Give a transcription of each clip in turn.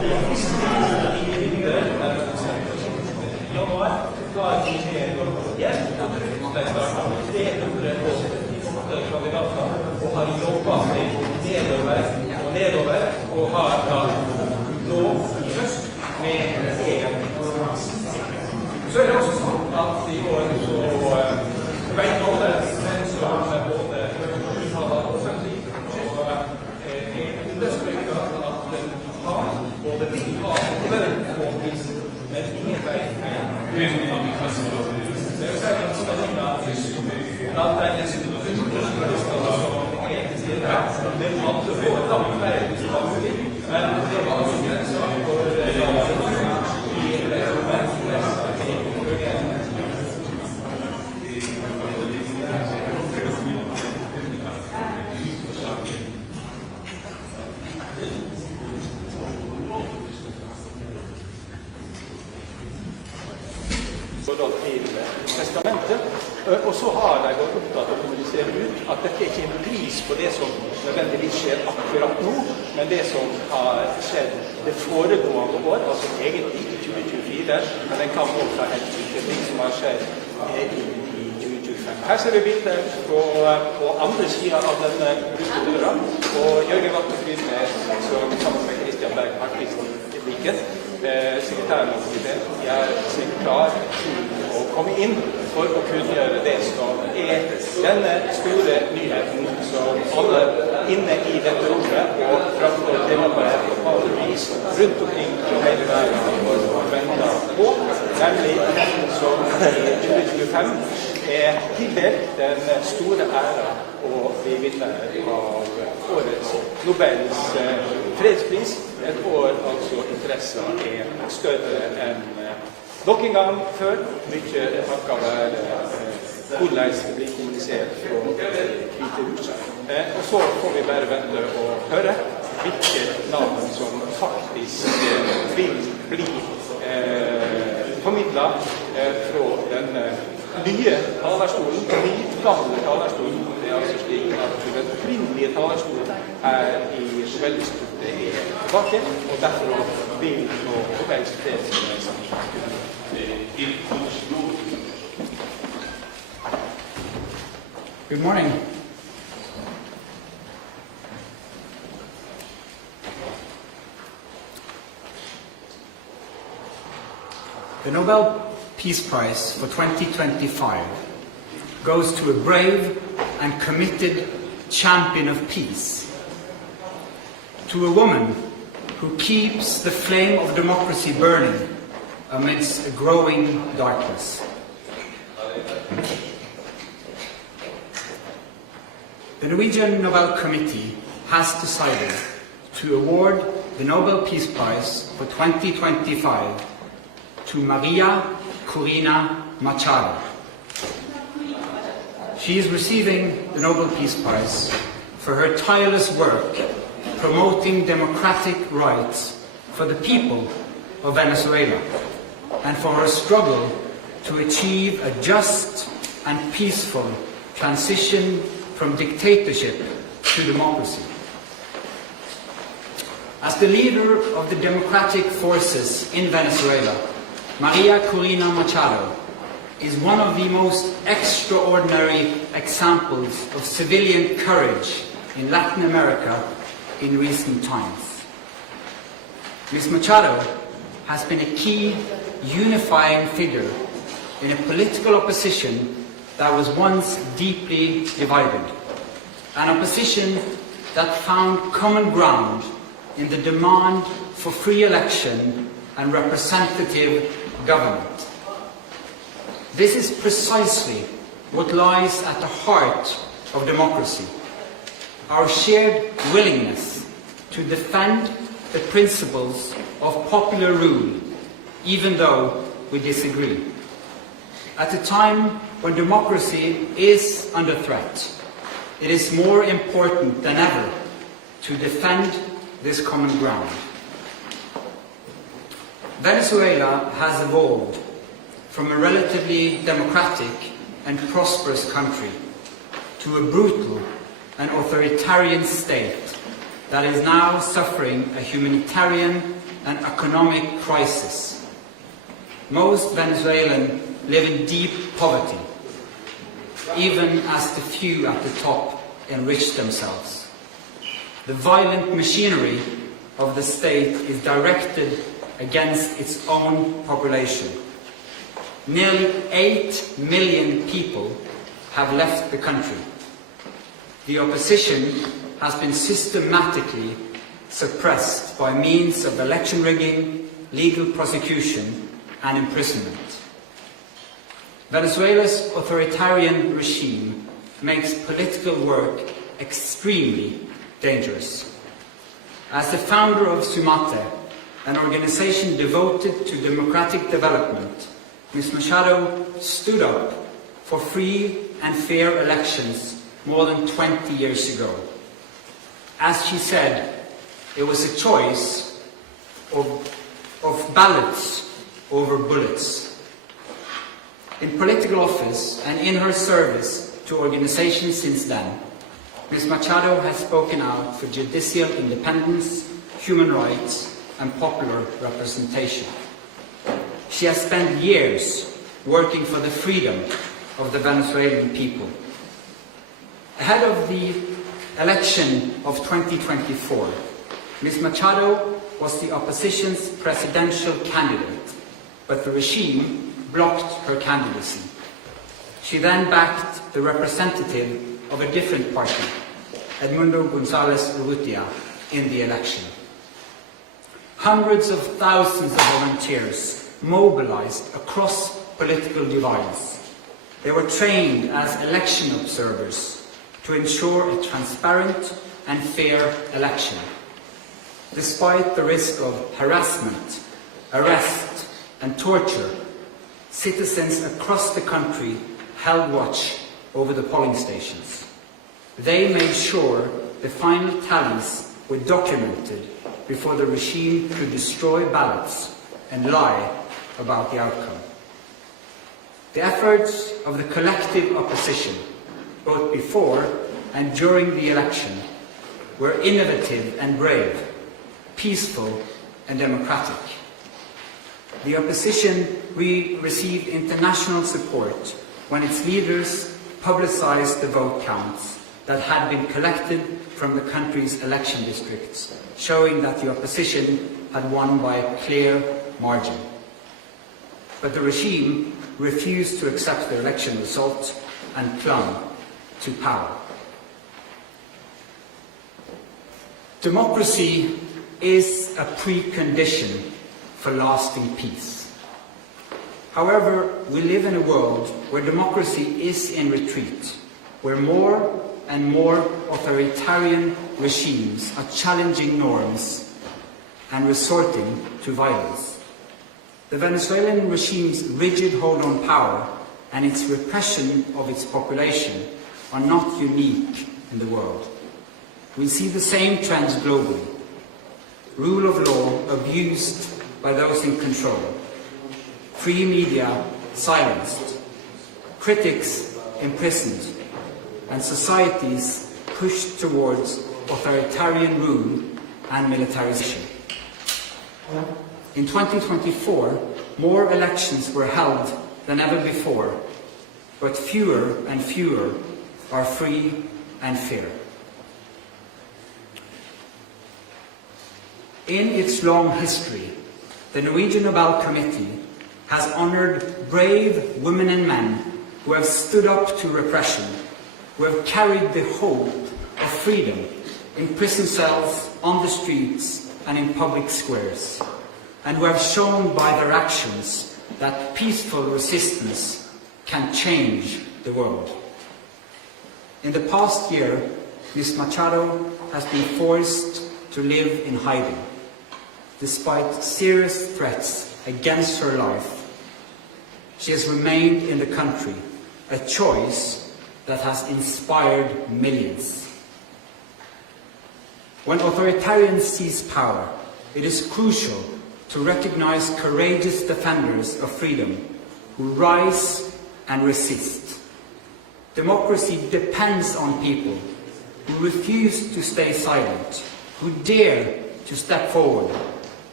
Og så har de gått opptatt av å kommunisere ut at dette ikke er en pris på det som nødvendigvis skjer akkurat nå, men det som har skjedd det foregående år, altså egentlig i 2024, men den kan også ha hensyn til ting som har skjedd i 2025. Her ser vi bilder på andre siden av denne døra, og Joergen Watne Frydnes, som sammen med Kristian Berg Hartvigsen i blikket, sekretæren av komiteen, er seg klar til å komme inn for å kunngjøre det som er denne store nyheten som alle inne i dette rommet og framfor temaet på alle vis rundt omkring i hele verden og venter på, nemlig den som i 2025 er tildelt den store æra å bli vinner av årets Nobels fredspris. Et år altså interessen er større enn nok en gang før, mye takket være hvordan det blir kommunisert fra Hvite huset. Og så får vi bare vente og høre hvilke navn som faktisk vil bli formidlet fra den nye talerstolen, gamle talerstolen. Det er altså slik at den opprinnelige talerstolen er i Nobeldistriktet er tilbake, og derfor vil nå Nobels fredspris Good morning. The Nobel Peace Prize for 2025 goes to a brave and committed champion of peace, to a woman who keeps the flame of democracy burning amidst a growing darkness. The Norwegian Nobel Committee has decided to award the Nobel Peace Prize for 2025 to María Corina Machado. She is receiving the Nobel Peace Prize for her tireless work promoting democratic rights for the people of Venezuela and for her struggle to achieve a just and peaceful transition from dictatorship to democracy. As the leader of the democratic forces in Venezuela, María Corina Machado is one of the most extraordinary examples of civilian courage in Latin America in recent times. Ms. Machado has been a key unifying figure in a political opposition that was once deeply divided, an opposition that found common ground in the demand for free election and representative government. This is precisely what lies at the heart of democracy, our shared willingness to defend the principles of popular rule, even though we disagree. At a time when democracy is under threat, it is more important than ever to defend this common ground. Venezuela has evolved from a relatively democratic and prosperous country to a brutal and authoritarian state that is now suffering a humanitarian an economic crisis. Most Venezuelans live in deep poverty, even as the few at the top enrich themselves. The violent machinery of the state is directed against its own population. Nearly 8 million people have left the country. The opposition has been systematically suppressed by means of election rigging, legal prosecution and imprisonment. Venezuela's authoritarian regime makes political work extremely dangerous. As the founder of Sumate, an organization devoted to democratic development, Ms. Machado stood up for free and fair elections more than 20 years ago. As she said, it was a choice of ballots over bullets. In political office and in her service to organizations since then, Ms. Machado has spoken out for judicial independence, human rights, and popular representation. She has spent years working for the freedom of the Venezuelan people. Ahead of the election of 2024, Ms. Machado was the opposition's presidential candidate, but the regime blocked her candidacy. She then backed the representative of a different party, Edmundo González Urrutia, in the election. Hundreds of thousands of volunteers mobilized across political divides. They were trained as election observers to ensure a transparent and fair election. Despite the risk of harassment, arrest, and torture, citizens across the country held watch over the polling stations. They made sure the final tallies were documented before the regime could destroy ballots and lie about the outcome. The efforts of the collective opposition, both before and during the election, were innovative and brave, peaceful and democratic. The opposition received international support when its leaders publicized the vote counts that had been collected from the country's election districts, showing that the opposition had won by a clear margin. But the regime refused to accept the election result and clung to power. Democracy is a precondition for lasting peace. However, we live in a world where democracy is in retreat, where more and more authoritarian regimes are challenging norms and resorting to violence. The Venezuelan regime's rigid hold on power and its repression of its population are not unique in the world. We see the same trends globally. Rule of law abused by those in control, free media silenced, critics imprisoned, and societies pushed towards authoritarian rule and militarization. In 2024, more elections were held than ever before, but fewer and fewer are free and fair. In its long history, the Norwegian Nobel Committee has honored brave women and men who have stood up to repression, who have carried the hope of freedom in prison cells, on the streets, and in public squares, and who have shown by their actions that peaceful resistance can change the world. In the past year, Ms. Machado has been forced to live in hiding. Despite serious threats against her life, she has remained in the country, a choice that has inspired millions. When authoritarians seize power, it is crucial to recognize courageous defenders of freedom who rise and resist. Democracy depends on people who refuse to stay silent, who dare to step forward,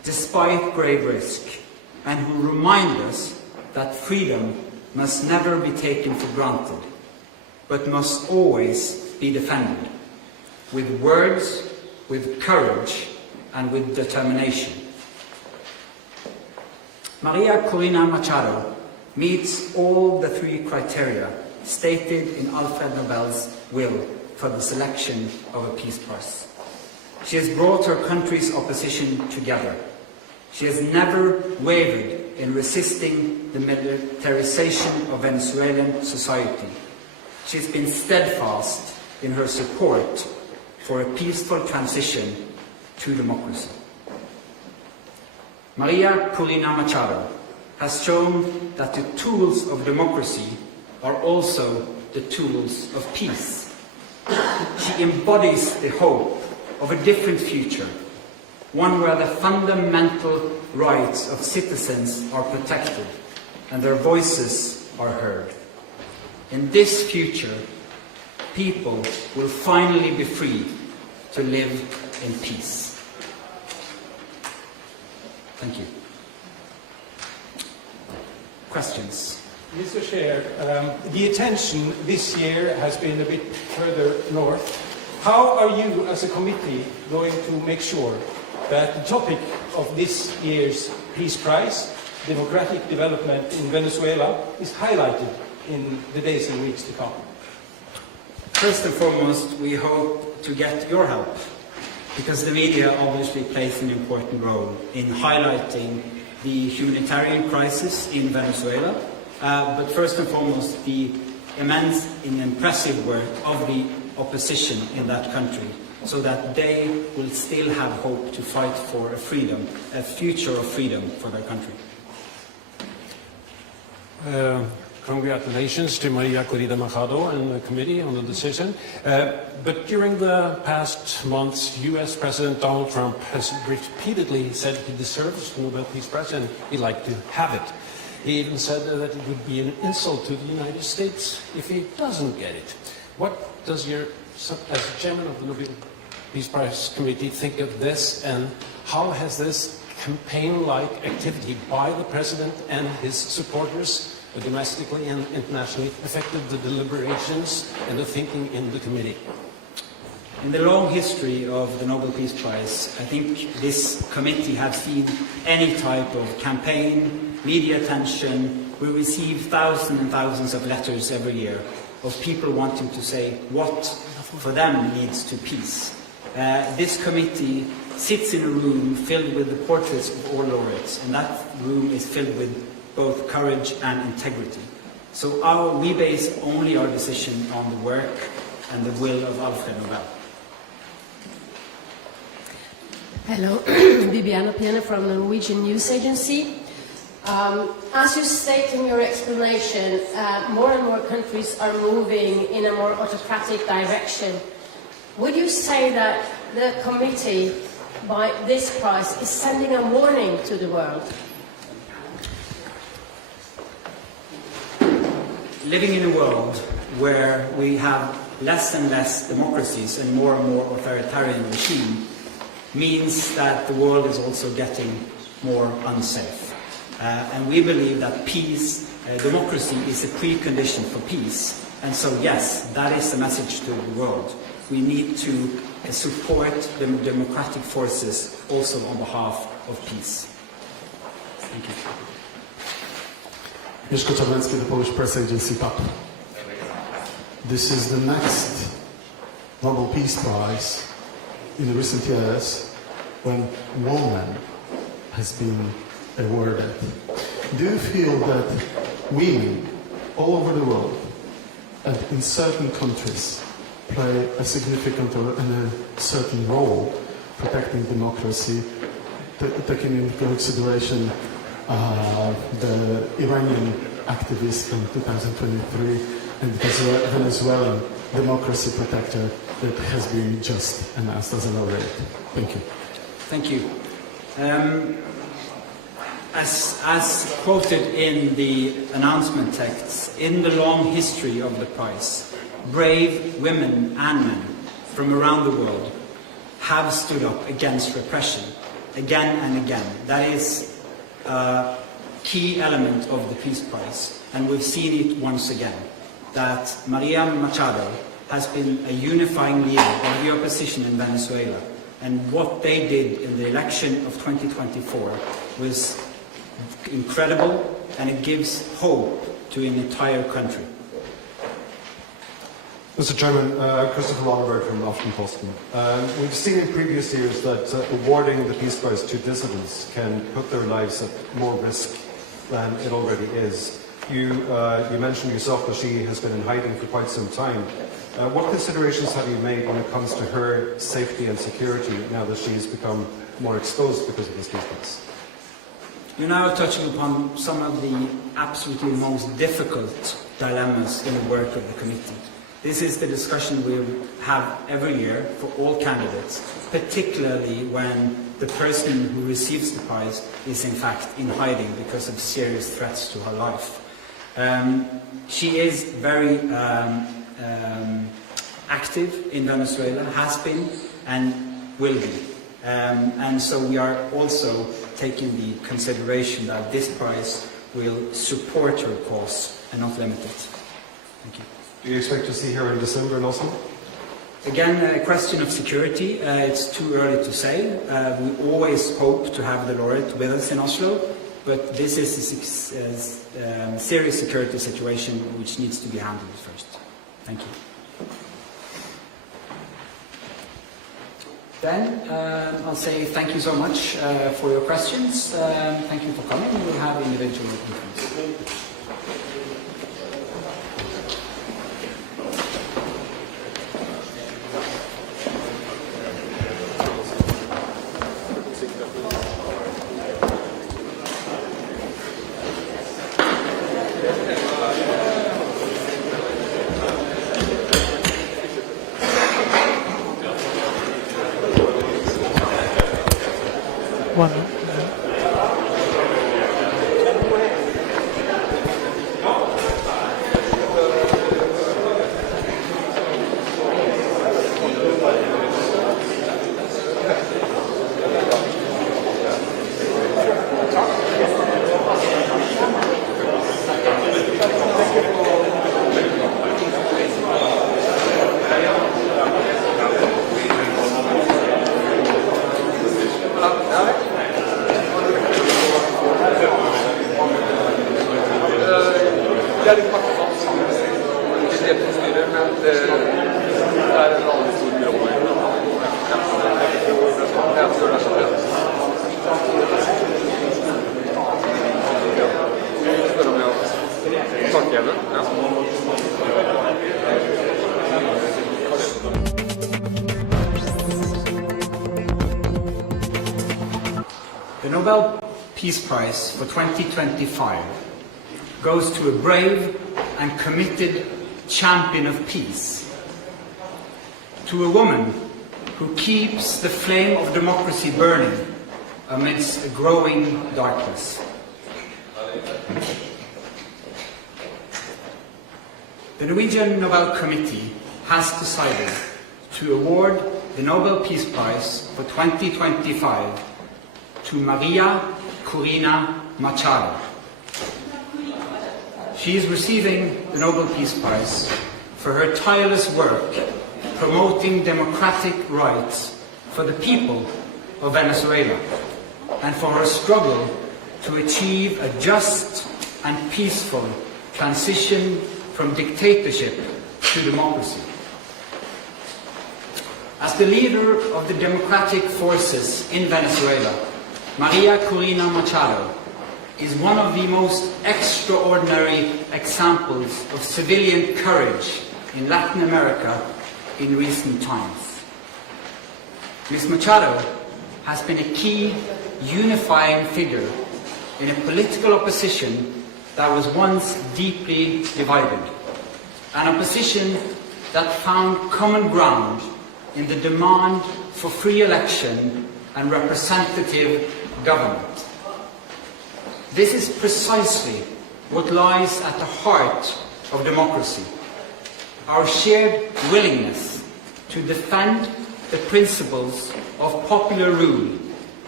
despite grave risk, and who remind us that freedom must never be taken for granted, but must always be defended, with words, with courage, and with determination. María Corina Machado meets all the three criteria stated in Alfred Nobel's will for the selection of a Peace Prize. She has brought her country's opposition together. She has never wavered in resisting the militarization of Venezuelan society. She has been steadfast in her support for a peaceful transition to democracy. María Corina Machado has shown that the tools of democracy are also the tools of peace. She embodies the hope of a different future, one where the fundamental rights of citizens are protected and their voices are heard. In this future, people will finally be free to live in peace. Thank you. Questions? Mr. Chair, the attention this year has been a bit further north. How are you as a committee going to make sure that the topic of this year's Peace Prize, democratic development in Venezuela, is highlighted in the days and weeks to come? First and foremost, we hope to get your help, because the media obviously plays an important role in highlighting the humanitarian crisis in Venezuela, but first and foremost the immense and impressive work of the opposition in that country, so that they will still have hope to fight for a future of freedom for their country. Congratulations to María Corina Machado and the committee on the decision. But during the past months, US President Donald Trump has repeatedly said he deserves the Nobel Peace Prize and he'd like to have it. He even said that it would be an insult to the United States if he doesn't get it. What does as chairman of the Nobel Peace Prize Committee think of this, and how has this campaign-like activity by the president and his supporters domestically and internationally affected the deliberations and the thinking in the committee? In the long history of the Nobel Peace Prize, I think this committee has seen any type of campaign, media attention. We receive thousands and thousands of letters every year of people wanting to say what for them leads to peace. This committee sits in a room filled with the portraits of all laureates, and that room is filled with both courage and integrity. So we base only our decision on the work and the will of Alfred Nobel. Hello, Bibiana Piena from the Norwegian News Agency. As you state in your explanation, more and more countries are moving in a more autocratic direction. Would you say that the committee, by this prize, is sending a warning to the world? Living in a world where we have less and less democracies and more authoritarian regime means that the world is also getting more unsafe. And we believe that peace, democracy is a precondition for peace. And so yes, that is the message to the world. We need to support the democratic forces also on behalf of peace. Thank you. Mieszko Czarnecki, the Polish press agency PAP. This is the next Nobel Peace Prize in recent years when a woman has been awarded. Do you feel that women all over the world and in certain countries play a significant or a certain role protecting democracy, taking into consideration the Iranian activist in 2023 and the Venezuelan democracy protector that has been just announced as a laureate? Thank you. Thank you. As quoted in the announcement texts, in the long history of the prize, brave women and men from around the world have stood up against repression, again and again. That is a key element of the Peace Prize, and we've seen it once again, that María Machado has been a unifying leader of the opposition in Venezuela, and what they did in the election of 2024 was incredible, and it gives hope to an entire country. Mr. Chairman, Christopher Ronneberg from Aftenposten. We've seen in previous years that awarding the Peace Prize to dissidents can put their lives at more risk than it already is. You mentioned yourself that she has been in hiding for quite some time. What considerations have you made when it comes to her safety and security now that she's become more exposed because of this Peace Prize? You're now touching upon some of the absolutely most difficult dilemmas in the work of the committee. This is the discussion we have every year for all candidates, particularly when the person who receives the prize is in fact in hiding because of serious threats to her life. She is very active in Venezuela, has been and will be. And so we are also taking the consideration that this prize will support her cause and not limit it. Thank you. Do you expect to see her in December in Oslo? Again, a question of security. It's too early to say. We always hope to have the laureate with us in Oslo, but this is a serious security situation which needs to be handled first. Thank you. Then I'll say thank you so much for your questions. Thank you for coming. We'll have individual conference. The Nobel Peace Prize for 2025 goes to a brave and committed champion of peace, to a woman who keeps the flame of democracy burning amidst a growing darkness. The Norwegian Nobel Committee has decided to award the Nobel Peace Prize for 2025 to María Corina Machado. She is receiving the Nobel Peace Prize for her tireless work promoting democratic rights for the people of Venezuela and for her struggle to achieve a just and peaceful transition from dictatorship to democracy. As the leader of the democratic forces in Venezuela, María Corina Machado is one of the most extraordinary examples of civilian courage in Latin America in recent times. Ms. Machado has been a key unifying figure in a political opposition that was once deeply divided, an opposition that found common ground in the demand for free election and representative government. This is precisely what lies at the heart of democracy, our shared willingness to defend the principles of popular rule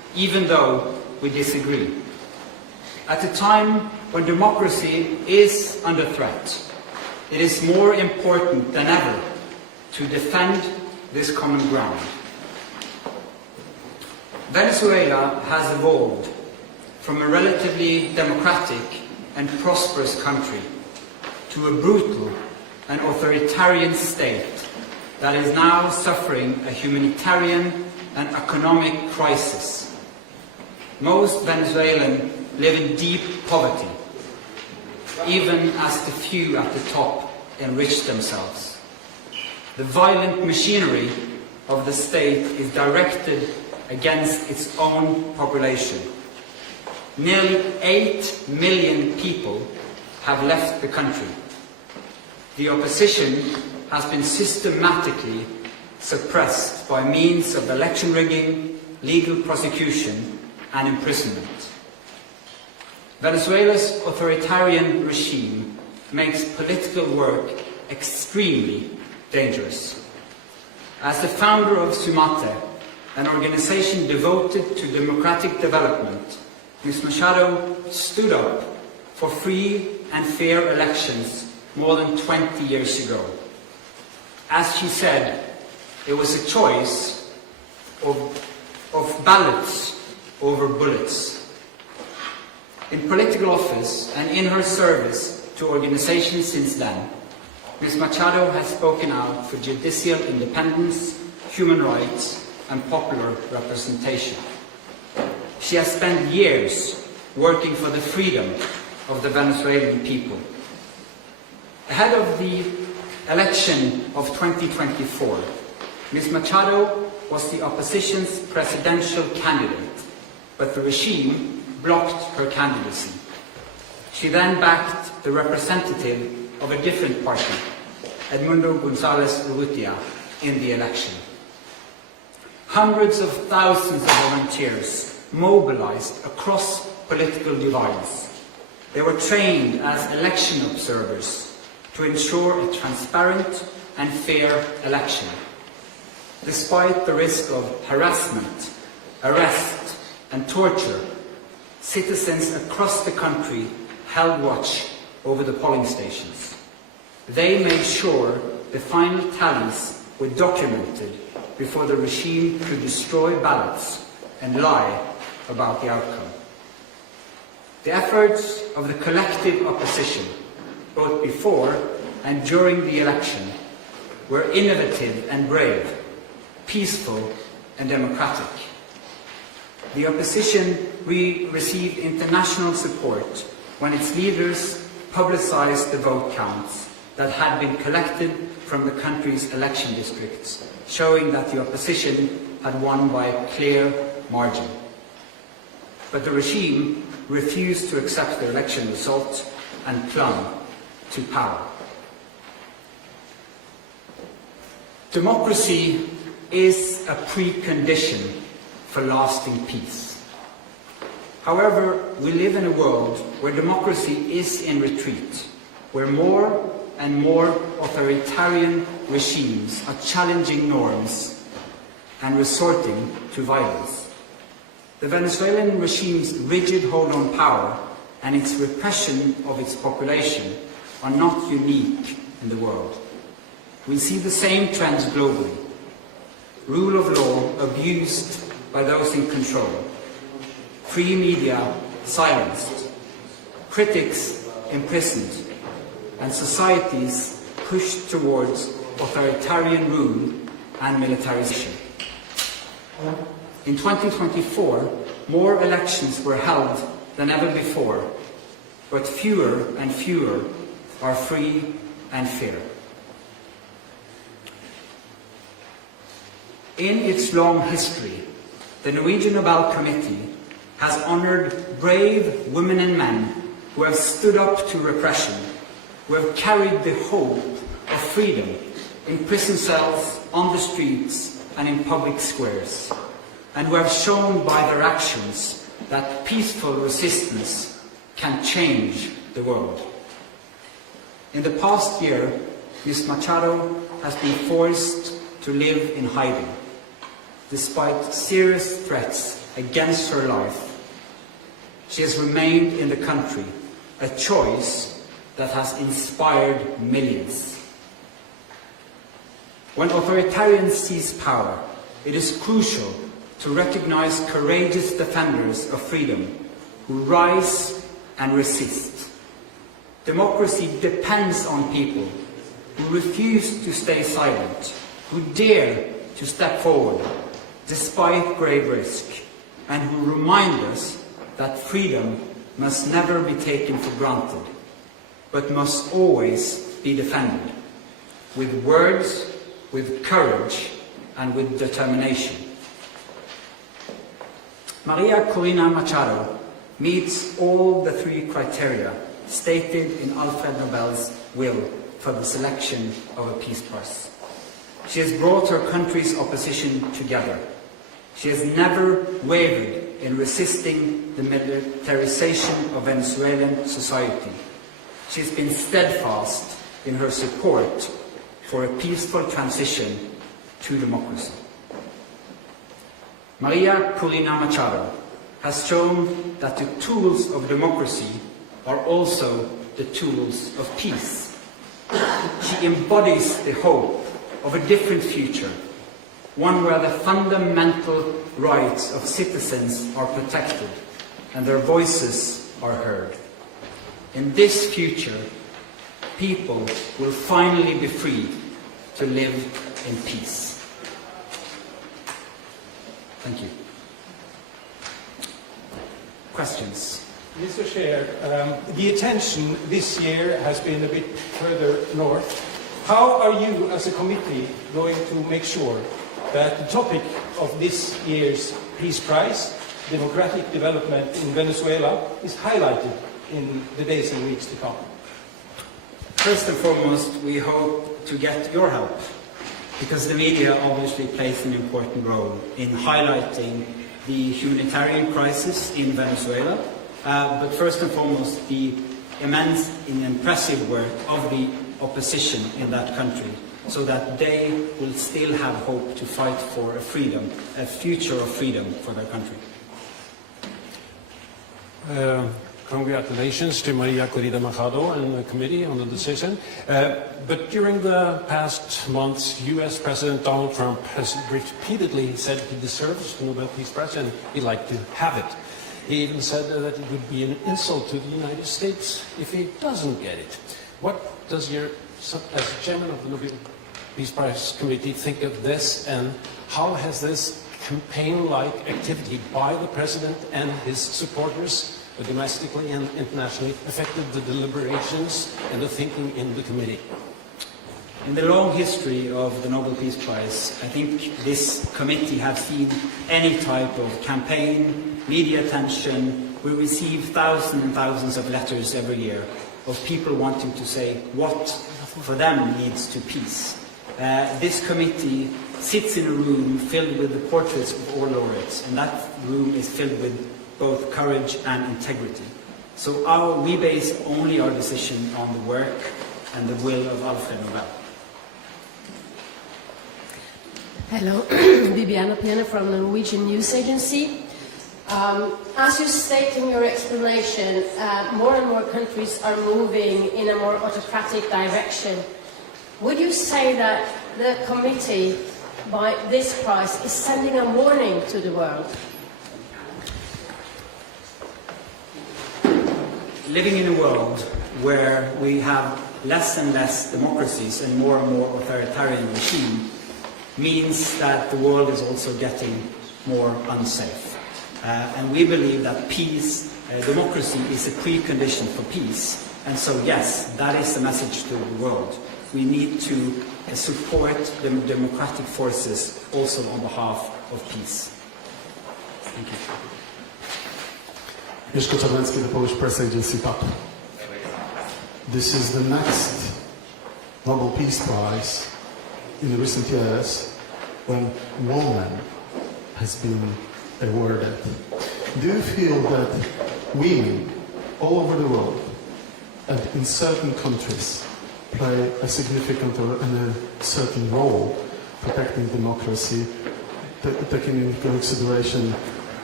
even though we disagree. At a time when democracy is under threat, it is more important than ever to defend this common ground. Venezuela has evolved from a relatively democratic and prosperous country to a brutal and authoritarian state that is now suffering a humanitarian and economic crisis. Most Venezuelans live in deep poverty, even as the few at the top enrich themselves. The violent machinery of the state is directed against its own population. Nearly 8 million people have left the country. The opposition has been systematically suppressed by means of election rigging, legal prosecution, and imprisonment. Venezuela's authoritarian regime makes political work extremely dangerous. As the founder of Sumate, an organization devoted to democratic development, Ms. Machado stood up for free and fair elections more than 20 years ago. As she said, it was a choice of ballots over bullets. In political office and in her service to organizations since then, Ms. Machado has spoken out for judicial independence, human rights, and popular representation. She has spent years working for the freedom of the Venezuelan people. Ahead of the election of 2024, Ms. Machado was the opposition's presidential candidate, but the regime blocked her candidacy. She then backed the representative of a different party, Edmundo González Urrutia, in the election. Hundreds of thousands of volunteers mobilized across political divides. They were trained as election observers to ensure a transparent and fair election. Despite the risk of harassment, arrest, and torture, citizens across the country held watch over the polling stations. They made sure the final tallies were documented before the regime could destroy ballots and lie about the outcome. The efforts of the collective opposition, both before and during the election, were innovative and brave, peaceful and democratic. The opposition received international support when its leaders publicized the vote counts that had been collected from the country's election districts, showing that the opposition had won by a clear margin. But the regime refused to accept the election result and clung to power. Democracy is a precondition for lasting peace. However, we live in a world where democracy is in retreat, where more and more authoritarian regimes are challenging norms and resorting to violence. The Venezuelan regime's rigid hold on power and its repression of its population are not unique in the world. We see the same trends globally. Rule of law abused by those in control, free media silenced, critics imprisoned, and societies pushed towards authoritarian rule and militarization. In 2024, more elections were held than ever before, but fewer and fewer are free and fair. In its long history, the Norwegian Nobel Committee has honored brave women and men who have stood up to repression, who have carried the hope of freedom in prison cells, on the streets, and in public squares, and who have shown by their actions that peaceful resistance can change the world. In the past year, Ms. Machado has been forced to live in hiding, despite serious threats against her life, she has remained in the country, a choice that has inspired millions. When authoritarians seize power, it is crucial to recognize courageous defenders of freedom who rise and resist. Democracy depends on people who refuse to stay silent, who dare to step forward despite grave risk, and who remind us that freedom must never be taken for granted, but must always be defended, with words, with courage, and with determination. María Corina Machado meets all the three criteria stated in Alfred Nobel's will for the selection of a Peace Prize. She has brought her country's opposition together. She has never wavered in resisting the militarization of Venezuelan society. She has been steadfast in her support for a peaceful transition to democracy. María Corina Machado has shown that the tools of democracy are also the tools of peace. She embodies the hope of a different future, one where the fundamental rights of citizens are protected and their voices are heard. In this future, people will finally be free to live in peace. Thank you. Questions? Mr. Chair, the attention this year has been a bit further north. How are you as a committee going to make sure that the topic of this year's Peace Prize, democratic development in Venezuela, is highlighted in the days and weeks to come? First and foremost, we hope to get your help, because the media obviously plays an important role in highlighting the humanitarian crisis in Venezuela, but first and foremost the immense and impressive work of the opposition in that country, so that they will still have hope to fight for a freedom, a future of freedom for their country. Congratulations to María Corina Machado and the committee on the decision. But during the past months, US President Donald Trump has repeatedly said he deserves the Nobel Peace Prize and he'd like to have it. He even said that it would be an insult to the United States if he doesn't get it. What does as chairman of the Nobel Peace Prize Committee think of this, and how has this campaign-like activity by the President and his supporters domestically and internationally affected the deliberations and the thinking in the committee? In the long history of the Nobel Peace Prize, I think this committee has seen any type of campaign, media attention. We receive thousands and thousands of letters every year of people wanting to say what for them leads to peace. This committee sits in a room filled with the portraits of all laureates, and that room is filled with both courage and integrity. So we base only our decision on the work and the will of Alfred Nobel. Hello, Bibiana Piena from the Norwegian News Agency. As you state in your explanation, more and more countries are moving in a more autocratic direction. Would you say that the committee, by this prize, is sending a warning to the world? Living in a world where we have less and less democracies and more authoritarian regime means that the world is also getting more unsafe. And we believe that peace, democracy is a precondition for peace. And so yes, that is the message to the world. We need to support the democratic forces also on behalf of peace. Thank you. Mieszko Czarnecki, the Polish press agency PAP. This is the next Nobel Peace Prize in the recent years when woman has been awarded. Do you feel that women all over the world and in certain countries play a significant or a certain role protecting democracy, taking into consideration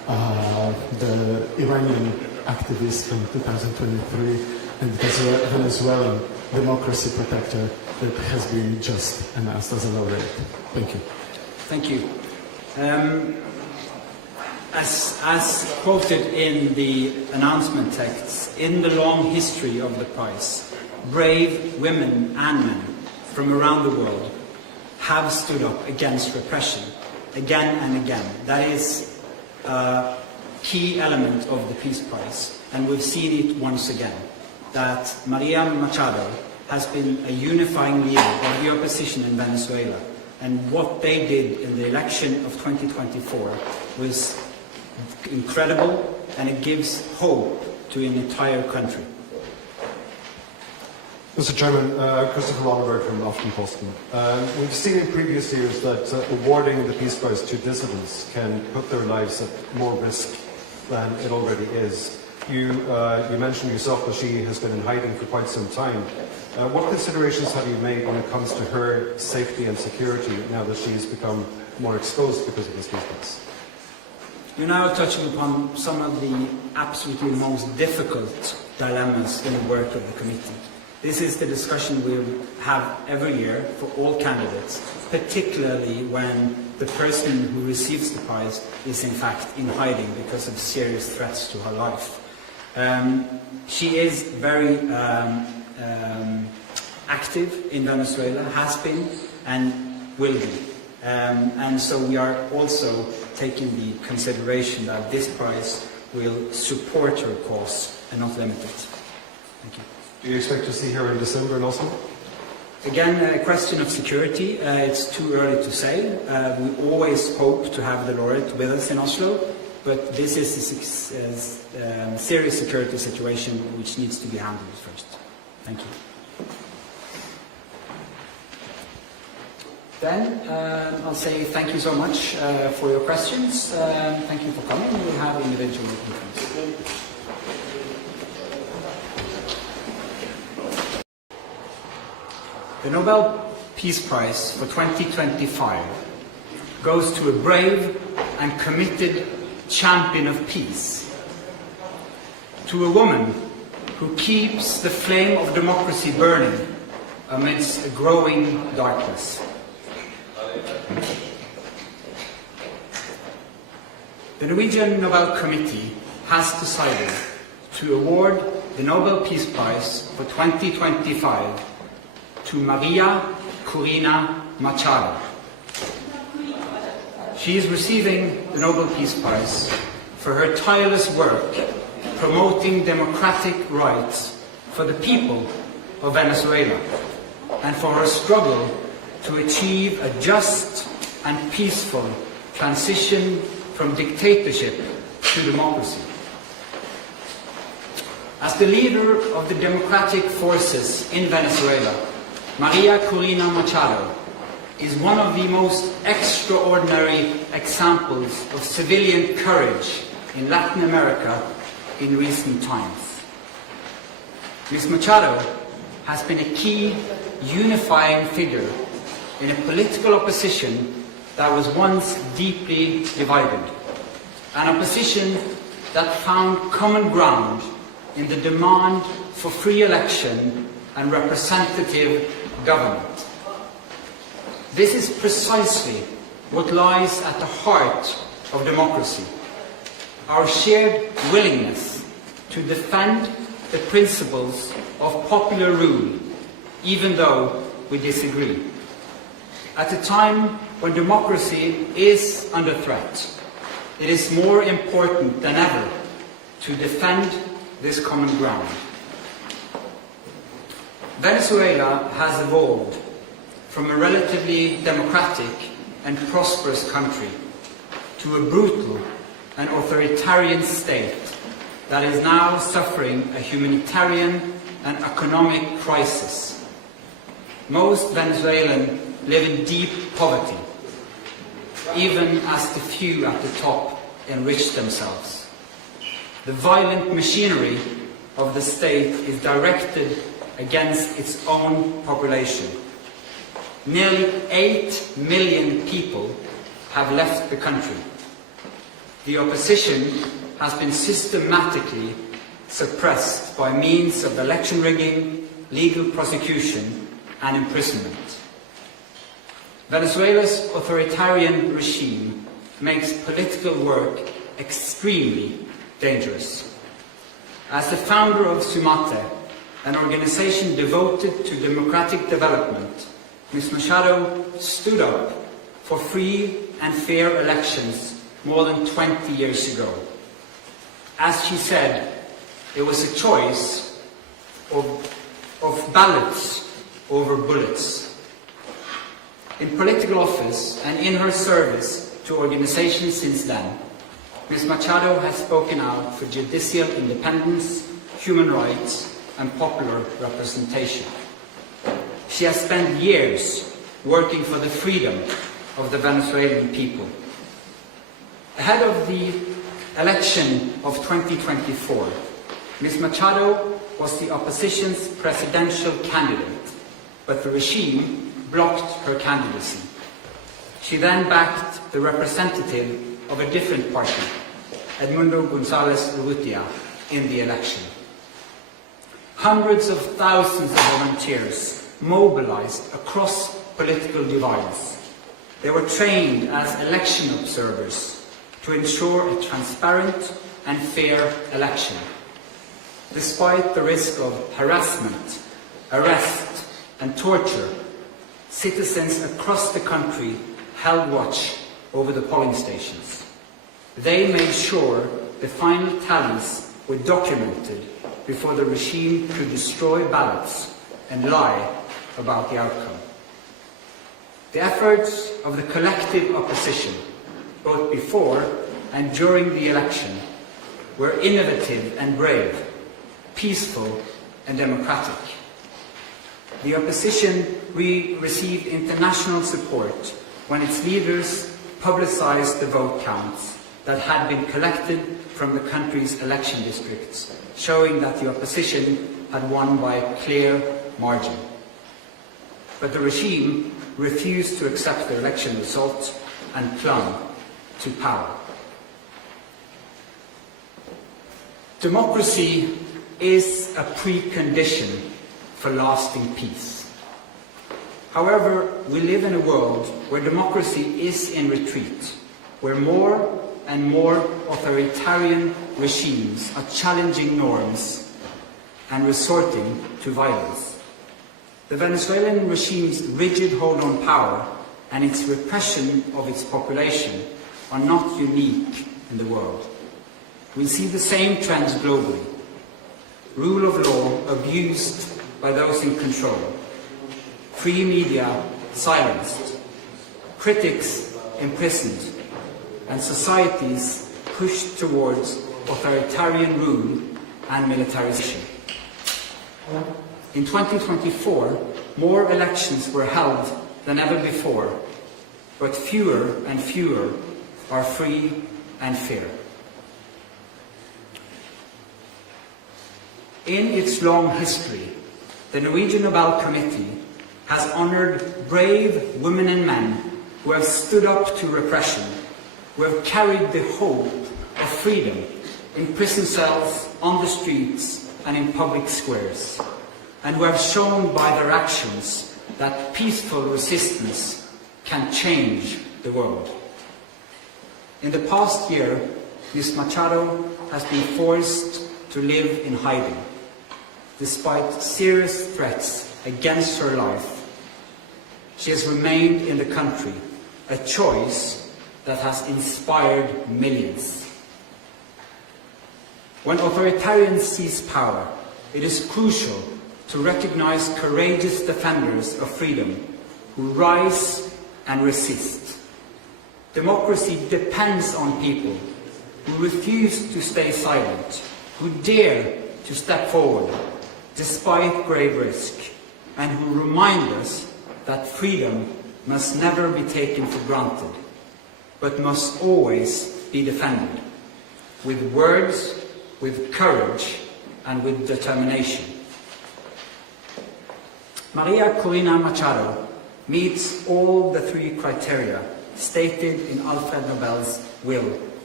the Iranian activist from 2023, and the Venezuelan democracy protector that has been just announced as a laureate. Thank you. Thank you. As quoted in the announcement texts, in the long history of the prize, brave women and men from around the world have stood up against repression again and again. That is a key element of the Peace Prize, and we've seen it once again, that María Machado has been a unifying leader of the opposition in Venezuela, and what they did in the election of 2024 was incredible, and it gives hope to an entire country. Mr. Chairman, Christopher Oliver from Aftenposten. We've seen in previous years that awarding the Peace Prize to dissidents can put their lives at more risk than it already is. You mentioned yourself that she has been in hiding for quite some time. What considerations have you made when it comes to her safety and security now that she's become more exposed because of this Peace Prize? You're now touching upon some of the absolutely most difficult dilemmas in the work of the committee. This is the discussion we have every year for all candidates, particularly when the person who receives the prize is in fact in hiding because of serious threats to her life. She is very active in Venezuela, has been and will be. And so we are also taking the consideration that this prize will support her cause and not limit it. Thank you. Do you expect to see her in December in Oslo? Again, a question of security. It's too early to say. We always hope to have the laureate with us in Oslo, but this is a serious security situation which needs to be handled first. Thank you. Then I'll say thank you so much for your questions. Thank you for coming. We'll have individual conference. The Nobel Peace Prize for 2025 goes to a brave and committed champion of peace, to a woman who keeps the flame of democracy burning amidst a growing darkness. The Norwegian Nobel Committee has decided to award the Nobel Peace Prize for 2025 to María Corina Machado. She is receiving the Nobel Peace Prize for her tireless work promoting democratic rights for the people of Venezuela and for her struggle to achieve a just and peaceful transition from dictatorship to democracy. As the leader of the democratic forces in Venezuela, María Corina Machado is one of the most extraordinary examples of civilian courage in Latin America in recent times. Ms. Machado has been a key unifying figure in a political opposition that was once deeply divided, an opposition that found common ground in the demand for free election and representative government. This is precisely what lies at the heart of democracy, our shared willingness to defend the principles of popular rule, even though we disagree. At a time when democracy is under threat, it is more important than ever to defend this common ground. Venezuela has evolved from a relatively democratic and prosperous country to a brutal and authoritarian state that is now suffering a humanitarian and economic crisis. Most Venezuelans live in deep poverty, even as the few at the top enrich themselves. The violent machinery of the state is directed against its own population. Nearly 8 million people have left the country. the opposition has been systematically suppressed by means of election rigging, legal prosecution and imprisonment. Venezuela's authoritarian regime makes political work extremely dangerous. As the founder of Sumate, an organization devoted to democratic development, Ms. Machado stood up for free and fair elections more than 20 years ago. As she said, it was a choice of ballots over bullets. In political office and in her service to organizations since then, Ms. Machado has spoken out for judicial independence, human rights, and popular representation. She has spent years working for the freedom of the Venezuelan people. Ahead of the election of 2024, Ms. Machado was the opposition's presidential candidate, but the regime blocked her candidacy. She then backed the representative of a different party, Edmundo González Urrutia, in the election. Hundreds of thousands of volunteers mobilized across political divides. They were trained as election observers to ensure a transparent and fair election. Despite the risk of harassment, arrest, and torture, citizens across the country held watch over the polling stations. They made sure the final tallies were documented before the regime could destroy ballots and lie about the outcome. The efforts of the collective opposition, both before and during the election, were innovative and brave, peaceful and democratic. The opposition received international support when its leaders publicized the vote counts that had been collected from the country's election districts, showing that the opposition had won by a clear margin. But the regime refused to accept the election result and clung to power. Democracy is a precondition for lasting peace. However, we live in a world where democracy is in retreat, where more and more authoritarian regimes are challenging norms and resorting to violence. The Venezuelan regime's rigid hold on power and its repression of its population are not unique in the world. We see the same trends globally. Rule of law abused by those in control, free media silenced, critics imprisoned, and societies pushed towards authoritarian rule and militarization. In 2024, more elections were held than ever before, but fewer and fewer are free and fair. In its long history, the Norwegian Nobel Committee has honored brave women and men who have stood up to repression, who have carried the hope of freedom in prison cells, on the streets, and in public squares, and who have shown by their actions that peaceful resistance can change the world. In the past year, Ms. Machado has been forced to live in hiding. Despite serious threats against her life, she has remained in the country, a choice that has inspired millions. When authoritarians seize power, it is crucial to recognize courageous defenders of freedom who rise and resist. Democracy depends on people who refuse to stay silent, who dare to step forward despite grave risk, and who remind us that freedom must never be taken for granted, but must always be defended, with words, with courage, and with determination. María Corina Machado meets all the three criteria stated in Alfred Nobel's will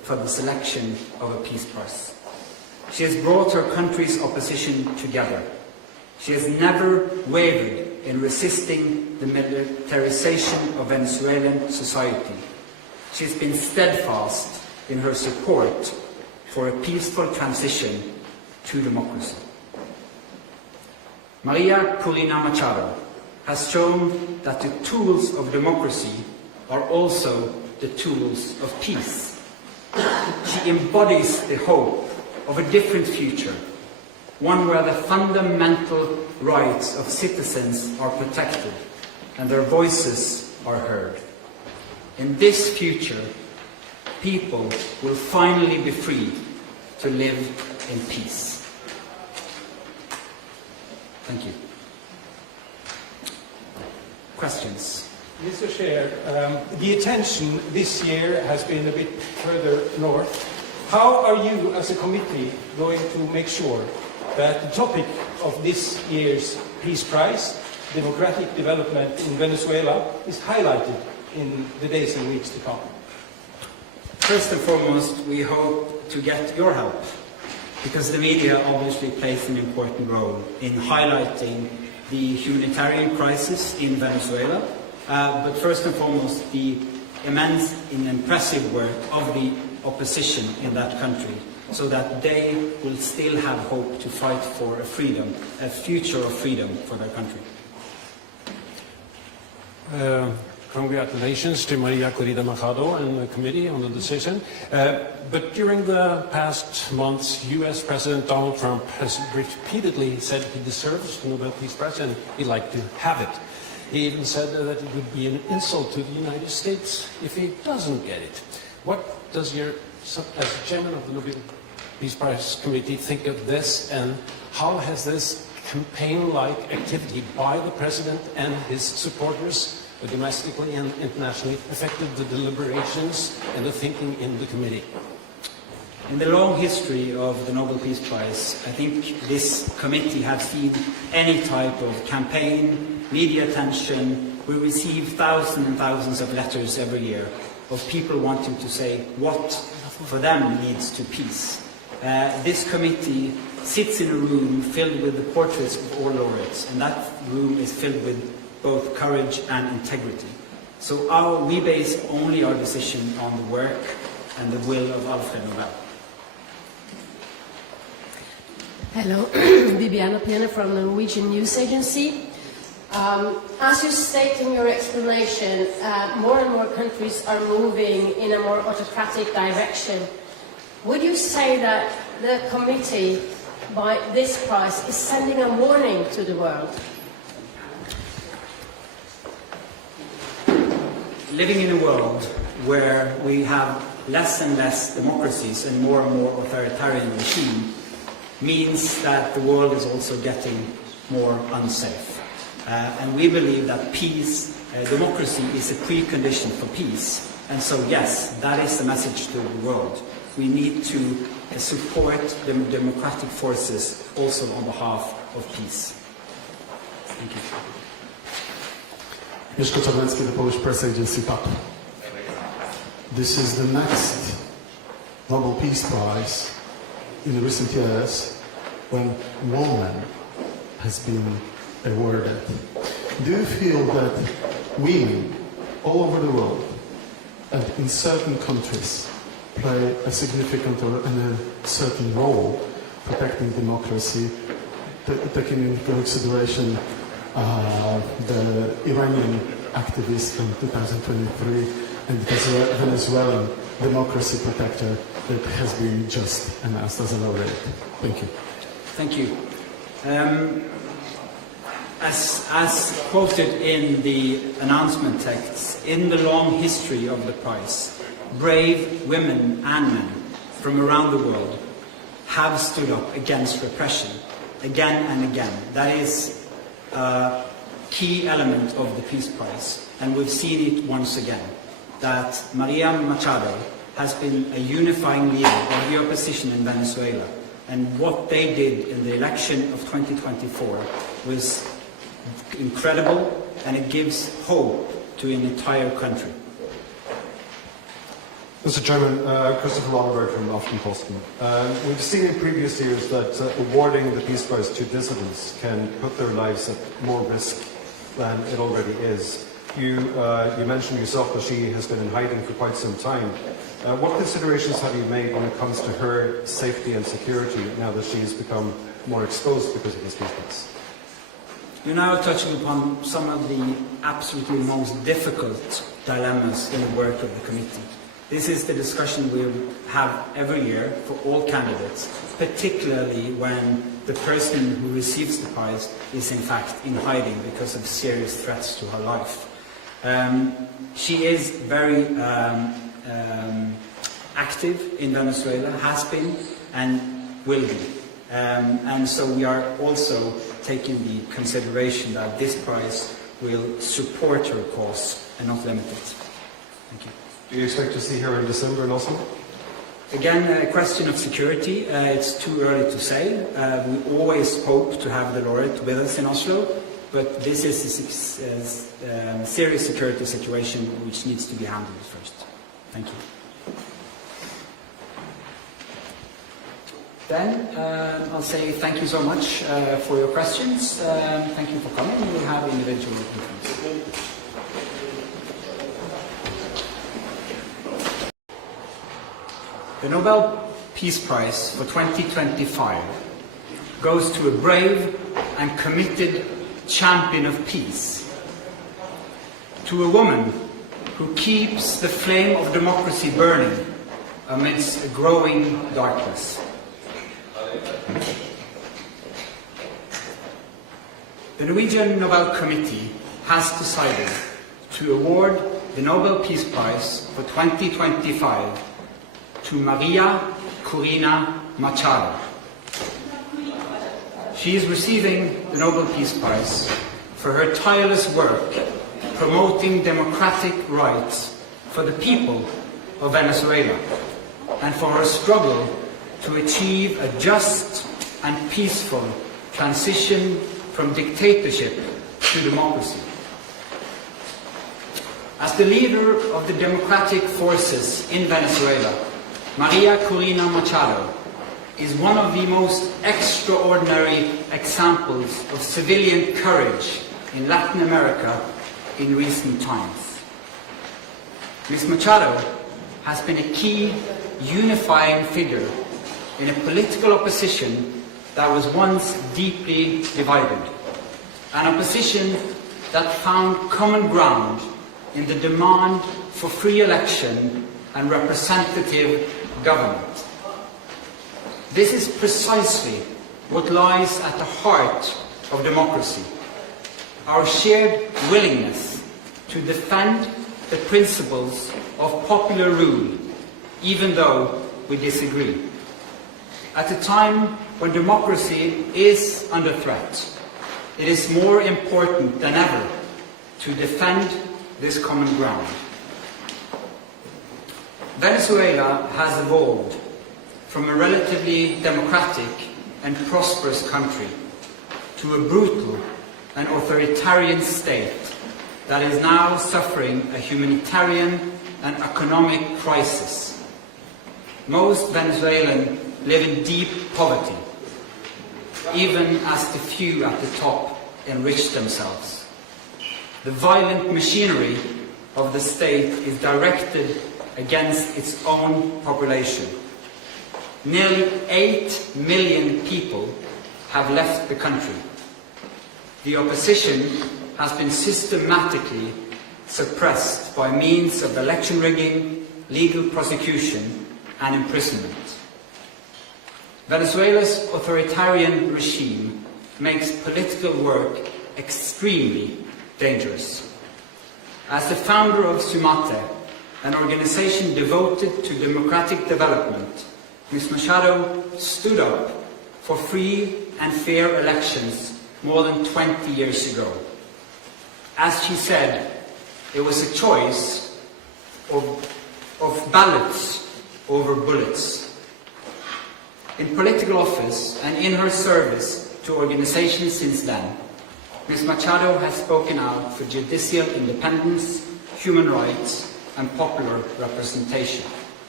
for the selection of a Peace Prize. She has brought her country's opposition together. She has never wavered in resisting the militarization of Venezuelan society. She has been steadfast in her support for a peaceful transition to democracy. María Corina Machado has shown that the tools of democracy are also the tools of peace. She embodies the hope of a different future, one where the fundamental rights of citizens are protected and their voices are heard. In this future, people will finally be free to live in peace. Thank you. Questions? Mr. Chair, the attention this year has been a bit further north. How are you as a committee going to make sure that the topic of this year's Peace Prize, democratic development in Venezuela, is highlighted in the days and weeks to come? First and foremost, we hope to get your help, because the media obviously plays an important role in highlighting the humanitarian crisis in Venezuela, but first and foremost the immense and impressive work of the opposition in that country, so that they will still have hope to fight for a freedom, a future of freedom for their country. Congratulations to María Corina Machado and the committee on the decision. But during the past months, US President Donald Trump has repeatedly said he deserves the Nobel Peace Prize and he'd like to have it. He even said that it would be an insult to the United States if he doesn't get it. What does your, as chairman of the Nobel Peace Prize Committee, think of this, and how has this campaign-like activity by the president and his supporters domestically and internationally affected the deliberations and the thinking in the committee? In the long history of the Nobel Peace Prize, I think this committee has seen any type of campaign, media attention. We receive thousands and thousands of letters every year of people wanting to say what for them leads to peace. This committee sits in a room filled with the portraits of all laureates, and that room is filled with both courage and integrity. So we base only our decision on the work and the will of Alfred Nobel. Hello, Viviana Pena from the Norwegian News Agency. As you state in your explanation, more and more countries are moving in a more autocratic direction. Would you say that the committee, by this prize, is sending a warning to the world? Living in a world where we have less and less democracies and more authoritarian regime means that the world is also getting more unsafe. And we believe that peace, democracy is a precondition for peace. And so yes, that is the message to the world. We need to support the democratic forces also on behalf of peace. Thank you. Mieszko Czarnecki, the Polish press agency PAP. This is the next Nobel Peace Prize in the recent years when woman has been awarded. Do you feel that women all over the world and in certain countries play a significant or a certain role protecting democracy, taking into consideration the Iranian activist in 2023 and the Venezuelan democracy protector that has been just announced as a laureate? Thank you. Thank you. As quoted in the announcement texts, in the long history of the prize, brave women and men from around the world have stood up against repression again and again. That is a key element of the Peace Prize, and we've seen it once again, that María Machado has been a unifying leader of the opposition in Venezuela, and what they did in the election of 2024 was incredible, and it gives hope to an entire country. Mr. Chairman, Christopher Oliver from Aftenposten. We've seen in previous years that awarding the Peace Prize to dissidents can put their lives at more risk than it already is. You mentioned yourself that she has been in hiding for quite some time. What considerations have you made when it comes to her safety and security now that she's become more exposed because of this Peace Prize? You're now touching upon some of the absolutely most difficult dilemmas in the work of the committee. This is the discussion we have every year for all candidates, particularly when the person who receives the prize is in fact in hiding because of serious threats to her life. She is very active in Venezuela, has been and will be. And so we are also taking the consideration that this prize will support her cause and not limit it. Thank you. Do you expect to see her in December in Oslo? Again, a question of security. It's too early to say. We always hope to have the laureate with us in Oslo, but this is a serious security situation which needs to be handled first. Thank you. Then I'll say thank you so much for your questions. Thank you for coming. We will have individual meetings. The Nobel Peace Prize for 2025 goes to a brave and committed champion of peace, to a woman who keeps the flame of democracy burning amidst a growing darkness. The Norwegian Nobel Committee has decided to award the Nobel Peace Prize for 2025 to María Corina Machado. She is receiving the Nobel Peace Prize for her tireless work promoting democratic rights for the people of Venezuela and for her struggle to achieve a just and peaceful transition from dictatorship to democracy. As the leader of the democratic forces in Venezuela, María Corina Machado is one of the most extraordinary examples of civilian courage in Latin America in recent times. Ms. Machado has been a key unifying figure in a political opposition that was once deeply divided, an opposition that found common ground in the demand for free election and representative government. This is precisely what lies at the heart of democracy, our shared willingness to defend the principles of popular rule, even though we disagree. At a time when democracy is under threat, it is more important than ever to defend this common ground. Venezuela has evolved from a relatively democratic and prosperous country to a brutal and authoritarian state that is now suffering a humanitarian and economic crisis. Most Venezuelans live in deep poverty, even as the few at the top enrich themselves. The violent machinery of the state is directed against its own population. Nearly 8 million people have left the country. The opposition has been systematically suppressed by means of election rigging, legal prosecution, and imprisonment. Venezuela's authoritarian regime makes political work extremely dangerous. As the founder of Sumate, an organization devoted to democratic development, Ms. Machado stood up for free and fair elections more than 20 years ago. As she said, it was a choice of ballots over bullets. In political office and in her service to organizations since then, Ms. Machado has spoken out for judicial independence, human rights, and popular representation.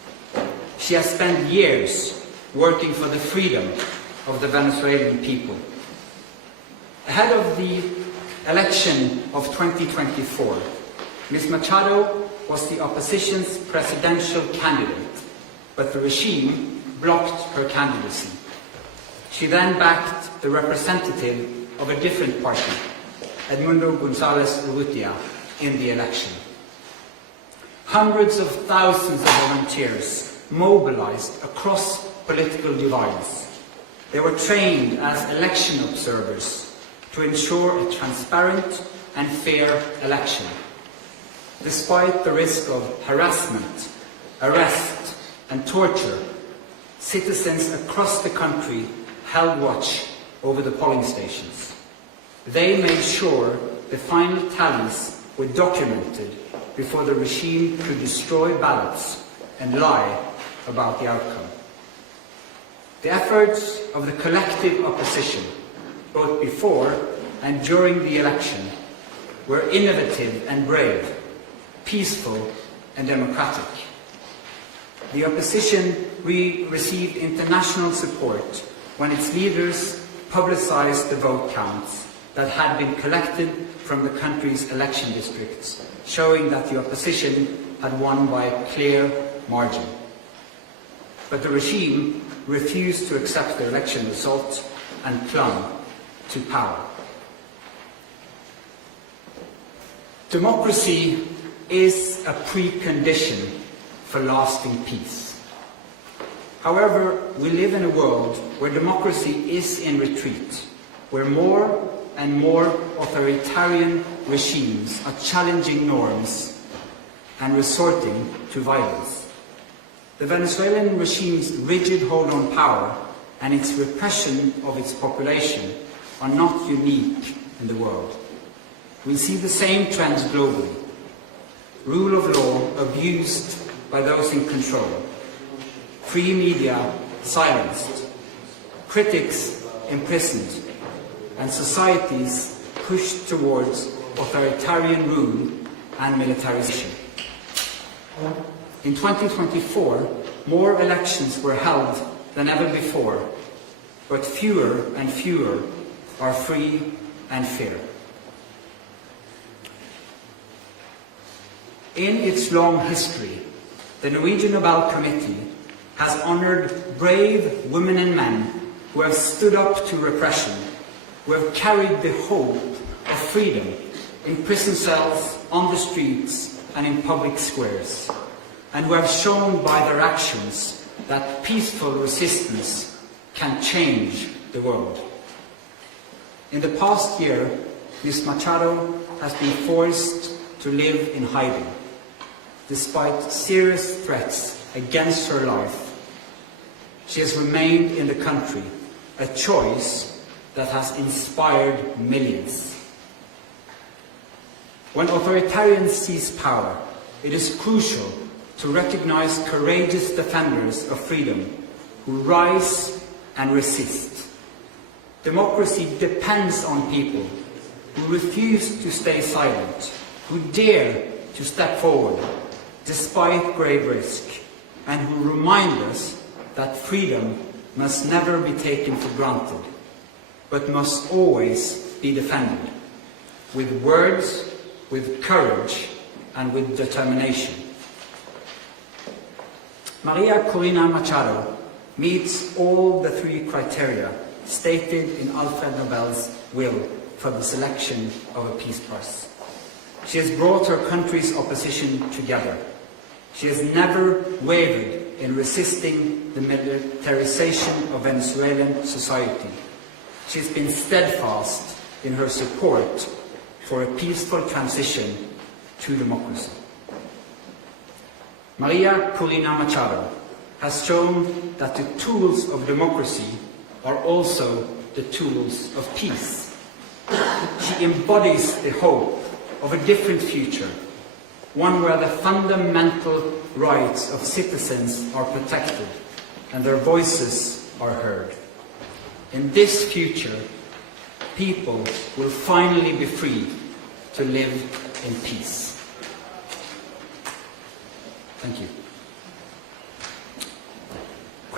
she has spent years working for the freedom of the Venezuelan people. Ahead of the election of 2024, Ms. Machado was the opposition's presidential candidate, but the regime blocked her candidacy. She then backed the representative of a different party, Edmundo González Urrutia, in the election. Hundreds of thousands of volunteers mobilized across political divides. They were trained as election observers to ensure a transparent and fair election. Despite the risk of harassment, arrest, and torture, citizens across the country held watch over the polling stations. They made sure the final tallies were documented before the regime could destroy ballots and lie about the outcome. The efforts of the collective opposition, both before and during the election, were innovative and brave, peaceful and democratic. The opposition received international support when its leaders publicized the vote counts that had been collected from the country's election districts, showing that the opposition had won by a clear margin. But the regime refused to accept the election result and clung to power. Democracy is a precondition for lasting peace. However, we live in a world where democracy is in retreat, where more and more authoritarian regimes are challenging norms and resorting to violence. The Venezuelan regime's rigid hold on power and its repression of its population are not unique in the world. We see the same trends globally. Rule of law abused by those in control, free media silenced, critics imprisoned, and societies pushed towards authoritarian rule and militarization. In 2024, more elections were held than ever before, but fewer and fewer are free and fair. In its long history, the Norwegian Nobel Committee has honored brave women and men who have stood up to repression, who have carried the hope of freedom in prison cells, on the streets, and in public squares, and who have shown by their actions that peaceful resistance can change the world. In the past year, Ms. Machado has been forced to live in hiding. Despite serious threats against her life, she has remained in the country, a choice that has inspired millions. When authoritarians seize power, it is crucial to recognize courageous defenders of freedom who rise and resist. Democracy depends on people who refuse to stay silent, who dare to step forward despite grave risk, and who remind us that freedom must never be taken for granted, but must always be defended, with words, with courage, and with determination. María Corina Machado meets all the three criteria stated in Alfred Nobel's will for the selection of a Peace Prize. She has brought her country's opposition together. She has never wavered in resisting the militarization of Venezuelan society. She has been steadfast in her support for a peaceful transition to democracy. María Corina Machado has shown that the tools of democracy are also the tools of peace. She embodies the hope of a different future, one where the fundamental rights of citizens are protected and their voices are heard. In this future, people will finally be free to live in peace. Thank you.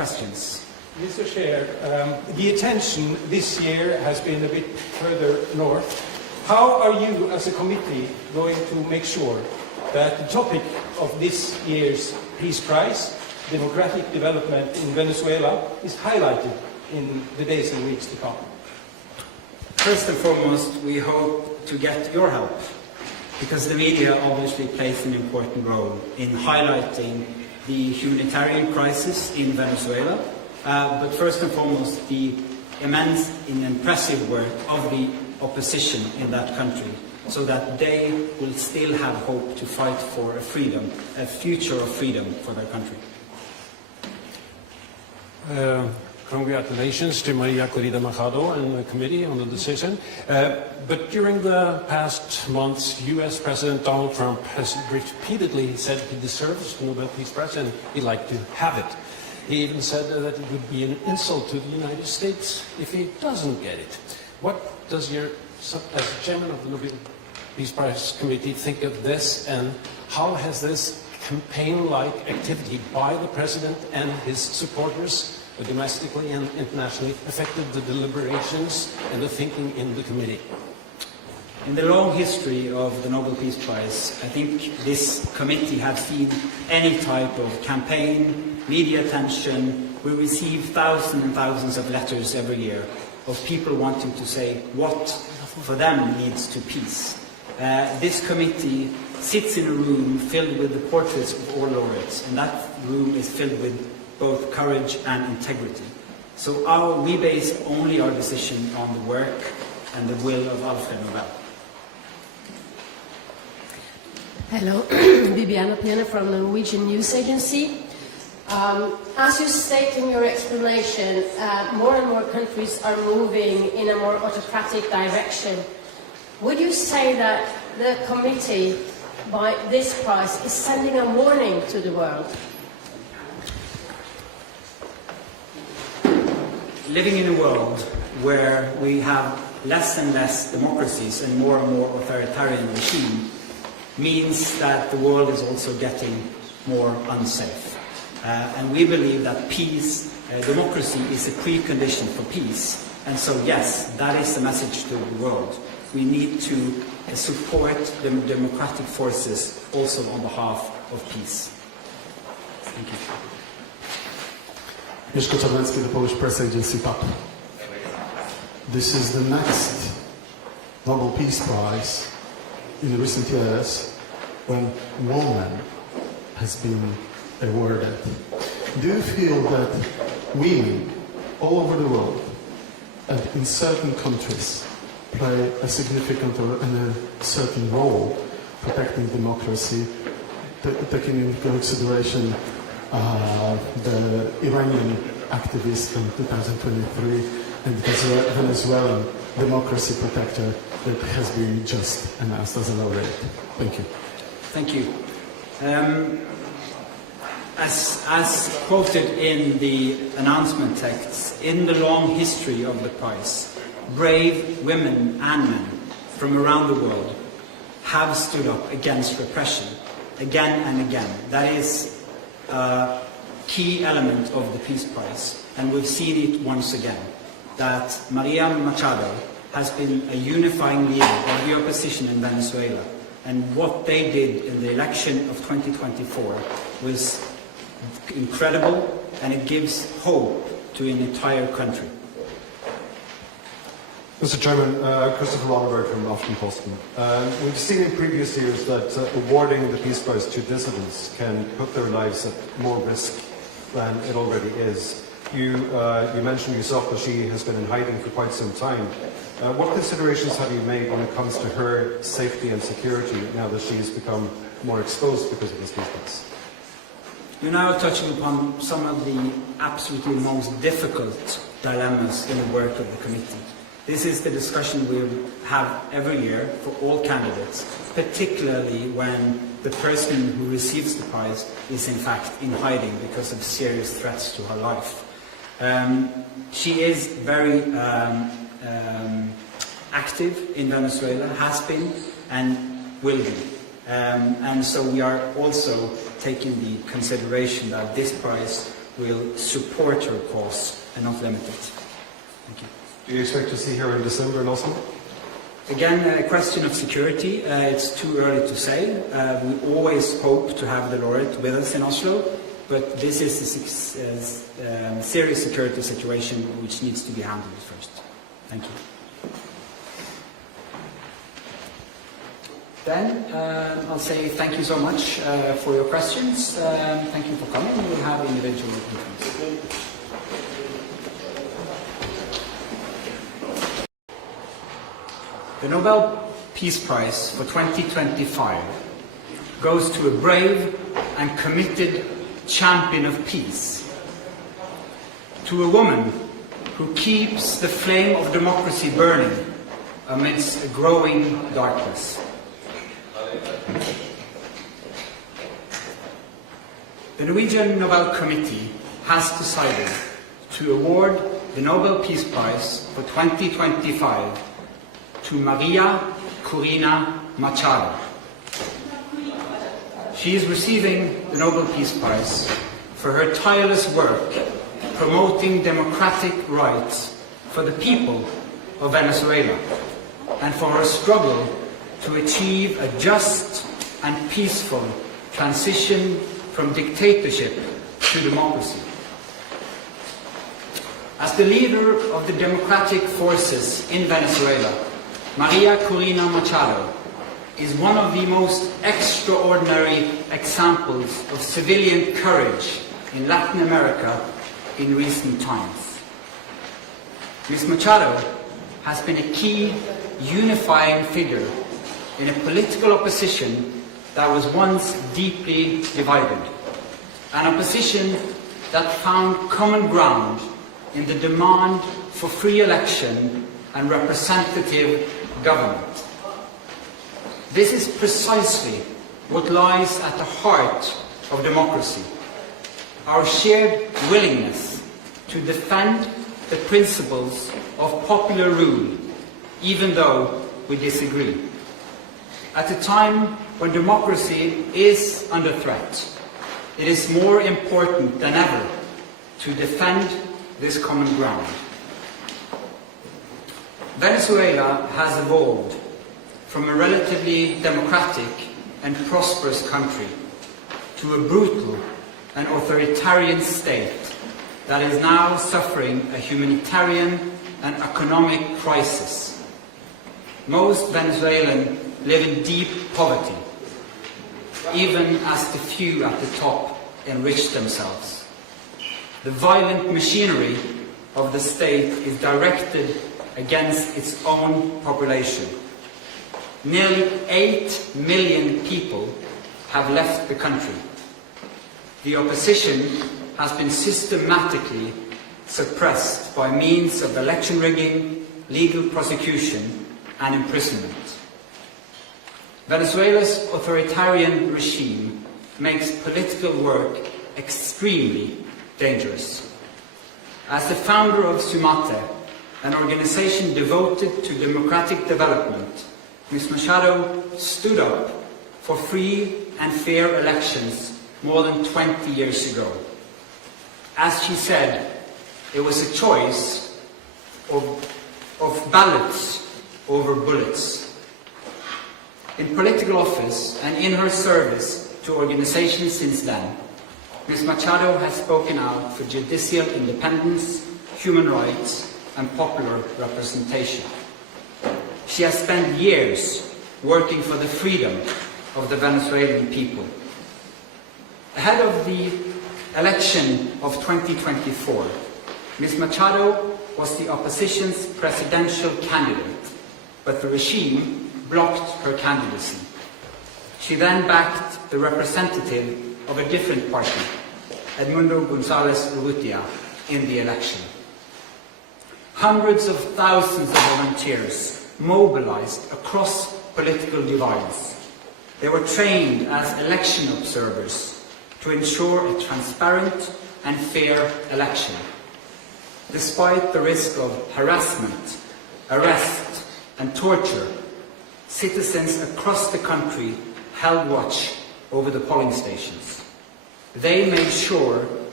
questions. Mr. Chair, the attention this year has been a bit further north. How are you as a committee going to make sure that the topic of this year's Peace Prize, democratic development in Venezuela, is highlighted in the days and weeks to come? First and foremost, we hope to get your help, because the media obviously plays an important role in highlighting the humanitarian crisis in Venezuela, but first and foremost the immense and impressive work of the opposition in that country, so that they will still have hope to fight for a future of freedom for their country. Congratulations to María Corina Machado and the committee on the decision. But during the past months, US President Donald Trump has repeatedly said he deserves the Nobel Peace Prize and he'd like to have it. He even said that it would be an insult to the United States if he doesn't get it. What does your, as chairman of the Nobel Peace Prize Committee, think of this, and how has this campaign-like activity by the president and his supporters, domestically and internationally, affected the deliberations and the thinking in the committee? In the long history of the Nobel Peace Prize, I think this committee has seen any type of campaign, media attention. We receive thousands and thousands of letters every year of people wanting to say what for them leads to peace. This committee sits in a room filled with the portraits of all laureates, and that room is filled with both courage and integrity. So we base only our decision on the work and the will of Alfred Nobel. Hello, Bibiana Piena from the Norwegian News Agency. As you state in your explanation, more and more countries are moving in a more autocratic direction. Would you say that the committee, by this prize, is sending a warning to the world? Living in a world where we have less and less democracies and more authoritarian regime means that the world is also getting more unsafe. And we believe that peace, democracy is a precondition for peace. And so yes, that is the message to the world. We need to support the democratic forces also on behalf of peace. Thank you. Mieszko Czarnecki, the Polish press agency PAP. This is the next Nobel Peace Prize in recent years when woman has been awarded. Do you feel that women all over the world and in certain countries play a significant or a certain role protecting democracy, taking into consideration the Iranian activist from 2023 and the Venezuelan democracy protector that has been just announced as a laureate? Thank you. Thank you. As quoted in the announcement texts, in the long history of the prize, brave women and men from around the world have stood up against repression again and again. That is a key element of the Peace Prize, and we've seen it once again, that María Machado has been a unifying leader of the opposition in Venezuela, and what they did in the election of 2024 was incredible, and it gives hope to an entire country. Mr. Chairman, Christopher Ronneberg from Aftenposten. We've seen in previous years that awarding the Peace Prize to dissidents can put their lives at more risk than it already is. You mentioned yourself that she has been in hiding for quite some time. What considerations have you made when it comes to her safety and security now that she has become more exposed because of this Peace Prize? You're now touching upon some of the absolutely most difficult dilemmas in the work of the committee. This is the discussion we have every year for all candidates, particularly when the person who receives the prize is in fact in hiding because of serious threats to her life. She is very active in Venezuela, has been and will be. And so we are also taking the consideration that this prize will support her cause and not limit it. Thank you. Do you expect to see her in December in Oslo? Again, a question of security. It's too early to say. We always hope to have the laureate with us in Oslo, but this is a serious security situation which needs to be handled first. Thank you. Then I'll say thank you so much for your questions. Thank you for coming. We'll have individual interviews. The Nobel Peace Prize for 2025 goes to a brave and committed champion of peace, to a woman who keeps the flame of democracy burning amidst a growing darkness. The Norwegian Nobel Committee has decided to award the Nobel Peace Prize for 2025 to María Corina Machado. She is receiving the Nobel Peace Prize for her tireless work promoting democratic rights for the people of Venezuela and for her struggle to achieve a just and peaceful transition from dictatorship to democracy. As the leader of the democratic forces in Venezuela, María Corina Machado is one of the most extraordinary examples of civilian courage in Latin America in recent times. Ms. Machado has been a key unifying figure in a political opposition that was once deeply divided, an opposition that found common ground in the demand for free election and representative government. This is precisely what lies at the heart of democracy, our shared willingness to defend the principles of popular rule, even though we disagree. At a time when democracy is under threat, it is more important than ever to defend this common ground. Venezuela has evolved from a relatively democratic and prosperous country to a brutal and authoritarian state that is now suffering a humanitarian and economic crisis. Most Venezuelans live in deep poverty, even as the few at the top enrich themselves. The violent machinery of the state is directed against its own population. Nearly 8 million people have left the country. The opposition has been systematically suppressed by means of election rigging, legal prosecution, and imprisonment. Venezuela's authoritarian regime makes political work extremely dangerous. As the founder of Sumate, an organization devoted to democratic development, Ms. Machado stood up for free and fair elections more than 20 years ago. As she said, it was a choice of ballots over bullets. In political office and in her service to organizations since then, Ms. Machado has spoken out for judicial independence, human rights, and popular representation. She has spent years working for the freedom of the Venezuelan people. Ahead of the election of 2024, Ms. Machado was the opposition's presidential candidate, but the regime blocked her candidacy. She then backed the representative of a different party, Edmundo González Urrutia, in the election. Hundreds of thousands of volunteers mobilized across political divides. They were trained as election observers to ensure a transparent and fair election. Despite the risk of harassment, arrest, and torture, citizens across the country held watch over the polling stations. They made sure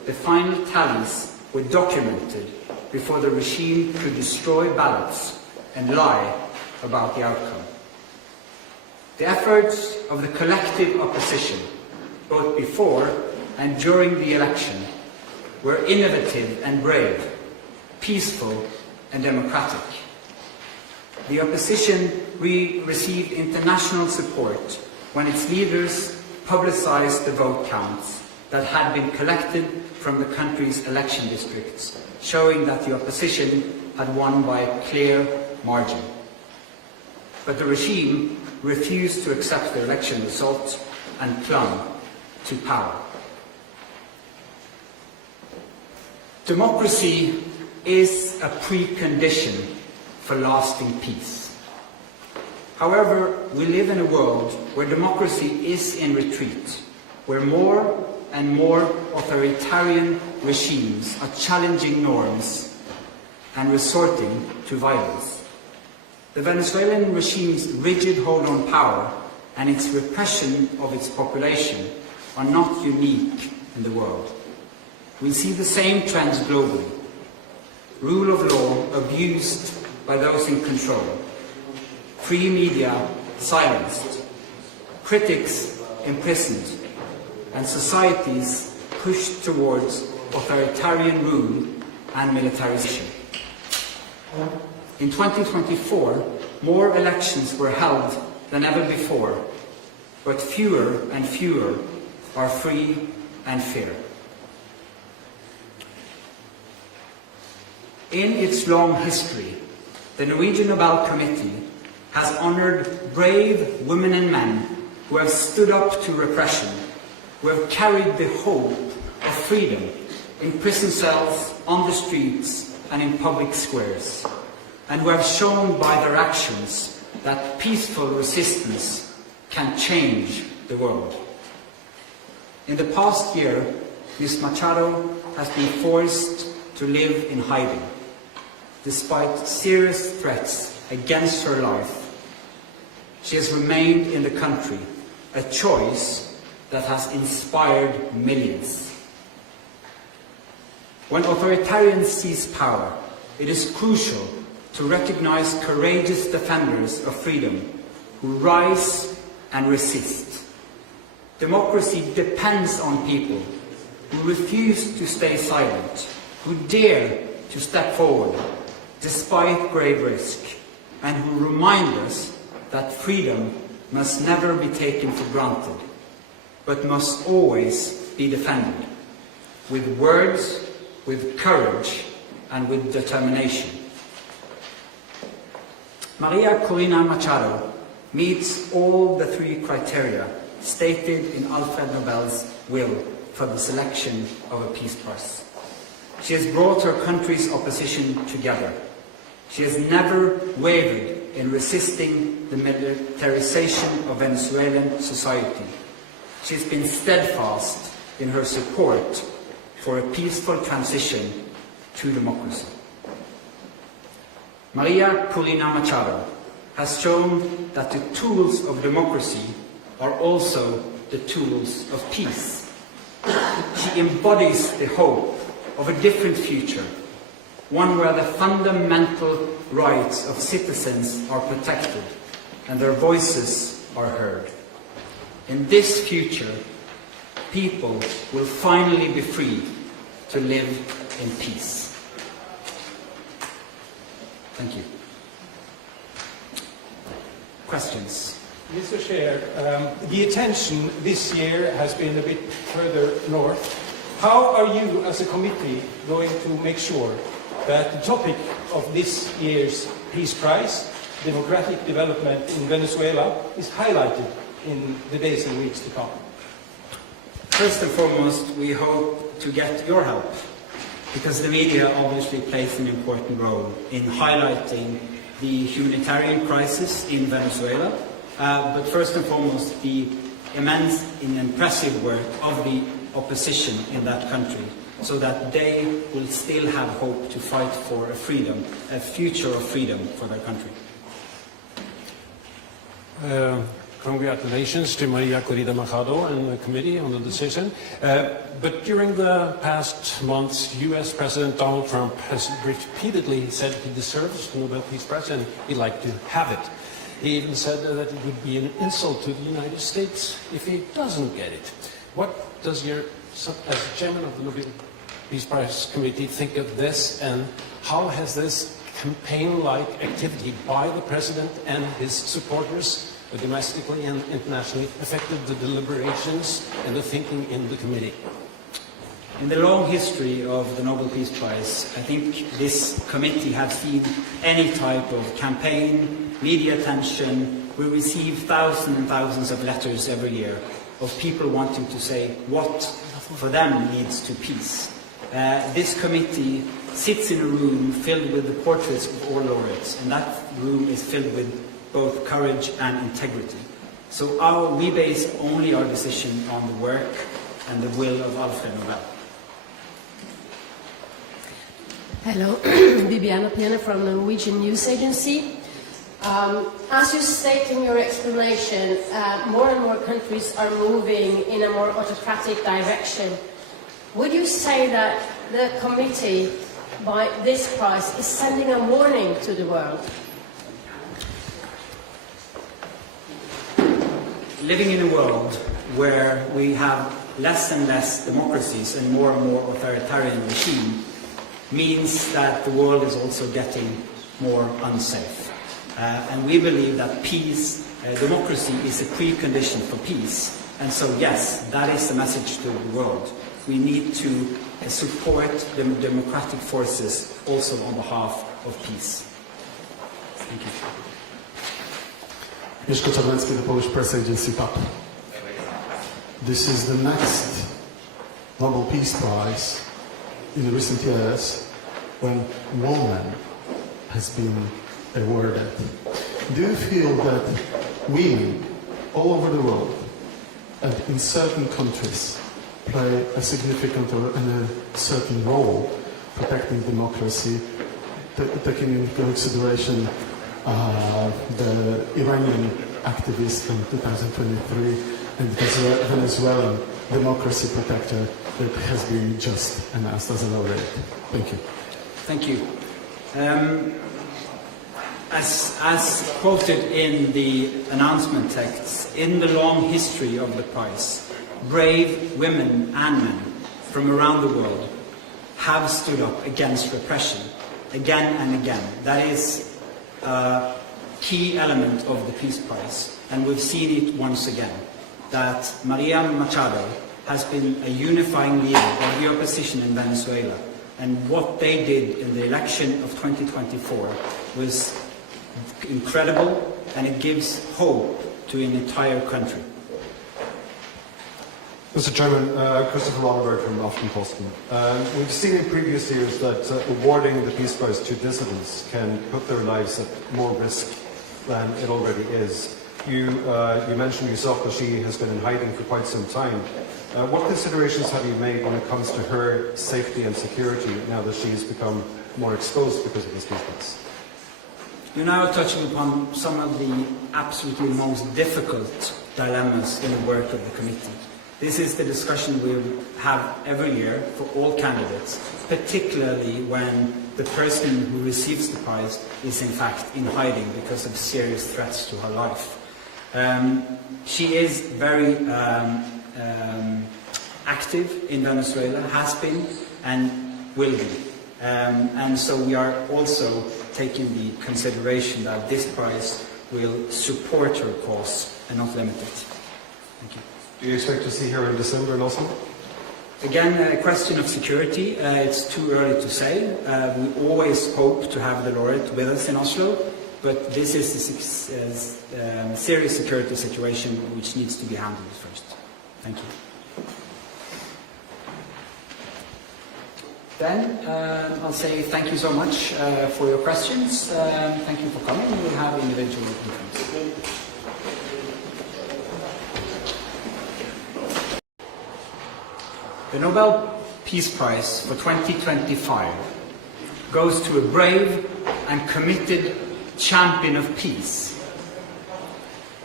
the final tallies were documented before the regime could destroy ballots and lie about the outcome. The efforts of the collective opposition, both before and during the election, were innovative and brave, peaceful and democratic. The opposition received international support when its leaders publicized the vote counts that had been collected from the country's election districts, showing that the opposition had won by a clear margin. But the regime refused to accept the election result and clung to power. Democracy is a precondition for lasting peace. However, we live in a world where democracy is in retreat, where more and more authoritarian regimes are challenging norms and resorting to violence. The Venezuelan regime's rigid hold on power and its repression of its population are not unique in the world. We see the same trends globally. Rule of law abused by those in control, free media silenced, critics imprisoned, and societies pushed towards authoritarian rule and militarization. In 2024, more elections were held than ever before, but fewer and fewer are free and fair. In its long history, the Norwegian Nobel Committee has honored brave women and men who have stood up to repression, who have carried the hope of freedom in prison cells, on the streets, and in public squares, and who have shown by their actions that peaceful resistance can change the world. In the past year, Ms. Machado has been forced to live in hiding. Despite serious threats against her life, she has remained in the country, a choice that has inspired millions. When authoritarians seize power, it is crucial to recognize courageous defenders of freedom who rise and resist. Democracy depends on people who refuse to stay silent, who dare to step forward despite grave risk, and who remind us that freedom must never be taken for granted, but must always be defended, with words, with courage, and with determination. María Corina Machado meets all the three criteria stated in Alfred Nobel's will for the selection of a Peace Prize. She has brought her country's opposition together. She has never wavered in resisting the militarization of Venezuelan society. She has been steadfast in her support for a peaceful transition to democracy. María Corina Machado has shown that the tools of democracy are also the tools of peace. She embodies the hope of a different future, one where the fundamental rights of citizens are protected and their voices are heard. In this future, people will finally be free to live in peace. Thank you. Questions? Mr. Chair, the attention this year has been a bit further north. How are you as a committee going to make sure that the topic of this year's Peace Prize, democratic development in Venezuela, is highlighted in the days and weeks to come? First and foremost, we hope to get your help, because the media obviously plays an important role in highlighting the humanitarian crisis in Venezuela, but first and foremost the immense and impressive work of the opposition in that country, so that they will still have hope to fight for a freedom, a future of freedom for their country. congratulations to María Corina Machado and the committee on the decision. But during the past months, US President Donald Trump has repeatedly said he deserves the Nobel Peace Prize and he'd like to have it. He even said that it would be an insult to the United States if he doesn't get it. What does as chairman of the Nobel Peace Prize Committee think of this, and how has this campaign-like activity by the President and his supporters domestically and internationally affected the deliberations and the thinking in the committee? In the long history of the Nobel Peace Prize, I think this committee has seen any type of campaign, media attention. We receive thousands and thousands of letters every year of people wanting to say what for them leads to peace. This committee sits in a room filled with the portraits of all laureates, and that room is filled with both courage and integrity. So we base only our decision on the work and the will of Alfred Nobel. Hello, Bibiana Piena from the Norwegian News Agency. As you state in your explanation, more and more countries are moving in a more autocratic direction. Would you say that the committee, by this prize, is sending a warning to the world? Living in a world where we have less and less democracies and more authoritarian regime means that the world is also getting more unsafe. And we believe that peace, democracy is a precondition for peace. And so, yes, that is the message to the world. We need to support the democratic forces also on behalf of peace. Thank you. Mieszko Czarnecki, the Polish press agency PAP. This is the next Nobel Peace Prize in the recent years when woman has been awarded. Do you feel that women all over the world and in certain countries play a significant or a certain role protecting democracy, taking into consideration the Iranian activist in 2023 and the Venezuelan democracy protector that has been just announced as a laureate? Thank you. Thank you. As quoted in the announcement texts, in the long history of the prize, brave women and men from around the world have stood up against repression again and again. That is a key element of the Peace Prize, and we've seen it once again, that María Machado has been a unifying leader of the opposition in Venezuela, and what they did in the election of 2024 was incredible, and it gives hope to an entire country. Mr. Chairman, Christopher Oliver from Aftenposten. We've seen in previous years that awarding the Peace Prize to dissidents can put their lives at more risk than it already is. You mentioned yourself that she has been in hiding for quite some time. What considerations have you made when it comes to her safety and security now that she's become more exposed because of this Peace Prize? You're now touching upon some of the absolutely most difficult dilemmas in the work of the committee. This is the discussion we have every year for all candidates, particularly when the person who receives the prize is in fact in hiding because of serious threats to her life. She is very active in Venezuela, has been and will be. And so we are also taking the consideration that this prize will support her cause and not limit it. Thank you. Do you expect to see her in December in Oslo? Again, a question of security. It's too early to say. We always hope to have the laureate with us in Oslo, but this is a serious security situation which needs to be handled first. Thank you. Then I'll say thank you so much for your questions. Thank you for coming. We'll have individual meetings. The Nobel Peace Prize for 2025 goes to a brave and committed champion of peace.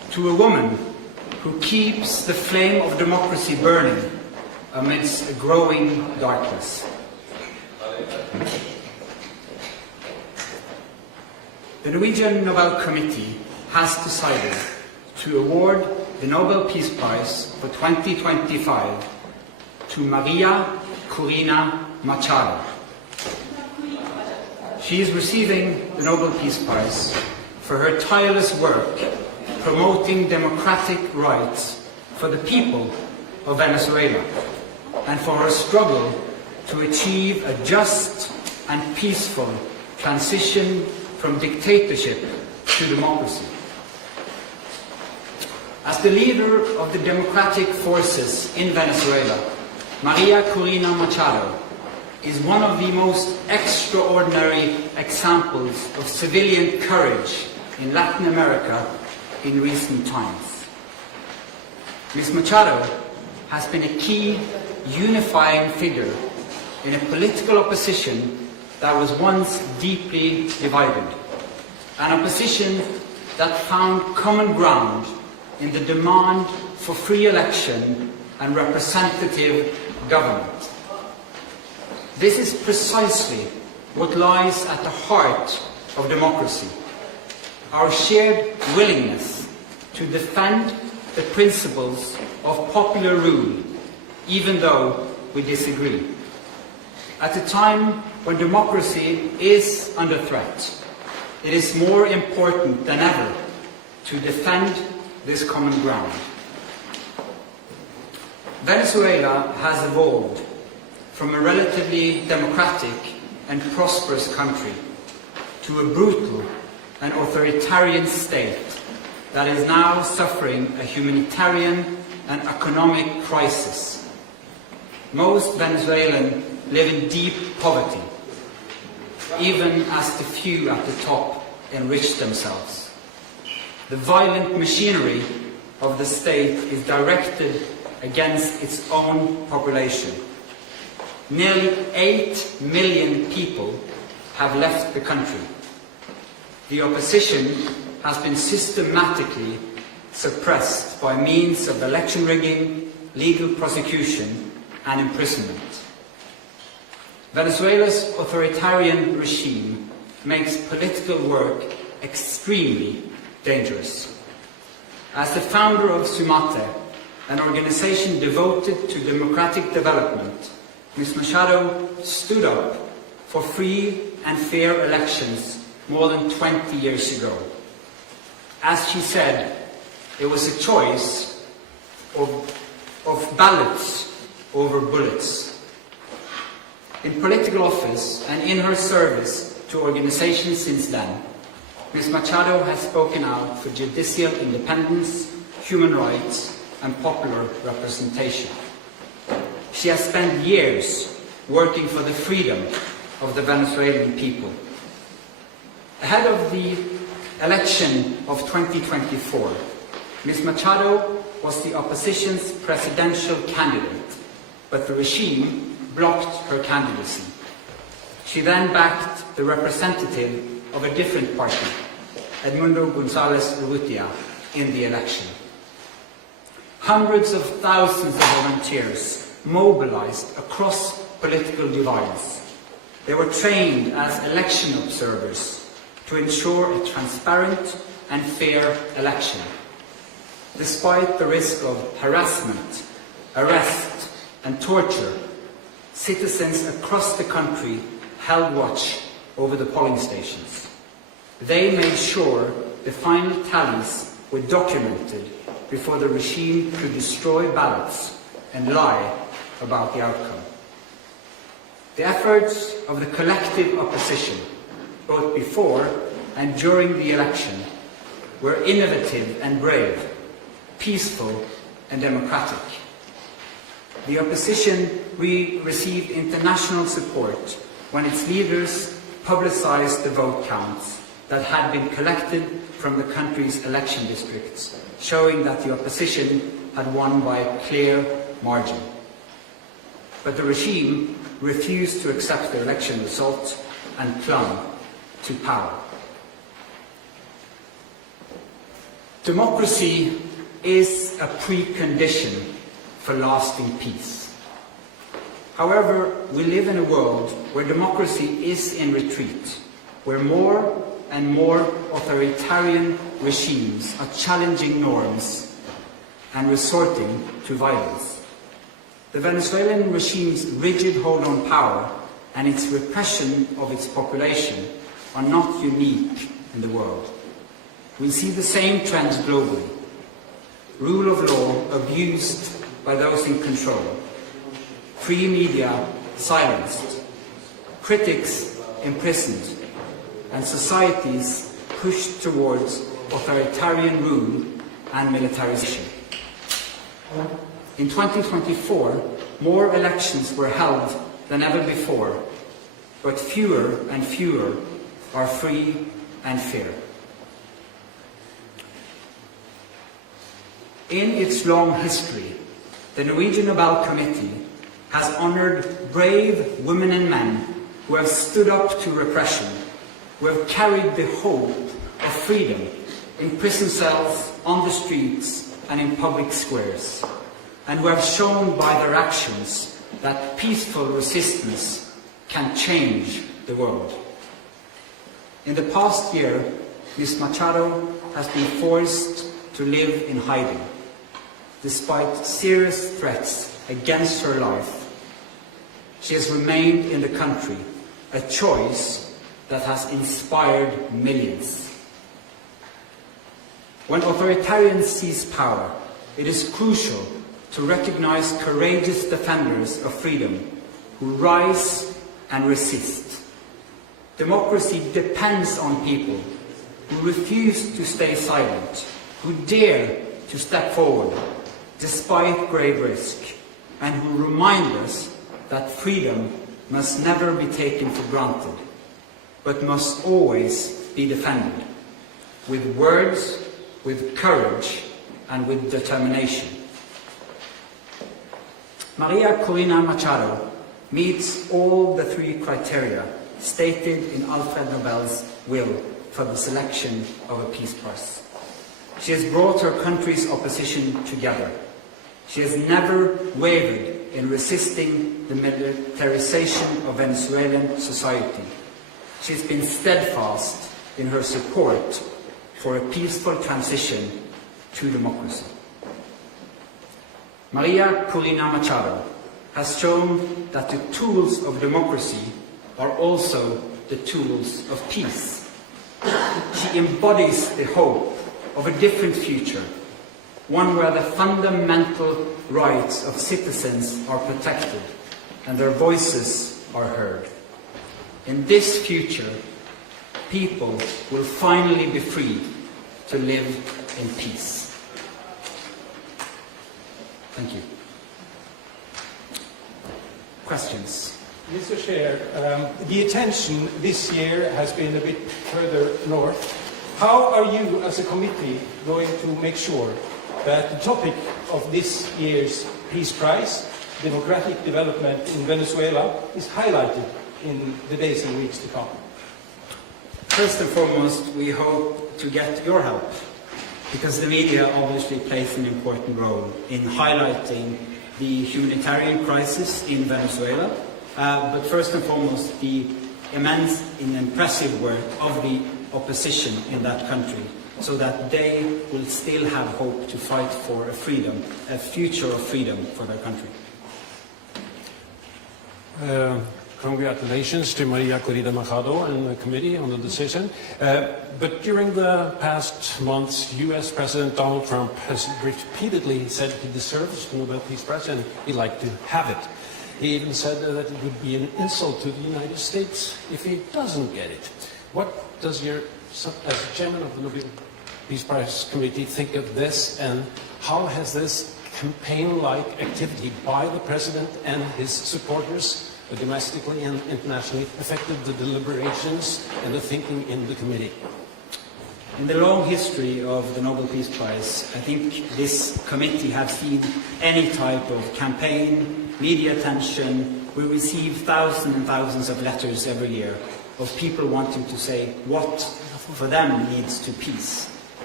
to a woman who keeps the flame of democracy burning amidst a growing darkness. The Norwegian Nobel Committee has decided to award the Nobel Peace Prize for 2025 to María Corina Machado. She is receiving the Nobel Peace Prize for her tireless work promoting democratic rights for the people of Venezuela and for her struggle to achieve a just and peaceful transition from dictatorship to democracy. As the leader of the democratic forces in Venezuela, María Corina Machado is one of the most extraordinary examples of civilian courage in Latin America in recent times. Ms. Machado has been a key unifying figure in a political opposition that was once deeply divided, an opposition that found common ground in the demand for free election and representative government. This is precisely what lies at the heart of democracy, our shared willingness to defend the principles of popular rule, even though we disagree. At a time when democracy is under threat, it is more important than ever to defend this common ground. Venezuela has evolved from a relatively democratic and prosperous country to a brutal and authoritarian state that is now suffering a humanitarian and economic crisis. Most Venezuelans live in deep poverty, even as the few at the top enrich themselves. The violent machinery of the state is directed against its own population. Nearly 8 million people have left the country. The opposition has been systematically suppressed by means of election rigging, legal prosecution, and imprisonment. Venezuela's authoritarian regime makes political work extremely dangerous. As the founder of Sumate, an organization devoted to democratic development, Ms. Machado stood up for free and fair elections more than 20 years ago. As she said, it was a choice of ballots over bullets. In political office and in her service to organizations since then, Ms. Machado has spoken out for judicial independence, human rights, and popular representation. She has spent years working for the freedom of the Venezuelan people. Ahead of the election of 2024, Ms. Machado was the opposition's presidential candidate, but the regime blocked her candidacy. She then backed the representative of a different party, Edmundo González Urrutia, in the election. Hundreds of thousands of volunteers mobilized across political divides. They were trained as election observers to ensure a transparent and fair election. Despite the risk of harassment, arrest, and torture, citizens across the country held watch over the polling stations. They made sure the final tallies were documented before the regime could destroy ballots and lie about the outcome. The efforts of the collective opposition, both before and during the election, were innovative and brave, peaceful and democratic. The opposition received international support when its leaders publicized the vote counts that had been collected from the country's election districts, showing that the opposition had won by a clear margin. But the regime refused to accept the election results and clung to power. Democracy is a precondition for lasting peace. However, we live in a world where democracy is in retreat, where more and more authoritarian regimes are challenging norms and resorting to violence. The Venezuelan regime's rigid hold on power and its repression of its population are not unique in the world. We see the same trends globally. Rule of law abused by those in control, free media silenced, critics imprisoned, and societies pushed towards authoritarian rule and militarization. In 2024, more elections were held than ever before, but fewer and fewer are free and fair. In its long history, the Norwegian Nobel Committee has honored brave women and men who have stood up to repression, who have carried the hope of freedom in prison cells, on the streets, and in public squares, and who have shown by their actions that peaceful resistance can change the world. In the past year, Ms. Machado has been forced to live in hiding. Despite serious threats against her life, she has remained in the country, a choice that has inspired millions. When authoritarians seize power, it is crucial to recognize courageous defenders of freedom who rise and resist. Democracy depends on people who refuse to stay silent, who dare to step forward despite grave risk, and who remind us that freedom must never be taken for granted, but must always be defended, with words, with courage, and with determination. María Corina Machado meets all the three criteria stated in Alfred Nobel's will for the selection of a Peace Prize. She has brought her country's opposition together. She has never wavered in resisting the militarization of Venezuelan society. She has been steadfast in her support for a peaceful transition to democracy. María Corina Machado has shown that the tools of democracy are also the tools of peace. She embodies the hope of a different future, one where the fundamental rights of citizens are protected and their voices are heard. In this future, people will finally be free to live in peace. Thank you. Questions? Mr. Chair, the attention this year has been a bit further north. How are you as a committee going to make sure that the topic of this year's Peace Prize, democratic development in Venezuela, is highlighted in the days and weeks to come? First and foremost, we hope to get your help, because the media obviously plays an important role in highlighting the humanitarian crisis in Venezuela, but first and foremost the immense and impressive work of the opposition in that country, so that they will still have hope to fight for a freedom, a future of freedom for their country. Congratulations to María Corina Machado and the committee on the decision. But during the past months, US President Donald Trump has repeatedly said he deserves the Nobel Peace Prize and he'd like to have it. He even said that it would be an insult to the United States if he doesn't get it. What does your, as chairman of the Nobel Peace Prize Committee, think of this, and how has this campaign-like activity by the president and his supporters domestically and internationally affected the deliberations and the thinking in the committee? In the long history of the Nobel Peace Prize, I think this committee has seen any type of campaign, media attention. We receive thousands and thousands of letters every year of people wanting to say what for them leads to peace.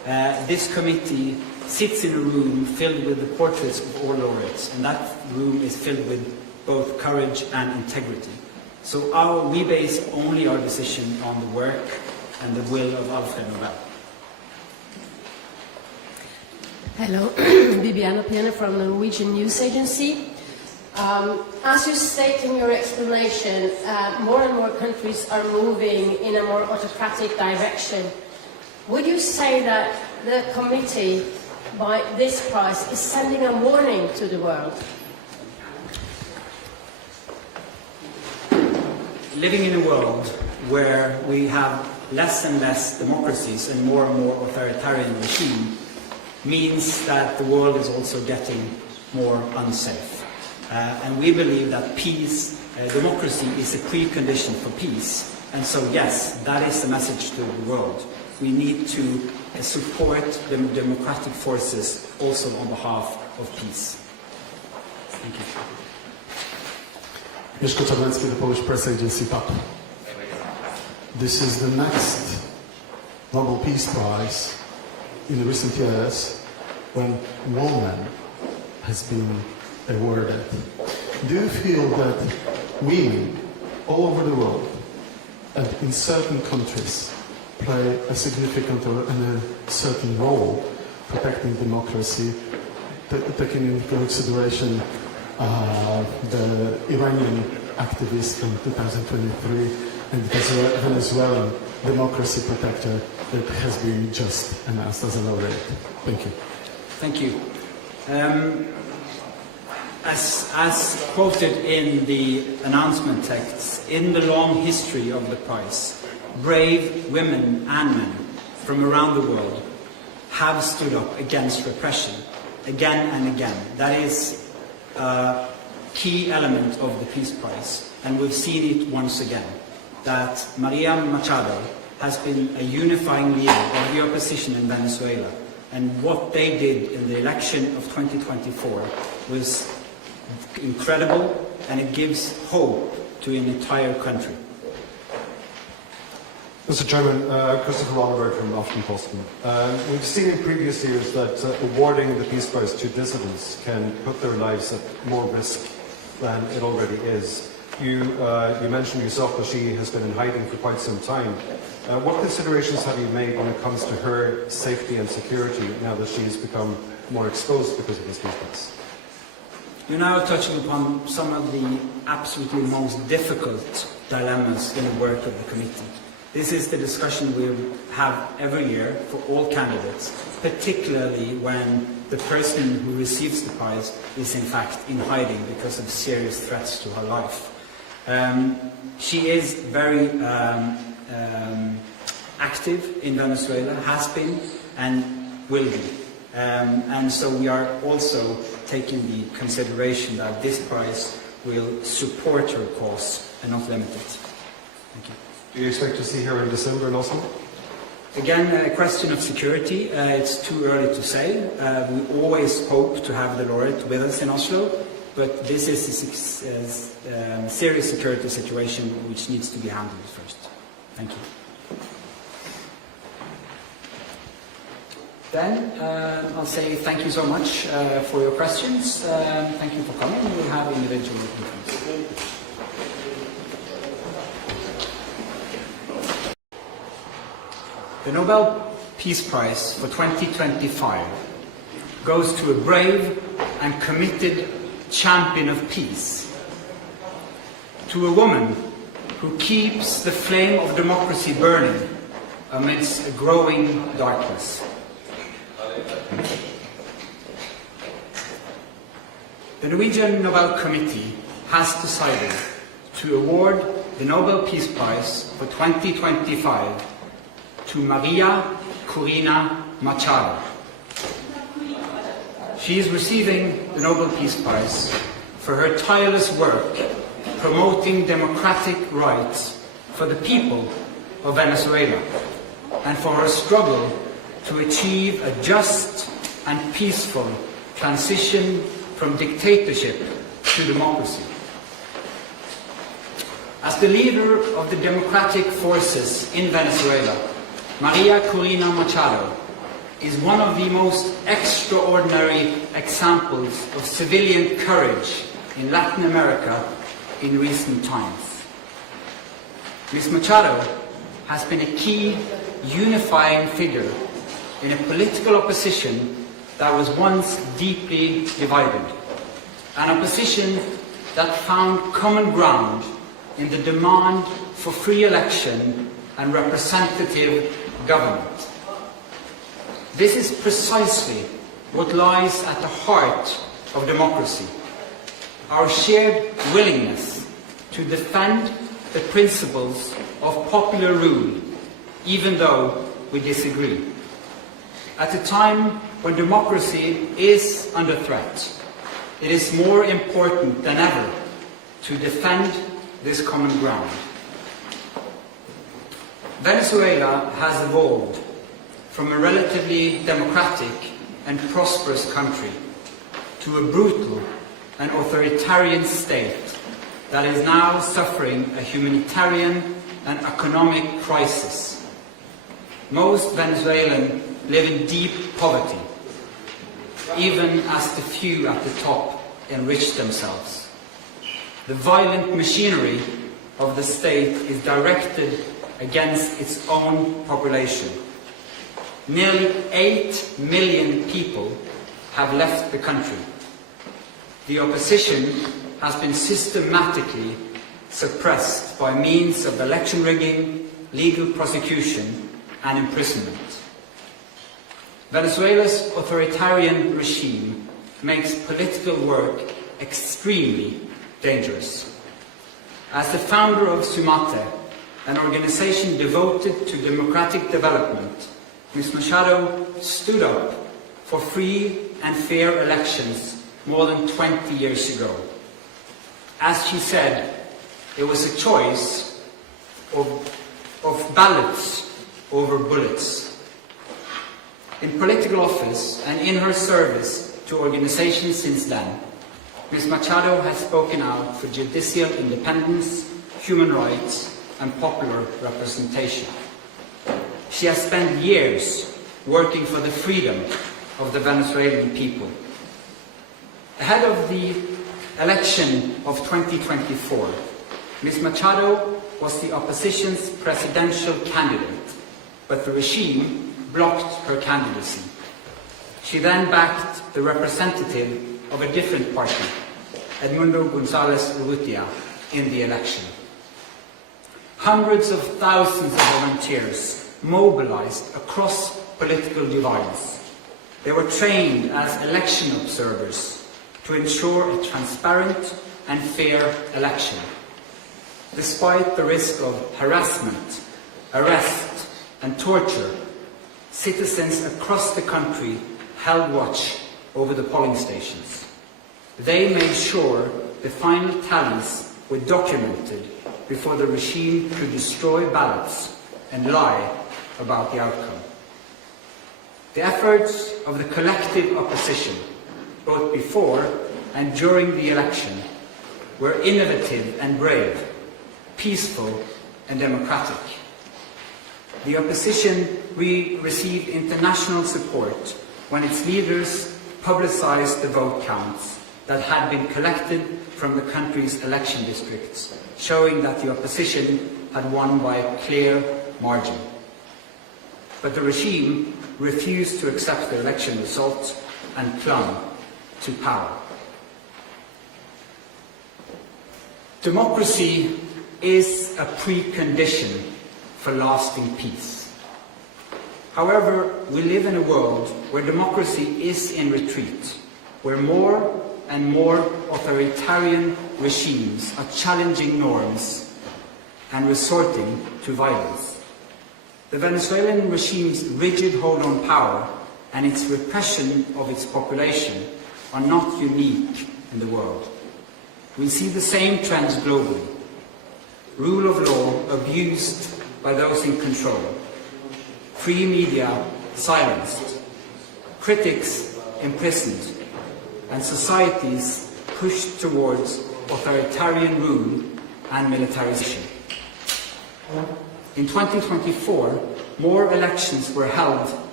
this committee sits in a room filled with the portraits of all laureates, and that room is filled with both courage and integrity. So we base only our decision on the work and the will of Alfred Nobel. Hello, Bibiana Piena from the Norwegian News Agency. As you state in your explanation, more and more countries are moving in a more autocratic direction. Would you say that the committee, by this prize, is sending a warning to the world? Living in a world where we have less and less democracies and more authoritarian regime means that the world is also getting more unsafe. And we believe that peace, democracy is a precondition for peace. And so yes, that is the message to the world. We need to support the democratic forces also on behalf of peace. Thank you. Mieszko Czarnecki, the Polish press agency PAP. This is the next Nobel Peace Prize in recent years when woman has been awarded. Do you feel that women all over the world and in certain countries play a significant or a certain role protecting democracy, taking into consideration the Iranian activist from 2023 and the Venezuelan democracy protector that has been just announced as a laureate? Thank you. Thank you. As quoted in the announcement texts, in the long history of the prize, brave women and men from around the world have stood up against repression again and again. That is a key element of the Peace Prize, and we've seen it once again, that María Machado has been a unifying leader of the opposition in Venezuela, and what they did in the election of 2024 was incredible, and it gives hope to an entire country. Mr. Chairman, Christopher Ronneberg from Aftenposten. We've seen in previous years that awarding the Peace Prize to dissidents can put their lives at more risk than it already is. You mentioned yourself that she has been in hiding for quite some time. What considerations have you made when it comes to her safety and security now that she has become more exposed because of this Peace Prize? You're now touching upon some of the absolutely most difficult dilemmas in the work of the committee. This is the discussion we have every year for all candidates, particularly when the person who receives the prize is in fact in hiding because of serious threats to her life. She is very active in Venezuela, has been and will be. And so we are also taking the consideration that this prize will support her cause and not limit it. Thank you. Do you expect to see her in December in Oslo? Again, a question of security. It's too early to say. We always hope to have the laureate with us in Oslo, but this is a serious security situation which needs to be handled first. Thank you. Then I'll say thank you so much for your questions. Thank you for coming. We'll have individual interviews. The Nobel Peace Prize for 2025 goes to a brave and committed champion of peace, to a woman who keeps the flame of democracy burning amidst a growing darkness. The Norwegian Nobel Committee has decided to award the Nobel Peace Prize for 2025 to María Corina Machado. She is receiving the Nobel Peace Prize for her tireless work promoting democratic rights for the people of Venezuela and for her struggle to achieve a just and peaceful transition from dictatorship to democracy. As the leader of the democratic forces in Venezuela, María Corina Machado is one of the most extraordinary examples of civilian courage in Latin America in recent times. Ms. Machado has been a key unifying figure in a political opposition that was once deeply divided, an opposition that found common ground in the demand for free election and representative government. This is precisely what lies at the heart of democracy, our shared willingness to defend the principles of popular rule, even though we disagree. At a time when democracy is under threat, it is more important than ever to defend this common ground. Venezuela has evolved from a relatively democratic and prosperous country to a brutal and authoritarian state that is now suffering a humanitarian and economic crisis. Most Venezuelans live in deep poverty, even as the few at the top enrich themselves. The violent machinery of the state is directed against its own population. Nearly 8 million people have left the country. The opposition has been systematically suppressed by means of election rigging, legal prosecution, and imprisonment. Venezuela's authoritarian regime makes political work extremely dangerous. As the founder of Sumate, an organization devoted to democratic development, Ms. Machado stood up for free and fair elections more than 20 years ago. As she said, it was a choice of ballots over bullets. In political office and in her service to organizations since then, Ms. Machado has spoken out for judicial independence, human rights, and popular representation. She has spent years working for the freedom of the Venezuelan people. Ahead of the election of 2024, Ms. Machado was the opposition's presidential candidate, but the regime blocked her candidacy. She then backed the representative of a different party, Edmundo González Urrutia, in the election. Hundreds of thousands of volunteers mobilized across political divides. They were trained as election observers to ensure a transparent and fair election. Despite the risk of harassment, arrest, and torture, citizens across the country held watch over the polling stations. They made sure the final tallies were documented before the regime could destroy ballots and lie about the outcome. The efforts of the collective opposition, both before and during the election, were innovative and brave, peaceful and democratic. The opposition received international support when its leaders publicized the vote counts that had been collected from the country's election districts, showing that the opposition had won by a clear margin. But the regime refused to accept the election results and clung to power. Democracy is a precondition for lasting peace. However, we live in a world where democracy is in retreat, where more and more authoritarian regimes are challenging norms and resorting to violence. The Venezuelan regime's rigid hold on power and its repression of its population are not unique in the world. We see the same trends globally. Rule of law abused by those in control, free media silenced, critics imprisoned, and societies pushed towards authoritarian rule and militarization. In 2024, more elections were held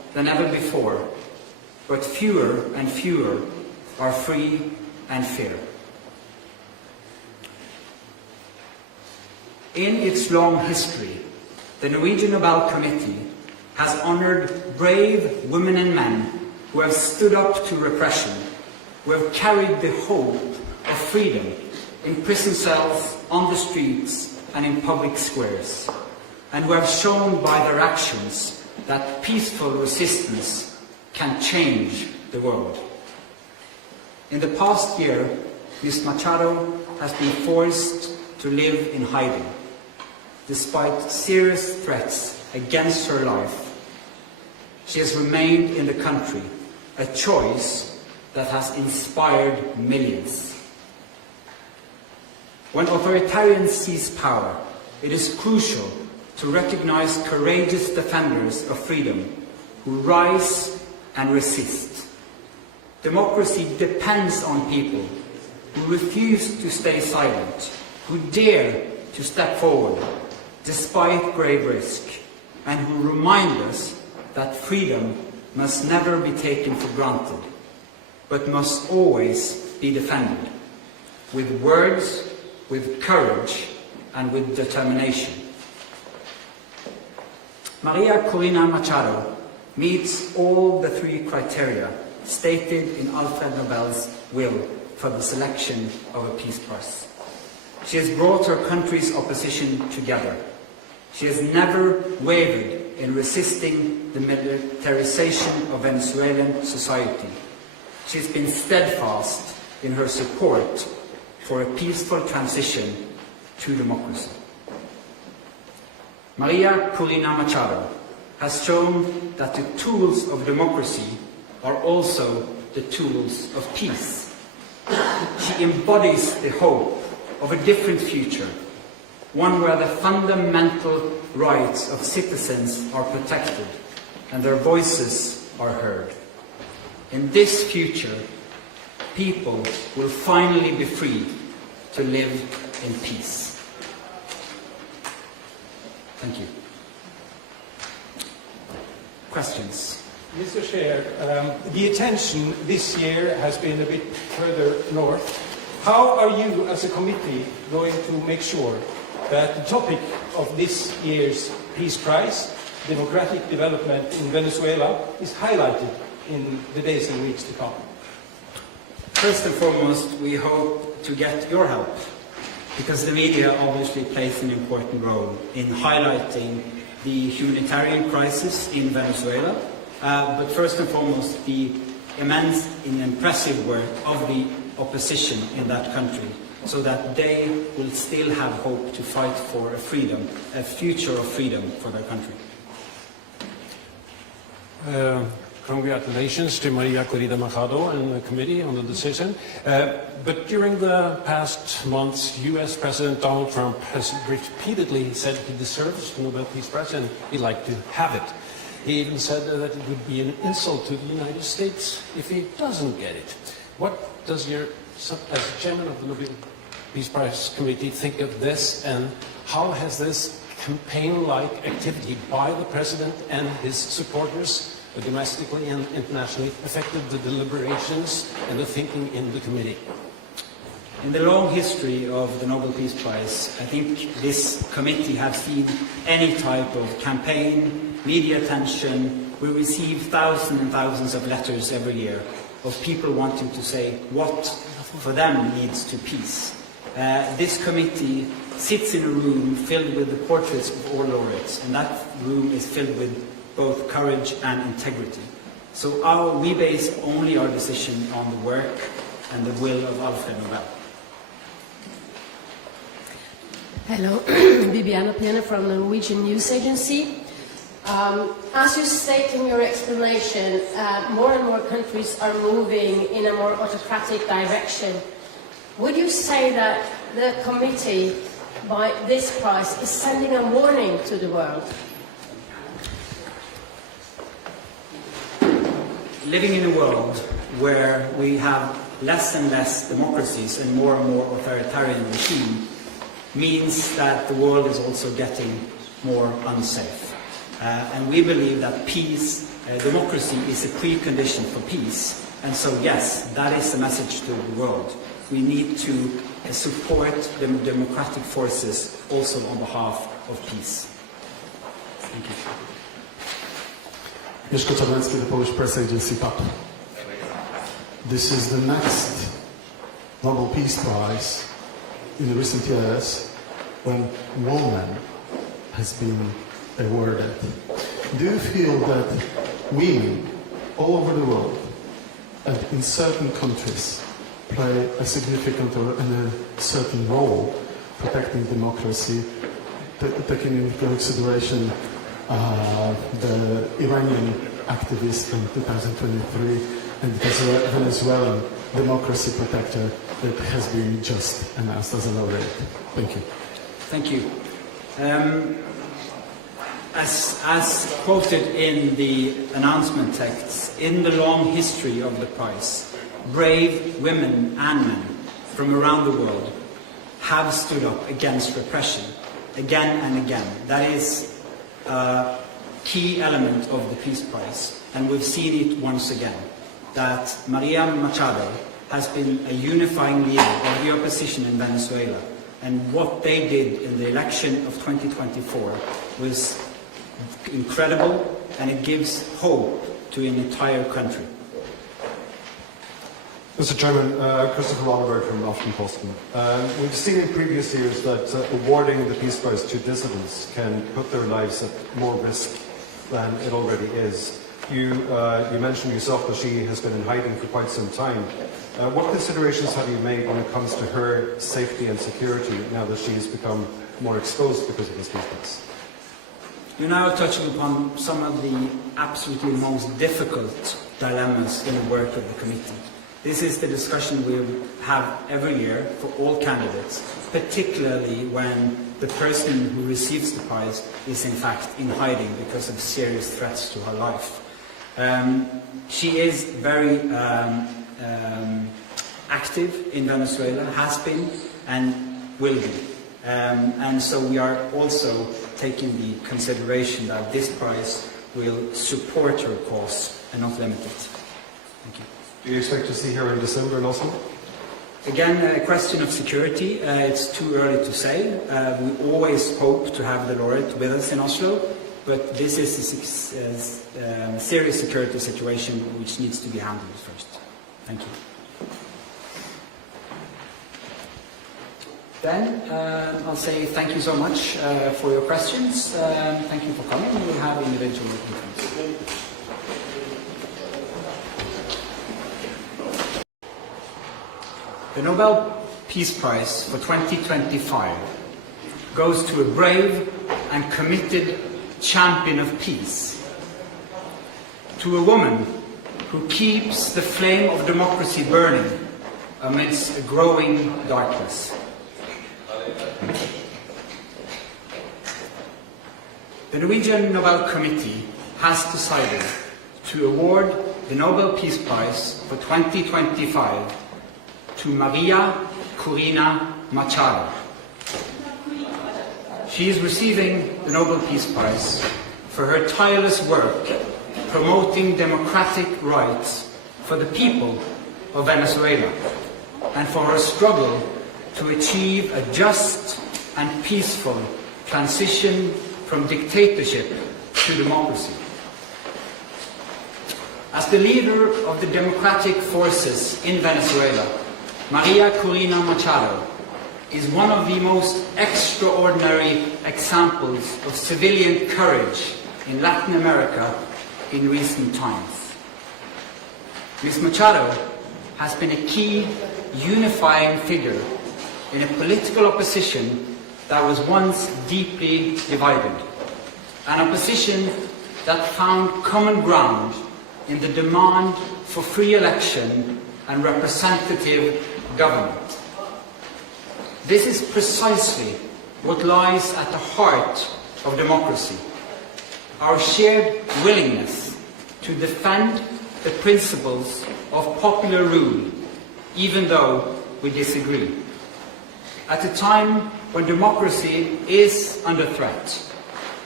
than ever before, but fewer and fewer are free and fair. In its long history, the Norwegian Nobel Committee has honored brave women and men who have stood up to repression, who have carried the hope of freedom in prison cells, on the streets, and in public squares, and who have shown by their actions that peaceful resistance can change the world. In the past year, Ms. Machado has been forced to live in hiding. Despite serious threats against her life, she has remained in the country, a choice that has inspired millions. When authoritarians seize power, it is crucial to recognize courageous defenders of freedom who rise and resist. Democracy depends on people who refuse to stay silent, who dare to step forward despite grave risk, and who remind us that freedom must never be taken for granted, but must always be defended, with words, with courage, and with determination. María Corina Machado meets all the three criteria stated in Alfred Nobel's will for the selection of a Peace Prize. She has brought her country's opposition together. She has never wavered in resisting the militarization of Venezuelan society. She has been steadfast in her support for a peaceful transition to democracy. María Corina Machado has shown that the tools of democracy are also the tools of peace. She embodies the hope of a different future, one where the fundamental rights of citizens are protected and their voices are heard. In this future, people will finally be free to live in peace. Thank you. Questions? Mr. Chair, the attention this year has been a bit further north. How are you as a committee going to make sure that the topic of this year's Peace Prize, democratic development in Venezuela, is highlighted in the days and weeks to come? First and foremost, we hope to get your help, because the media obviously plays an important role in highlighting the humanitarian crisis in Venezuela, but first and foremost the immense and impressive work of the opposition in that country, so that they will still have hope to fight for a freedom, a future of freedom for their country. Congratulations to María Corina Machado and the committee on the decision. But during the past months, US President Donald Trump has repeatedly said he deserves the Nobel Peace Prize and he'd like to have it. He even said that it would be an insult to the United States if he doesn't get it. What does as chairman of the Nobel Peace Prize Committee think of this, and how has this campaign-like activity by the President and his supporters domestically and internationally affected the deliberations and the thinking in the committee? In the long history of the Nobel Peace Prize, I think this committee has seen any type of campaign, media attention. We receive thousands and thousands of letters every year of people wanting to say what for them leads to peace. This committee sits in a room filled with the portraits of all laureates, and that room is filled with both courage and integrity. So we base only our decision on the work and the will of Alfred Nobel. Hello, Bibiana Piena from the Norwegian News Agency. As you state in your explanation, more and more countries are moving in a more autocratic direction. Would you say that the committee, by this prize, is sending a warning to the world? Living in a world where we have less and less democracies and more authoritarian regime means that the world is also getting more unsafe. And we believe that peace, democracy is a precondition for peace. And so, yes, that is the message to the world. We need to support the democratic forces also on behalf of peace. Thank you. Mieszko Czarnecki, the Polish press agency PAP. This is the next Nobel Peace Prize in recent years when woman has been awarded. Do you feel that women all over the world and in certain countries play a significant or a certain role protecting democracy, taking into consideration the Iranian activist in 2023 and the Venezuelan democracy protector that has been just announced as a laureate? Thank you. Thank you. As quoted in the announcement texts, in the long history of the prize, brave women and men from around the world have stood up against repression again and again. That is a key element of the Peace Prize, and we've seen it once again, that María Machado has been a unifying leader of the opposition in Venezuela, and what they did in the election of 2024 was incredible, and it gives hope to an entire country. Mr. Chairman, Christopher Oliver from Aftenposten. We've seen in previous years that awarding the Peace Prize to dissidents can put their lives at more risk than it already is. You mentioned yourself that she has been in hiding for quite some time. What considerations have you made when it comes to her safety and security now that she has become more exposed because of this Peace Prize? You're now touching upon some of the absolutely most difficult dilemmas in the work of the committee. This is the discussion we have every year for all candidates, particularly when the person who receives the prize is in fact in hiding because of serious threats to her life. She is very active in Venezuela, has been and will be. And so we are also taking the consideration that this prize will support her cause and not limit it. Thank you. Do you expect to see her in December in Oslo? Again, a question of security. It's too early to say. We always hope to have the laureate with us in Oslo, but this is a serious security situation which needs to be handled first. Thank you. Then I'll say thank you so much for your questions. Thank you for coming. We will have individual meetings. The Nobel Peace Prize for 2025 goes to a brave and committed champion of peace, to a woman who keeps the flame of democracy burning amidst a growing darkness. The Norwegian Nobel Committee has decided to award the Nobel Peace Prize for 2025 to María Corina Machado. She is receiving the Nobel Peace Prize for her tireless work promoting democratic rights for the people of Venezuela and for her struggle to achieve a just and peaceful transition from dictatorship to democracy. As the leader of the democratic forces in Venezuela, María Corina Machado is one of the most extraordinary examples of civilian courage in Latin America in recent times. Ms. Machado has been a key unifying figure in a political opposition that was once deeply divided, an opposition that found common ground in the demand for free election and representative government. This is precisely what lies at the heart of democracy, our shared willingness to defend the principles of popular rule, even though we disagree. At a time when democracy is under threat,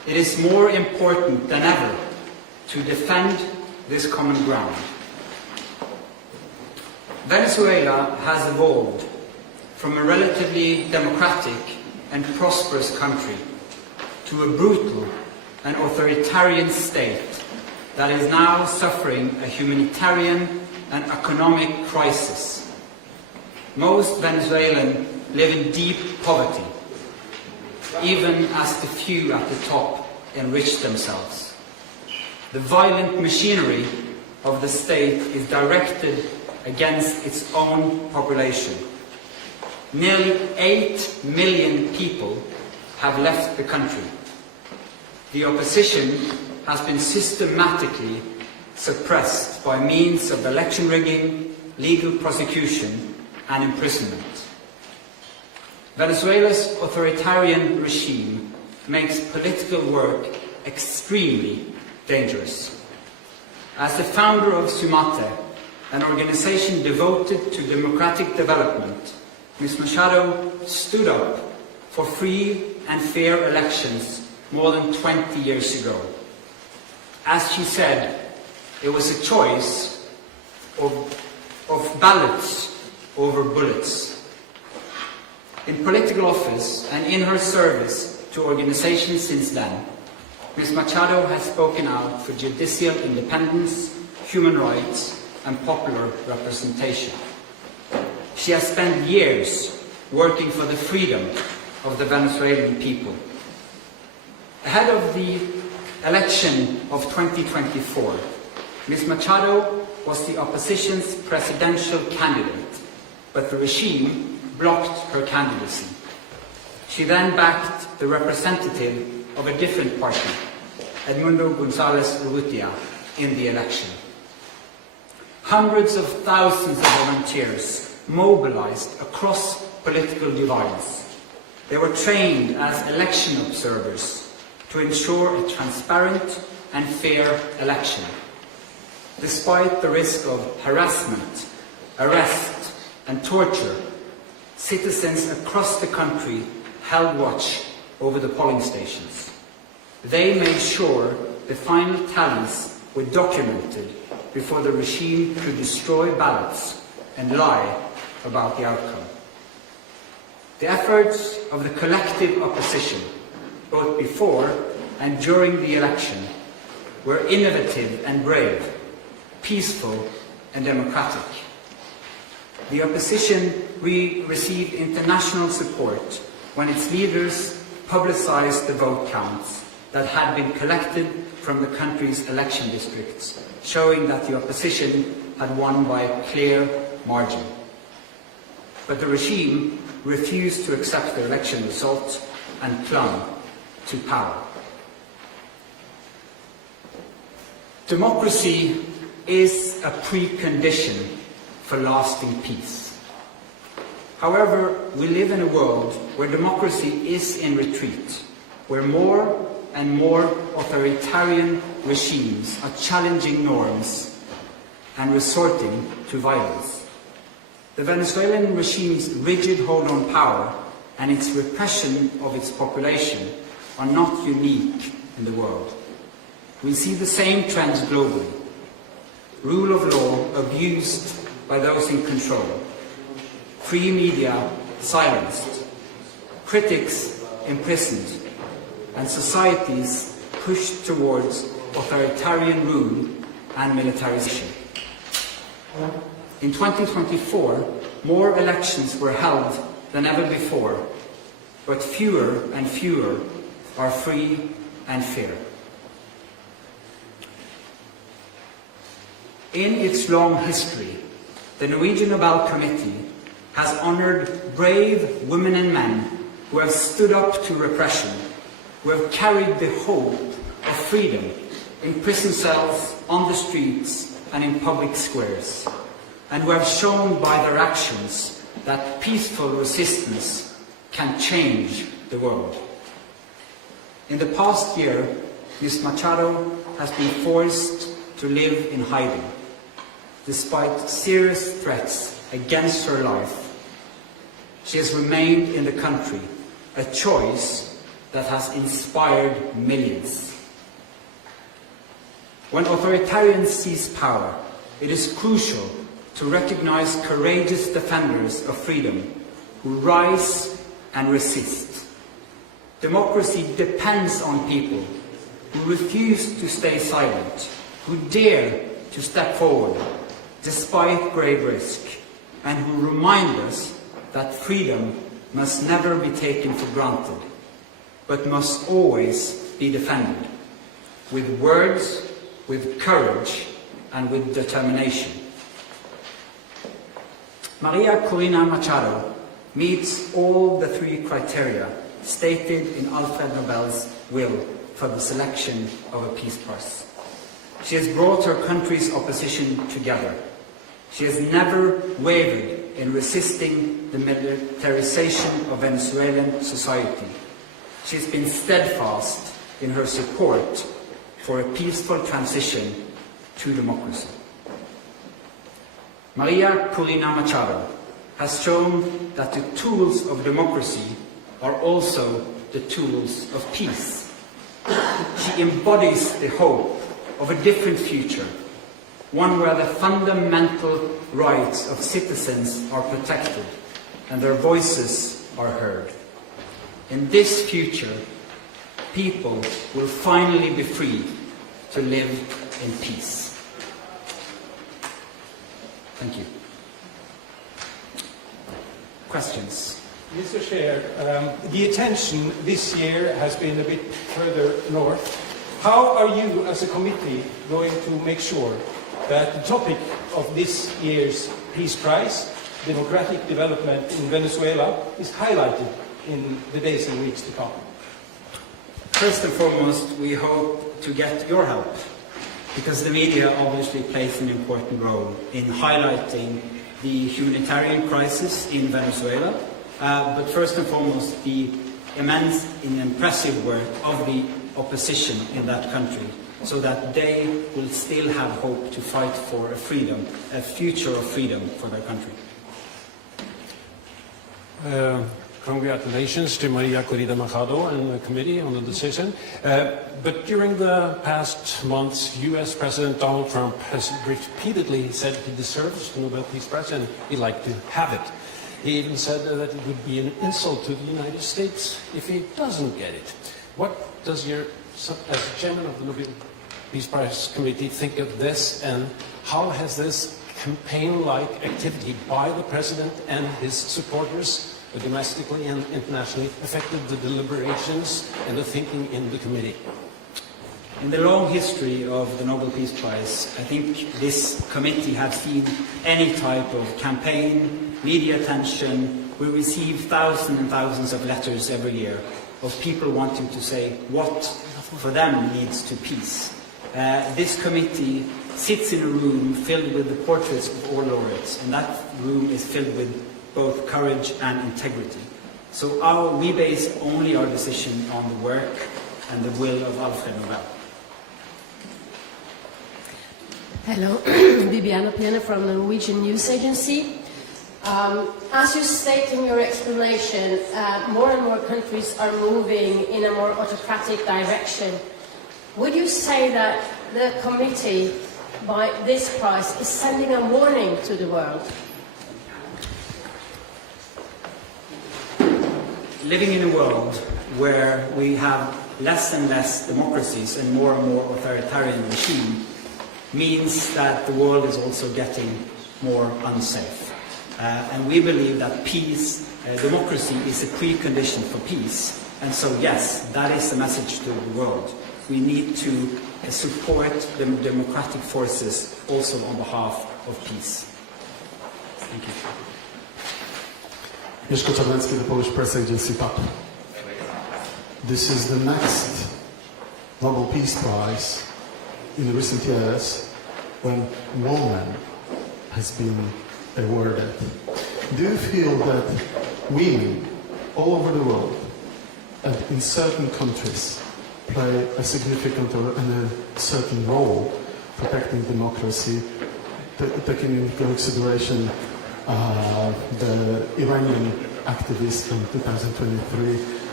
it is more important than ever to defend this common ground. Venezuela has evolved from a relatively democratic and prosperous country to a brutal and authoritarian state that is now suffering a humanitarian and economic crisis. Most Venezuelans live in deep poverty, even as the few at the top enrich themselves. The violent machinery of the state is directed against its own population. Nearly 8 million people have left the country. The opposition has been systematically suppressed by means of election rigging, legal prosecution, and imprisonment. Venezuela's authoritarian regime makes political work extremely dangerous. As the founder of Sumate, an organization devoted to democratic development, Ms. Machado stood up for free and fair elections more than 20 years ago. As she said, it was a choice of ballots over bullets. In political office and in her service to organizations since then, Ms. Machado has spoken out for judicial independence, human rights, and popular representation. She has spent years working for the freedom of the Venezuelan people. Ahead of the election of 2024, Ms. Machado was the opposition's presidential candidate, but the regime blocked her candidacy. She then backed the representative of a different party, Edmundo González Urrutia, in the election. Hundreds of thousands of volunteers mobilized across political divides. They were trained as election observers to ensure a transparent and fair election. Despite the risk of harassment, arrest, and torture, citizens across the country held watch over the polling stations. They made sure the final tallies were documented before the regime could destroy ballots and lie about the outcome. The efforts of the collective opposition, both before and during the election, were innovative and brave, peaceful and democratic. The opposition received international support when its leaders publicized the vote counts that had been collected from the country's election districts, showing that the opposition had won by a clear margin. But the regime refused to accept the election result and clung to power. Democracy is a precondition for lasting peace. However, we live in a world where democracy is in retreat, where more and more authoritarian regimes are challenging norms and resorting to violence. The Venezuelan regime's rigid hold on power and its repression of its population are not unique in the world. We see the same trends globally. Rule of law abused by those in control. Free media silenced. Critics imprisoned. And societies pushed towards authoritarian rule and militarization. In 2024, more elections were held than ever before, but fewer and fewer are free and fair. In its long history, the Norwegian Nobel Committee has honored brave women and men who have stood up to repression, who have carried the hope of freedom in prison cells, on the streets, and in public squares, and who have shown by their actions that peaceful resistance can change the world. In the past year, Ms. Machado has been forced to live in hiding. Despite serious threats against her life, she has remained in the country, a choice that has inspired millions. When authoritarians seize power, it is crucial to recognize courageous defenders of freedom who rise and resist. Democracy depends on people who refuse to stay silent, who dare to step forward despite grave risk, and who remind us that freedom must never be taken for granted, but must always be defended, with words, with courage, and with determination. María Corina Machado meets all the three criteria stated in Alfred Nobel's will for the selection of a Peace Prize. She has brought her country's opposition together. She has never wavered in resisting the militarization of Venezuelan society. She has been steadfast in her support for a peaceful transition to democracy. María Corina Machado has shown that the tools of democracy are also the tools of peace. She embodies the hope of a different future, one where the fundamental rights of citizens are protected and their voices are heard. In this future, people will finally be free to live in peace. Thank you. Questions? Mr. Chair, the attention this year has been a bit further north. How are you as a committee going to make sure that the topic of this year's Peace Prize, democratic development in Venezuela, is highlighted in the days and weeks to come? First and foremost, we hope to get your help, because the media obviously plays an important role in highlighting the humanitarian crisis in Venezuela, but first and foremost the immense and impressive work of the opposition in that country, so that they will still have hope to fight for a freedom, a future of freedom for their country. Congratulations to María Corina Machado and the committee on the decision. But during the past months, US President Donald Trump has repeatedly said he deserves the Nobel Peace Prize and he'd like to have it. He even said that it would be an insult to the United States if he doesn't get it. What does your, as chairman of the Nobel Peace Prize Committee, think of this, and how has this campaign-like activity by the president and his supporters domestically and internationally affected the deliberations and the thinking in the committee? In the long history of the Nobel Peace Prize, I think this committee has seen any type of campaign, media attention. We receive thousands and thousands of letters every year of people wanting to say what for them leads to peace. This committee sits in a room filled with the portraits of all laureates, and that room is filled with both courage and integrity. So we base only our decision on the work and the will of Alfred Nobel. Hello, Bibiana Piena from the Norwegian News Agency. As you state in your explanation, more and more countries are moving in a more autocratic direction. Would you say that the committee, by this prize, is sending a warning to the world? Living in a world where we have less and less democracies and more authoritarian regime means that the world is also getting more unsafe. And we believe that peace, democracy is a precondition for peace. And so yes, that is the message to the world. We need to support the democratic forces also on behalf of peace. Thank you. Mieszko Czarnecki, the Polish press agency PAP. This is the next Nobel Peace Prize in the recent years when woman has been awarded. Do you feel that women all over the world and in certain countries play a significant or a certain role protecting democracy, taking into consideration the Iranian activists in 2023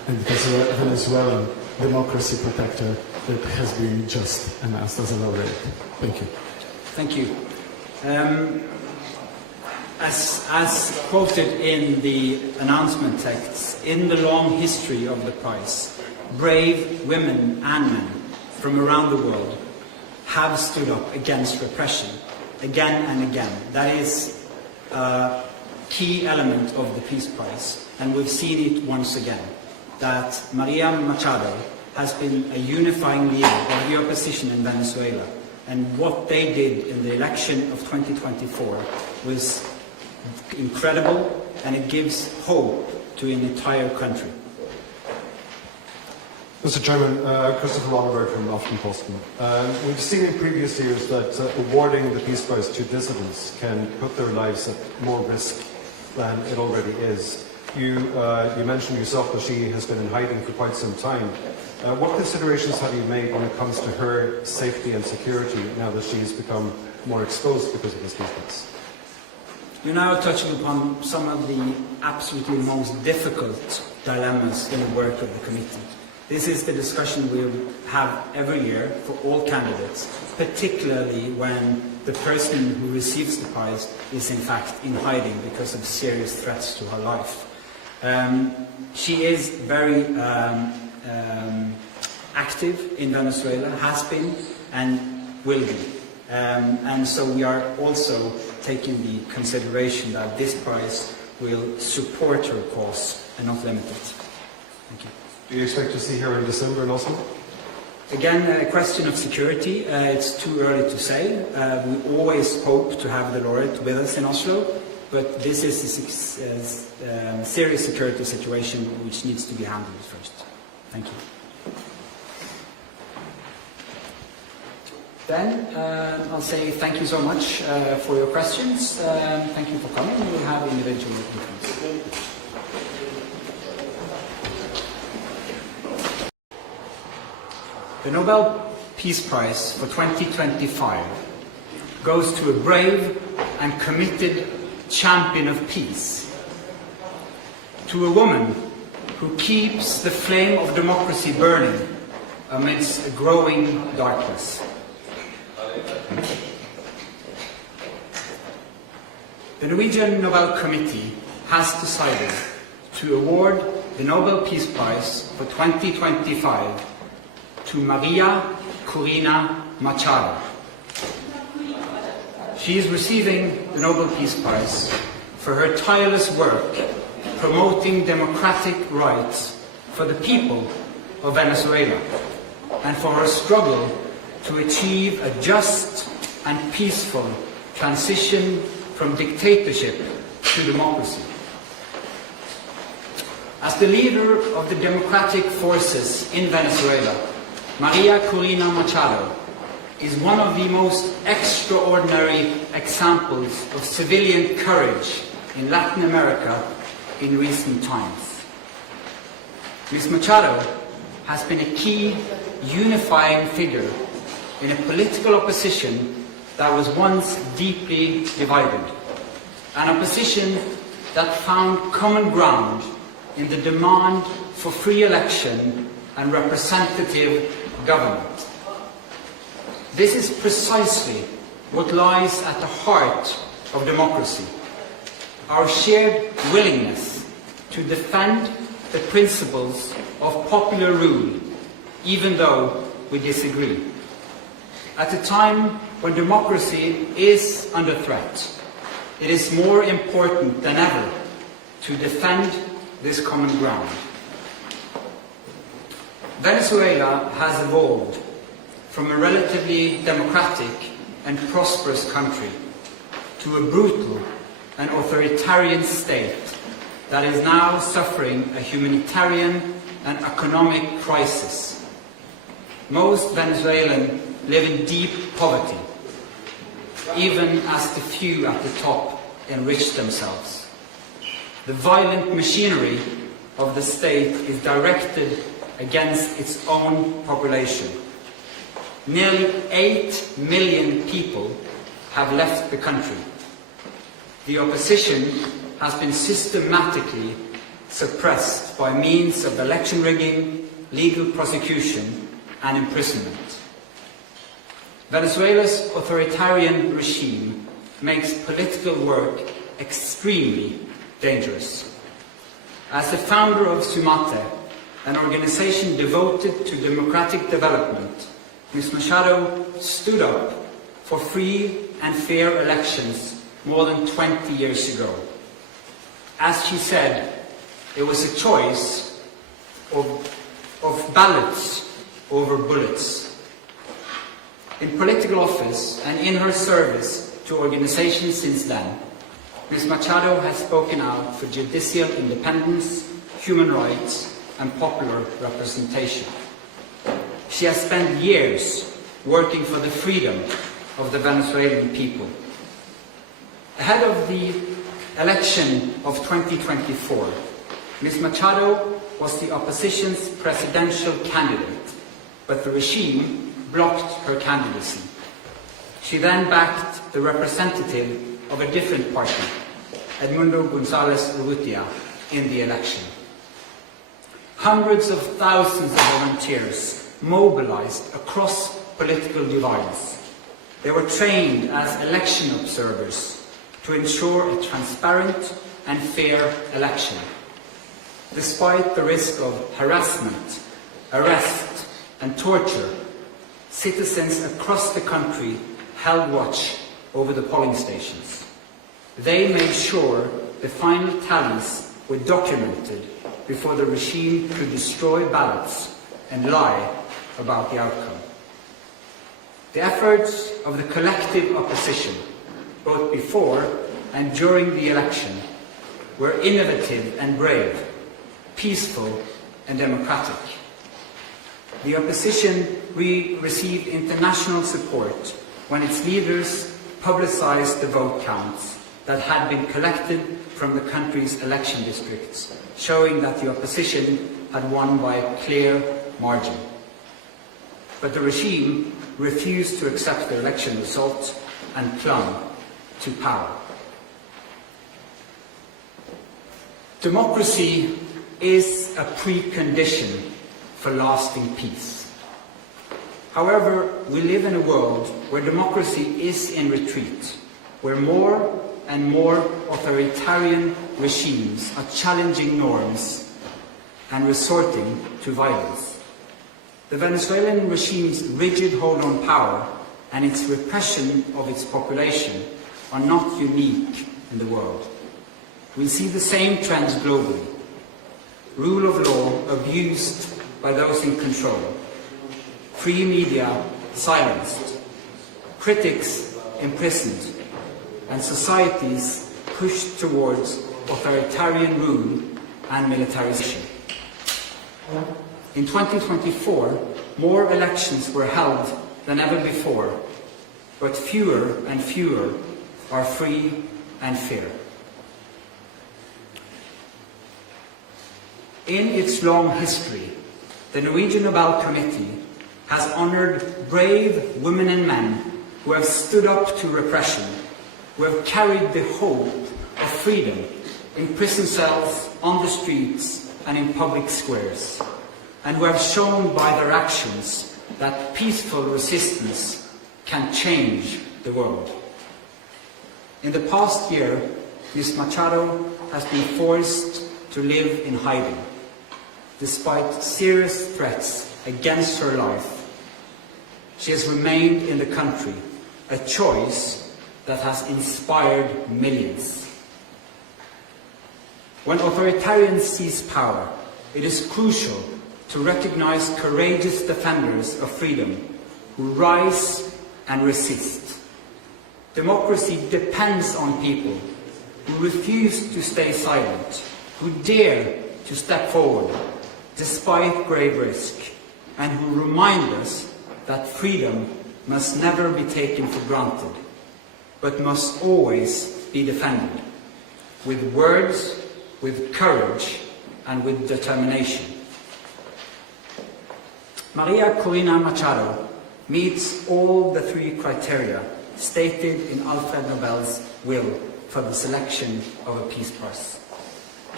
and the Venezuelan democracy protector that has been just announced as a laureate. Thank you. Thank you. As quoted in the announcement texts, in the long history of the prize, brave women and men from around the world have stood up against repression again and again. That is a key element of the Peace Prize, and we've seen it once again, that María Machado has been a unifying leader of the opposition in Venezuela, and what they did in the election of 2024 was incredible, and it gives hope to an entire country. Mr. Chairman, Christopher Oliver from Aftenposten. We've seen in previous years that awarding the Peace Prize to dissidents can put their lives at more risk than it already is. You mentioned yourself that she has been in hiding for quite some time. What considerations have you made when it comes to her safety and security now that she's become more exposed because of this Peace Prize? You're now touching upon some of the absolutely most difficult dilemmas in the work of the committee. This is the discussion we have every year for all candidates, particularly when the person who receives the prize is in fact in hiding because of serious threats to her life. She is very active in Venezuela, has been and will be. And so we are also taking the consideration that this prize will support her cause and not limit it. Thank you. Do you expect to see her in December in Oslo? Again, a question of security. It's too early to say. We always hope to have the laureate with us in Oslo, but this is a serious security situation which needs to be handled first. Thank you. Then I'll say thank you so much for your questions. Thank you for coming. We'll have individual meetings. The Nobel Peace Prize for 2025 goes to a brave and committed champion of peace, to a woman who keeps the flame of democracy burning amidst a growing darkness. The Norwegian Nobel Committee has decided to award the Nobel Peace Prize for 2025 to María Corina Machado. She is receiving the Nobel Peace Prize for her tireless work promoting democratic rights for the people of Venezuela and for her struggle to achieve a just and peaceful transition from dictatorship to democracy. As the leader of the democratic forces in Venezuela, María Corina Machado is one of the most extraordinary examples of civilian courage in Latin America in recent times. Ms. Machado has been a key unifying figure in a political opposition that was once deeply divided, an opposition that found common ground in the demand for free election and representative government. This is precisely what lies at the heart of democracy, our shared willingness to defend the principles of popular rule, even though we disagree. At a time when democracy is under threat, it is more important than ever to defend this common ground. Venezuela has evolved from a relatively democratic and prosperous country to a brutal and authoritarian state that is now suffering a humanitarian and economic crisis. Most Venezuelans live in deep poverty, even as the few at the top enrich themselves. The violent machinery of the state is directed against its own population. Nearly 8 million people have left the country. The opposition has been systematically suppressed by means of election rigging, legal prosecution and imprisonment. Venezuela's authoritarian regime makes political work extremely dangerous. As the founder of Sumate, an organization devoted to democratic development, Ms. Machado stood up for free and fair elections more than 20 years ago. As she said, it was a choice of ballots over bullets. In political office and in her service to organizations since then, Ms. Machado has spoken out for judicial independence, human rights, and popular representation. She has spent years working for the freedom of the Venezuelan people. Ahead of the election of 2024, Ms. Machado was the opposition's presidential candidate, but the regime blocked her candidacy. She then backed the representative of a different party, Edmundo González Urrutia, in the election. Hundreds of thousands of volunteers mobilized across political divides. They were trained as election observers to ensure a transparent and fair election. Despite the risk of harassment, arrest, and torture, citizens across the country held watch over the polling stations. They made sure the final tallies were documented before the regime could destroy ballots and lie about the outcome. The efforts of the collective opposition, both before and during the election, were innovative and brave, peaceful and democratic. The opposition received international support when its leaders publicized the vote counts that had been collected from the country's election districts, showing that the opposition had won by a clear margin. But the regime refused to accept the election results and clung to power. Democracy is a precondition for lasting peace. However, we live in a world where democracy is in retreat, where more and more authoritarian regimes are challenging norms and resorting to violence. The Venezuelan regime's rigid hold on power and its repression of its population are not unique in the world. We see the same trends globally. Rule of law abused by those in control, free media silenced, critics imprisoned, and societies pushed towards authoritarian rule and militarization. In 2024, more elections were held than ever before, but fewer and fewer are free and fair. In its long history, the Norwegian Nobel Committee has honored brave women and men who have stood up to repression, who have carried the hope of freedom in prison cells, on the streets, and in public squares, and who have shown by their actions that peaceful resistance can change the world. In the past year, Ms. Machado has been forced to live in hiding. Despite serious threats against her life, she has remained in the country, a choice that has inspired millions. When authoritarians seize power, it is crucial to recognize courageous defenders of freedom who rise and resist. Democracy depends on people who refuse to stay silent, who dare to step forward despite grave risk, and who remind us that freedom must never be taken for granted, but must always be defended, with words, with courage, and with determination. María Corina Machado meets all the three criteria stated in Alfred Nobel's will for the selection of a Peace Prize.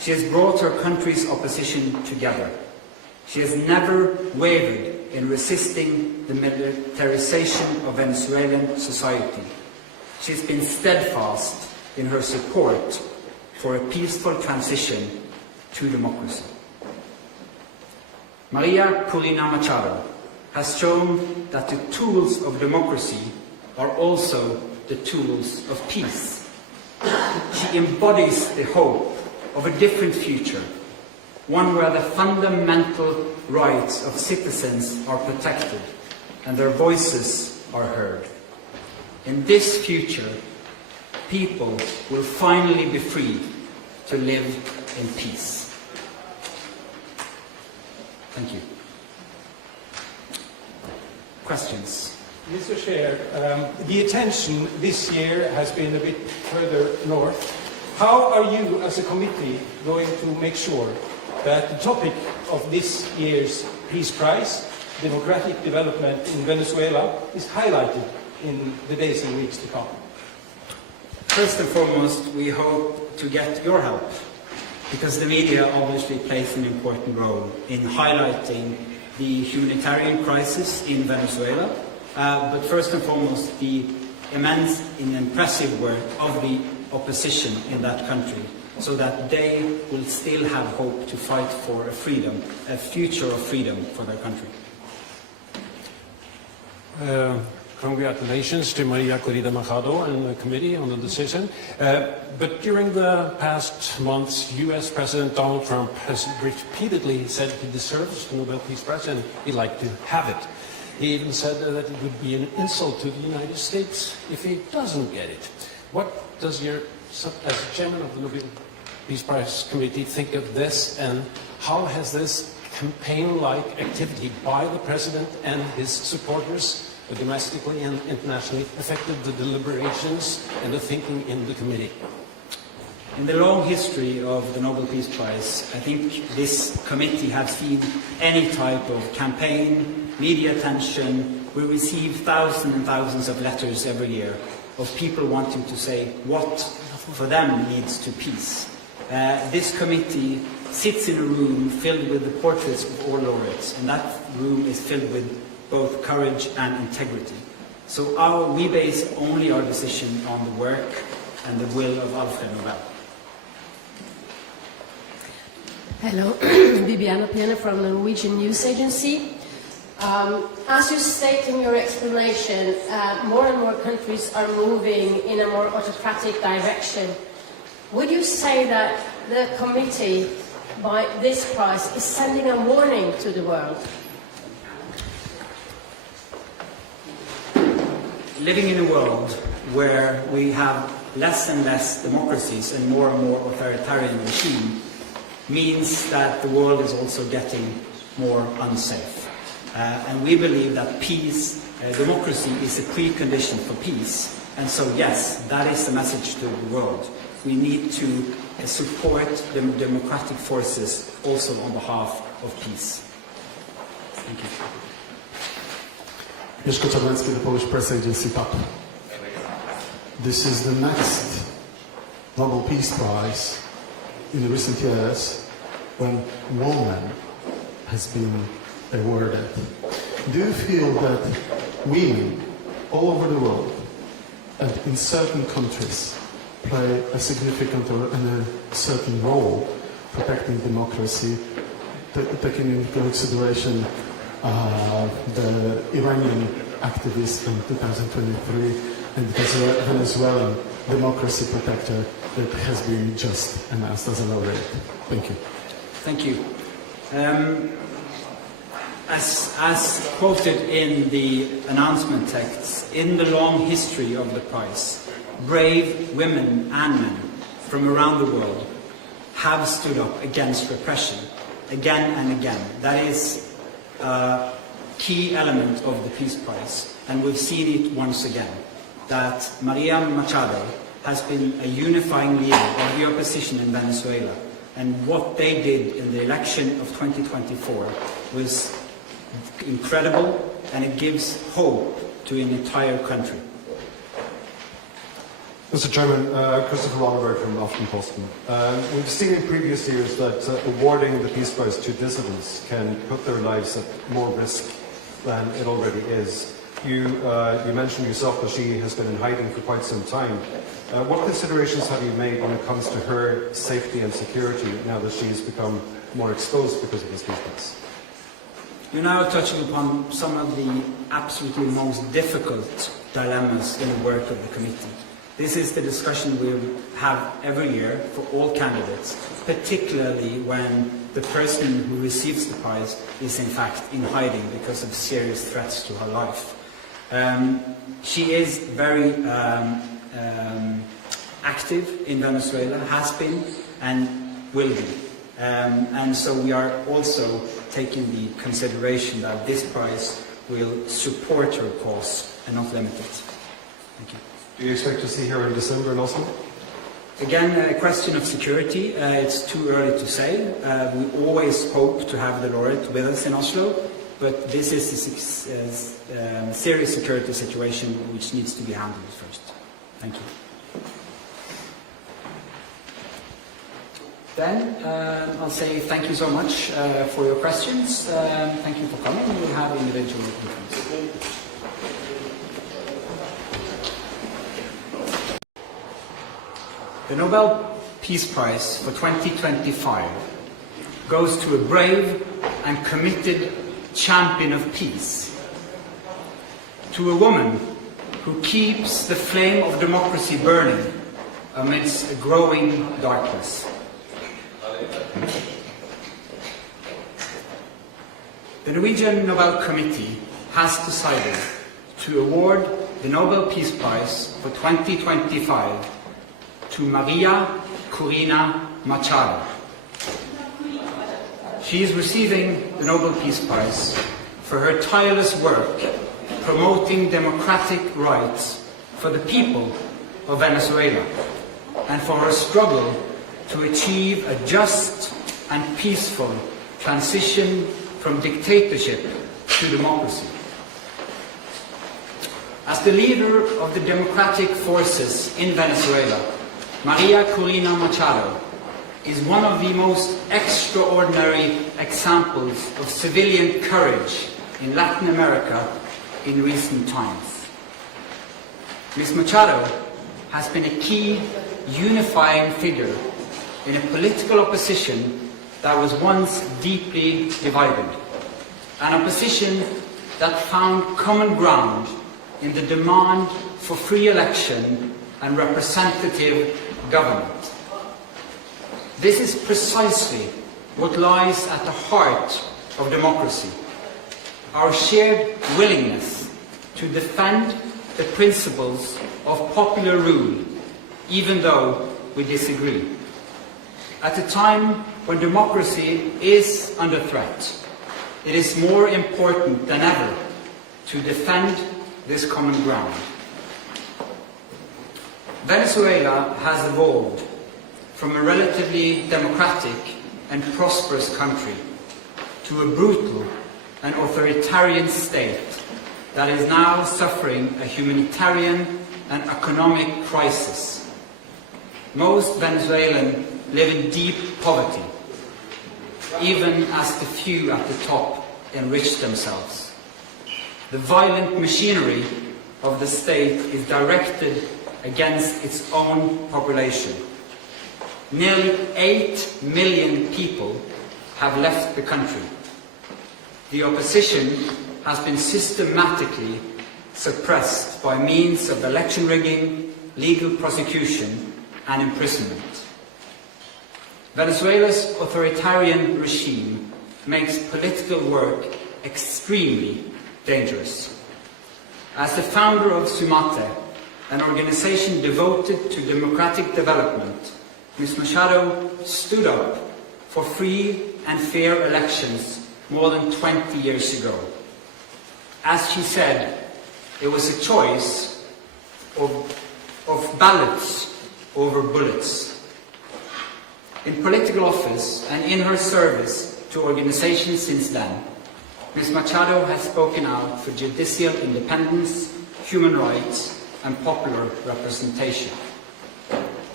She has brought her country's opposition together. She has never wavered in resisting the militarization of Venezuelan society. She has been steadfast in her support for a peaceful transition to democracy. María Corina Machado has shown that the tools of democracy are also the tools of peace. She embodies the hope of a different future, one where the fundamental rights of citizens are protected and their voices are heard. In this future, people will finally be free to live in peace. Thank you. Questions? Mr. Chair, the attention this year has been a bit further north. How are you as a committee going to make sure that the topic of this year's Peace Prize, democratic development in Venezuela, is highlighted in the days and weeks to come? First and foremost, we hope to get your help, because the media obviously plays an important role in highlighting the humanitarian crisis in Venezuela, but first and foremost the immense and impressive work of the opposition in that country, so that they will still have hope to fight for a future of freedom for their country. Congratulations to María Corina Machado and the committee on the decision. But during the past months, US President Donald Trump has repeatedly said he deserves the Nobel Peace Prize and he'd like to have it. He even said that it would be an insult to the United States if he doesn't get it. What does as chairman of the Nobel Peace Prize Committee think of this, and how has this campaign-like activity by the President and his supporters domestically and internationally affected the deliberations and the thinking in the committee? In the long history of the Nobel Peace Prize, I think this committee has seen any type of campaign, media attention. We receive thousands and thousands of letters every year of people wanting to say what for them leads to peace. This committee sits in a room filled with the portraits of all laureates, and that room is filled with both courage and integrity. So we base only our decision on the work and the will of Alfred Nobel. Hello, Bibiana Piena from the Norwegian News Agency. As you state in your explanation, more and more countries are moving in a more autocratic direction. Would you say that the committee, by this prize, is sending a warning to the world? Living in a world where we have less and less democracies and more authoritarian regime means that the world is also getting more unsafe. And we believe that peace, democracy is a precondition for peace. And so yes, that is the message to the world. We need to support the democratic forces also on behalf of peace. Thank you. Mieszko Czarnecki, the Polish press agency PAP. This is the next Nobel Peace Prize in recent years when woman has been awarded. Do you feel that women all over the world and in certain countries play a significant or a certain role protecting democracy, taking into consideration the Iranian activist from 2023 and the Venezuelan democracy protector that has been just announced as a laureate? Thank you. Thank you. As quoted in the announcement texts, in the long history of the prize, brave women and men from around the world have stood up against repression again and again. That is a key element of the Peace Prize, and we've seen it once again, that María Machado has been a unifying leader of the opposition in Venezuela, and what they did in the election of 2024 was incredible, and it gives hope to an entire country. Mr. Chairman, Christopher Ronneberg from Aftenposten. We've seen in previous years that awarding the Peace Prize to dissidents can put their lives at more risk than it already is. You mentioned yourself that she has been in hiding for quite some time. What considerations have you made when it comes to her safety and security now that she's become more exposed because of this Peace Prize? You're now touching upon some of the absolutely most difficult dilemmas in the work of the committee. This is the discussion we have every year for all candidates, particularly when the person who receives the prize is in fact in hiding because of serious threats to her life. She is very active in Venezuela, has been and will be. And so we are also taking the consideration that this prize will support her cause and not limit it. Thank you. Do you expect to see her in December in Oslo? Again, a question of security. It's too early to say. We always hope to have the laureate with us in Oslo, but this is a serious security situation which needs to be handled first. Thank you. Then I'll say thank you so much for your questions. Thank you for coming. We'll have individual conference. The Nobel Peace Prize for 2025 goes to a brave and committed champion of peace, to a woman who keeps the flame of democracy burning amidst a growing darkness. The Norwegian Nobel Committee has decided to award the Nobel Peace Prize for 2025 to María Corina Machado. She is receiving the Nobel Peace Prize for her tireless work promoting democratic rights for the people of Venezuela and for her struggle to achieve a just and peaceful transition from dictatorship to democracy. As the leader of the democratic forces in Venezuela, María Corina Machado is one of the most extraordinary examples of civilian courage in Latin America in recent times. Ms. Machado has been a key unifying figure in a political opposition that was once deeply divided, an opposition that found common ground in the demand for free election and representative government. This is precisely what lies at the heart of democracy, our shared willingness to defend the principles of popular rule, even though we disagree. At a time when democracy is under threat, it is more important than ever to defend this common ground. Venezuela has evolved from a relatively democratic and prosperous country to a brutal and authoritarian state that is now suffering a humanitarian and economic crisis. Most Venezuelans live in deep poverty, even as the few at the top enrich themselves. The violent machinery of the state is directed against its own population. Nearly 8 million people have left the country. The opposition has been systematically suppressed by means of election rigging, legal prosecution, and imprisonment. Venezuela's authoritarian regime makes political work extremely dangerous. As the founder of Sumate, an organization devoted to democratic development, Ms. Machado stood up for free and fair elections more than 20 years ago. As she said, it was a choice of ballots over bullets. In political office and in her service to organizations since then, Ms. Machado has spoken out for judicial independence, human rights, and popular representation.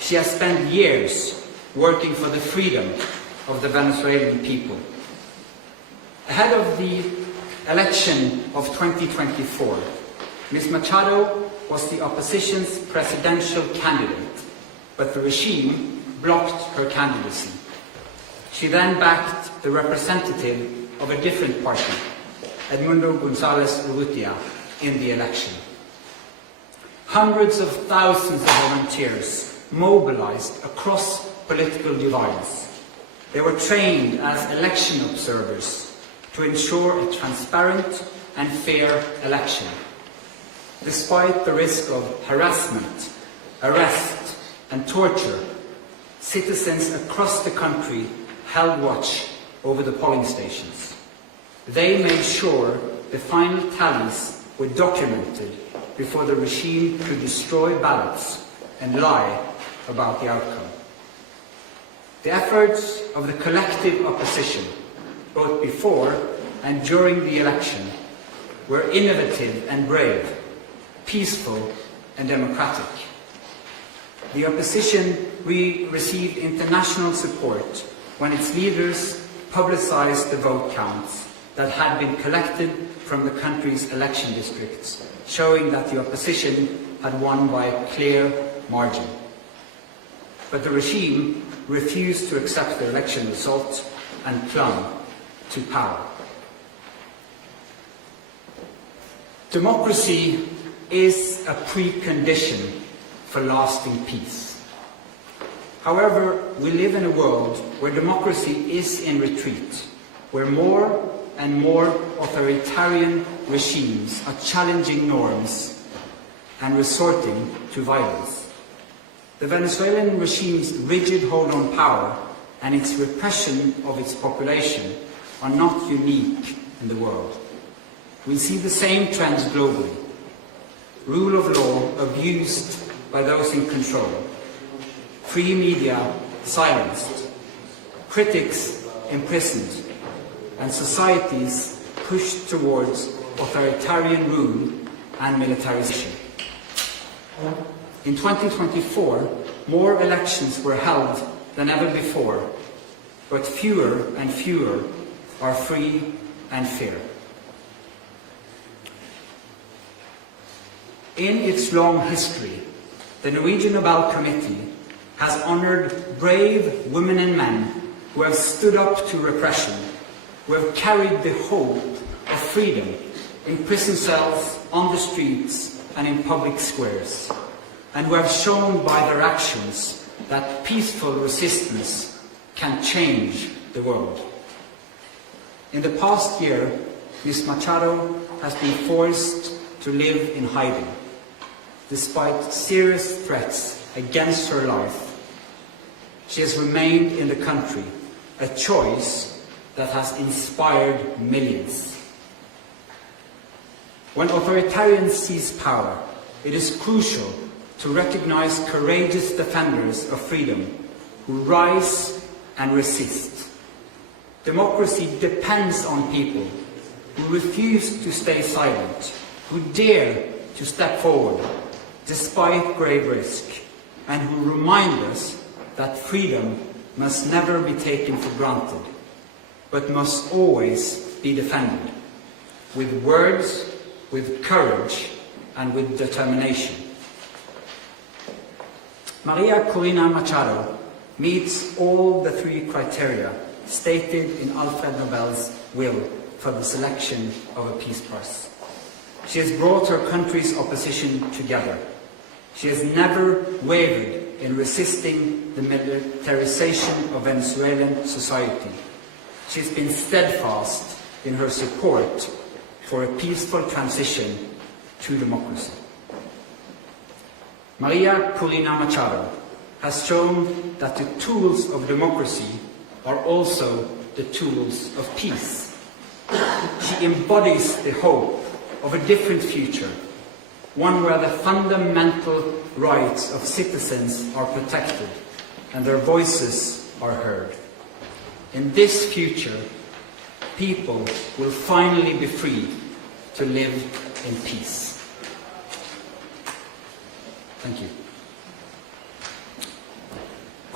she has spent years working for the freedom of the Venezuelan people. Ahead of the election of 2024, Ms. Machado was the opposition's presidential candidate, but the regime blocked her candidacy. She then backed the representative of a different party, Edmundo González Urrutia, in the election. Hundreds of thousands of volunteers mobilized across political divides. They were trained as election observers to ensure a transparent and fair election. Despite the risk of harassment, arrest, and torture, citizens across the country held watch over the polling stations. They made sure the final tallies were documented before the regime could destroy ballots and lie about the outcome. The efforts of the collective opposition, both before and during the election, were innovative and brave, peaceful and democratic. The opposition received international support when its leaders publicized the vote counts that had been collected from the country's election districts, showing that the opposition had won by a clear margin. But the regime refused to accept the election result and clung to power. Democracy is a precondition for lasting peace. However, we live in a world where democracy is in retreat, where more and more authoritarian regimes are challenging norms and resorting to violence. The Venezuelan regime's rigid hold on power and its repression of its population are not unique in the world. We see the same trends globally. Rule of law abused by those in control, free media silenced, critics imprisoned, and societies pushed towards authoritarian rule and militarization. In 2024, more elections were held than ever before, but fewer and fewer are free and fair. In its long history, the Norwegian Nobel Committee has honored brave women and men who have stood up to repression, who have carried the hope of freedom in prison cells, on the streets, and in public squares, and who have shown by their actions that peaceful resistance can change the world. In the past year, Ms. Machado has been forced to live in hiding. Despite serious threats against her life, she has remained in the country, a choice that has inspired millions. When authoritarians seize power, it is crucial to recognize courageous defenders of freedom who rise and resist. Democracy depends on people who refuse to stay silent, who dare to step forward despite grave risk, and who remind us that freedom must never be taken for granted, but must always be defended, with words, with courage, and with determination. María Corina Machado meets all the three criteria stated in Alfred Nobel's will for the selection of a Peace Prize. She has brought her country's opposition together. She has never wavered in resisting the militarization of Venezuelan society. She has been steadfast in her support for a peaceful transition to democracy. María Corina Machado has shown that the tools of democracy are also the tools of peace. She embodies the hope of a different future, one where the fundamental rights of citizens are protected and their voices are heard. In this future, people will finally be free to live in peace. Thank you.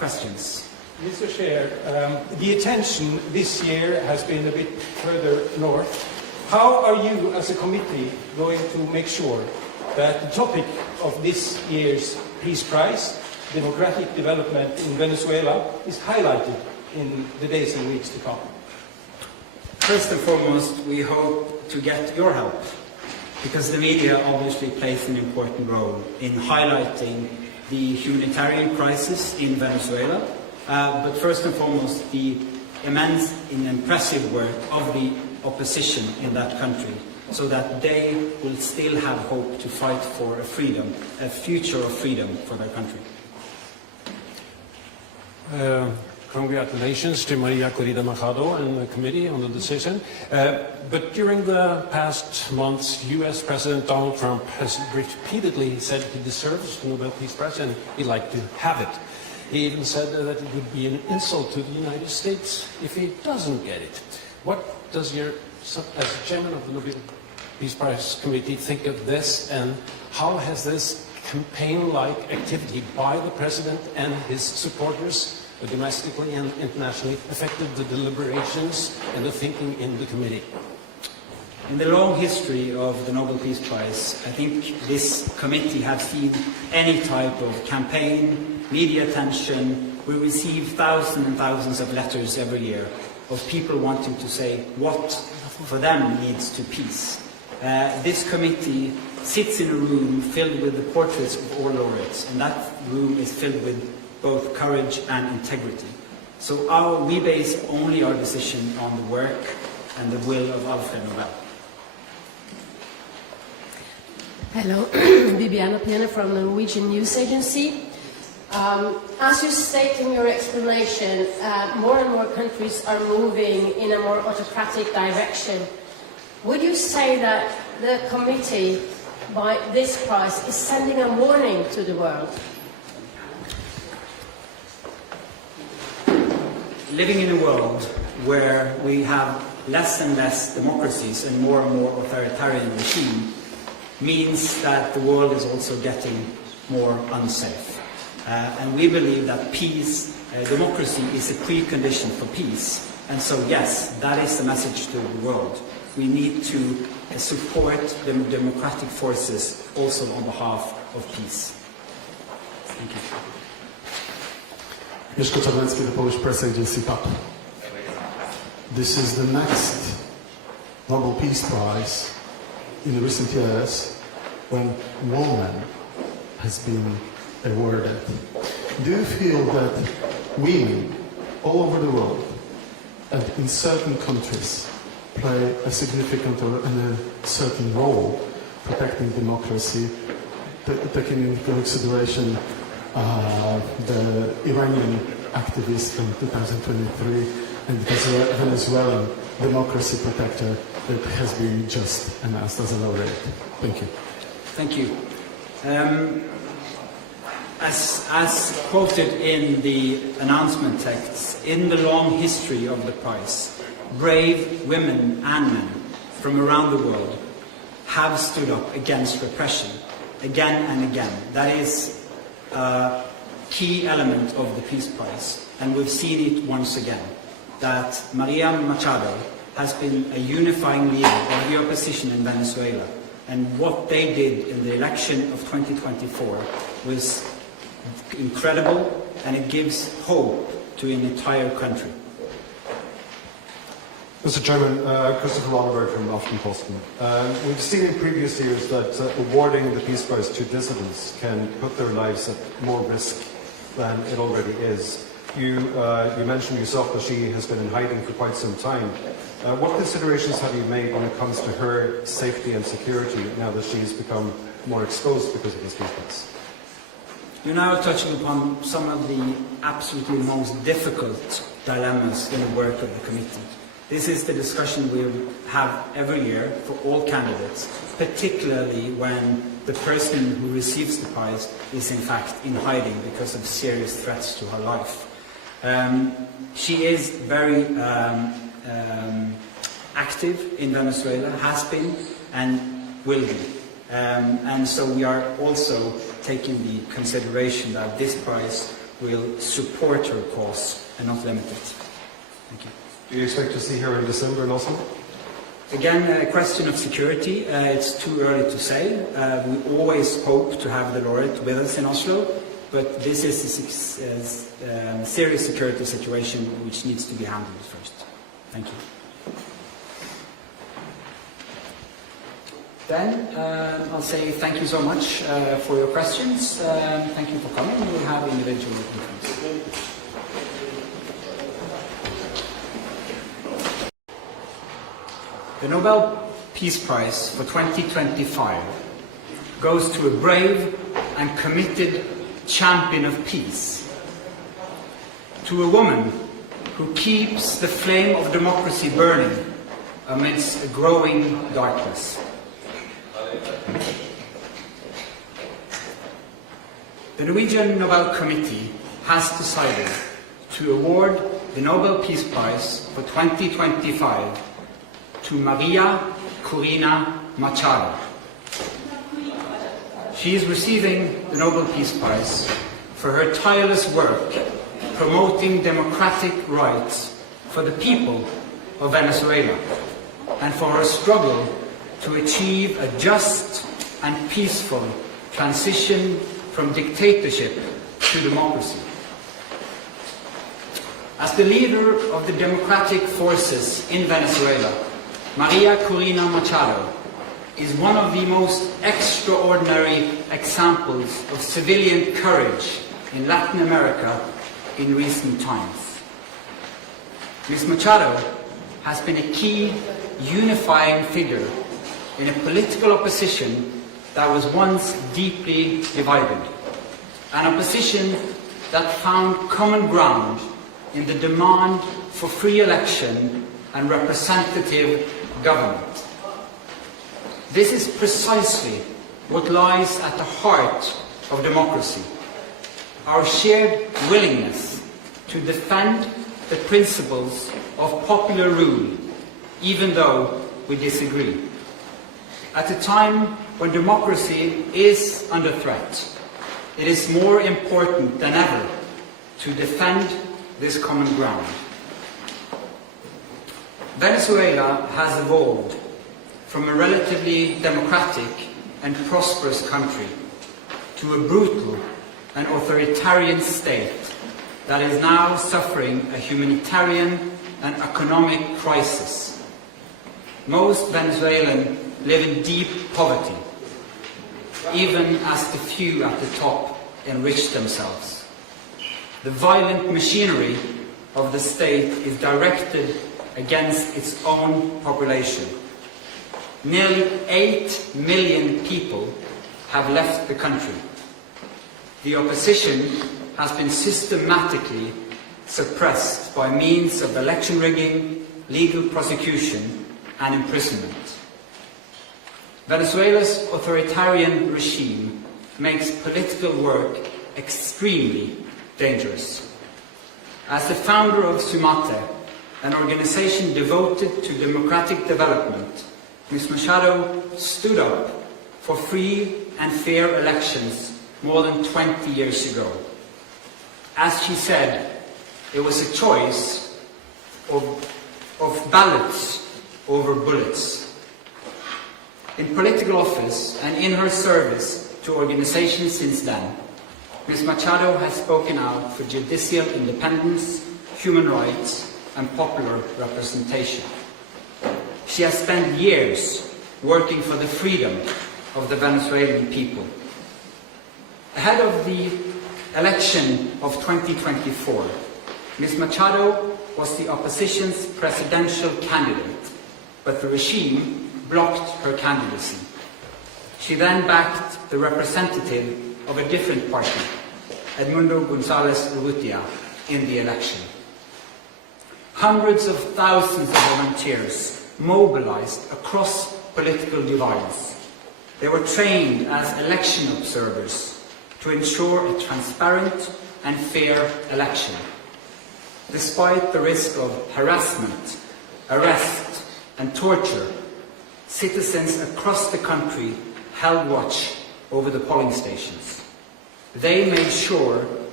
questions. Mr. Chair, the attention this year has been a bit further north. How are you, as a committee, going to make sure that the topic of this year's Peace Prize, democratic development in Venezuela, is highlighted in the days and weeks to come? First and foremost, we hope to get your help, because the media obviously plays an important role in highlighting the humanitarian crisis in Venezuela, but first and foremost, the immense and impressive work of the opposition in that country, so that they will still have hope to fight for a freedom, a future of freedom for their country. Congratulations to María Corina Machado and the committee on the decision. But during the past months, US President Donald Trump has repeatedly said he deserves the Nobel Peace Prize and he'd like to have it. He even said that it would be an insult to the United States if he doesn't get it. What does your, as chairman of the Nobel Peace Prize Committee, think of this, and how has this campaign-like activity by the president and his supporters domestically and internationally affected the deliberations and the thinking in the committee? In the long history of the Nobel Peace Prize, I think this committee has seen any type of campaign, media attention. We receive thousands and thousands of letters every year of people wanting to say what for them leads to peace. This committee sits in a room filled with the portraits of all laureates, and that room is filled with both courage and integrity. So we base only our decision on the work and the will of Alfred Nobel. Hello, Bibiana Piena from the Norwegian News Agency. As you state in your explanation, more and more countries are moving in a more autocratic direction. Would you say that the committee, by this prize, is sending a warning to the world? Living in a world where we have less and less democracies and more authoritarian regime means that the world is also getting more unsafe. And we believe that peace, democracy is a precondition for peace. And so yes, that is the message to the world. We need to support the democratic forces also on behalf of peace. Thank you. Mieszko Czarnecki, the Polish press agency PAP. This is the next Nobel Peace Prize in the recent years when woman has been awarded. Do you feel that women all over the world and in certain countries play a significant or a certain role protecting democracy, taking into consideration the Iranian activist from 2023 and the Venezuelan democracy protector that has been just announced as a laureate? Thank you. Thank you. As quoted in the announcement texts, in the long history of the prize, brave women and men from around the world have stood up against repression again and again. That is a key element of the Peace Prize, and we've seen it once again, that María Machado has been a unifying leader of the opposition in Venezuela, and what they did in the election of 2024 was incredible, and it gives hope to an entire country. Mr. Chairman, Christopher Ronneberg from Aftenposten. We've seen in previous years that awarding the Peace Prize to dissidents can put their lives at more risk than it already is. You mentioned yourself that she has been in hiding for quite some time. What considerations have you made when it comes to her safety and security now that she's become more exposed because of this Peace Prize? You're now touching upon some of the absolutely most difficult dilemmas in the work of the committee. This is the discussion we have every year for all candidates, particularly when the person who receives the prize is in fact in hiding because of serious threats to her life. She is very active in Venezuela, has been and will be. And so we are also taking the consideration that this prize will support her cause and not limit it. Thank you. Do you expect to see her in December in Oslo? Again, a question of security. It's too early to say. We always hope to have the laureate with us in Oslo, but this is a serious security situation which needs to be handled first. Thank you. Then I'll say thank you so much for your questions. Thank you for coming. We'll have individual conference. The Nobel Peace Prize for 2025 goes to a brave and committed champion of peace, to a woman who keeps the flame of democracy burning amidst a growing darkness. The Norwegian Nobel Committee has decided to award the Nobel Peace Prize for 2025 to María Corina Machado. She is receiving the Nobel Peace Prize for her tireless work promoting democratic rights for the people of Venezuela and for her struggle to achieve a just and peaceful transition from dictatorship to democracy. As the leader of the democratic forces in Venezuela, María Corina Machado is one of the most extraordinary examples of civilian courage in Latin America in recent times. Ms. Machado has been a key unifying figure in a political opposition that was once deeply divided, an opposition that found common ground in the demand for free election and representative government. This is precisely what lies at the heart of democracy, our shared willingness to defend the principles of popular rule, even though we disagree. At a time when democracy is under threat, it is more important than ever to defend this common ground. Venezuela has evolved from a relatively democratic and prosperous country to a brutal and authoritarian state that is now suffering a humanitarian and economic crisis. Most Venezuelans live in deep poverty, even as the few at the top enrich themselves. The violent machinery of the state is directed against its own population. Nearly 8 million people have left the country. The opposition has been systematically suppressed by means of election rigging, legal prosecution, and imprisonment. Venezuela's authoritarian regime makes political work extremely dangerous. As the founder of Sumate, an organization devoted to democratic development, Ms. Machado stood up for free and fair elections more than 20 years ago. As she said, it was a choice of ballots over bullets. In political office and in her service to organizations since then, Ms. Machado has spoken out for judicial independence, human rights, and popular representation. She has spent years working for the freedom of the Venezuelan people. Ahead of the election of 2024, Ms. Machado was the opposition's presidential candidate, but the regime blocked her candidacy. She then backed the representative of a different party, Edmundo González Urrutia, in the election. Hundreds of thousands of volunteers mobilized across political divides. They were trained as election observers to ensure a transparent and fair election. Despite the risk of harassment, arrest, and torture, citizens across the country held watch over the polling stations. They made sure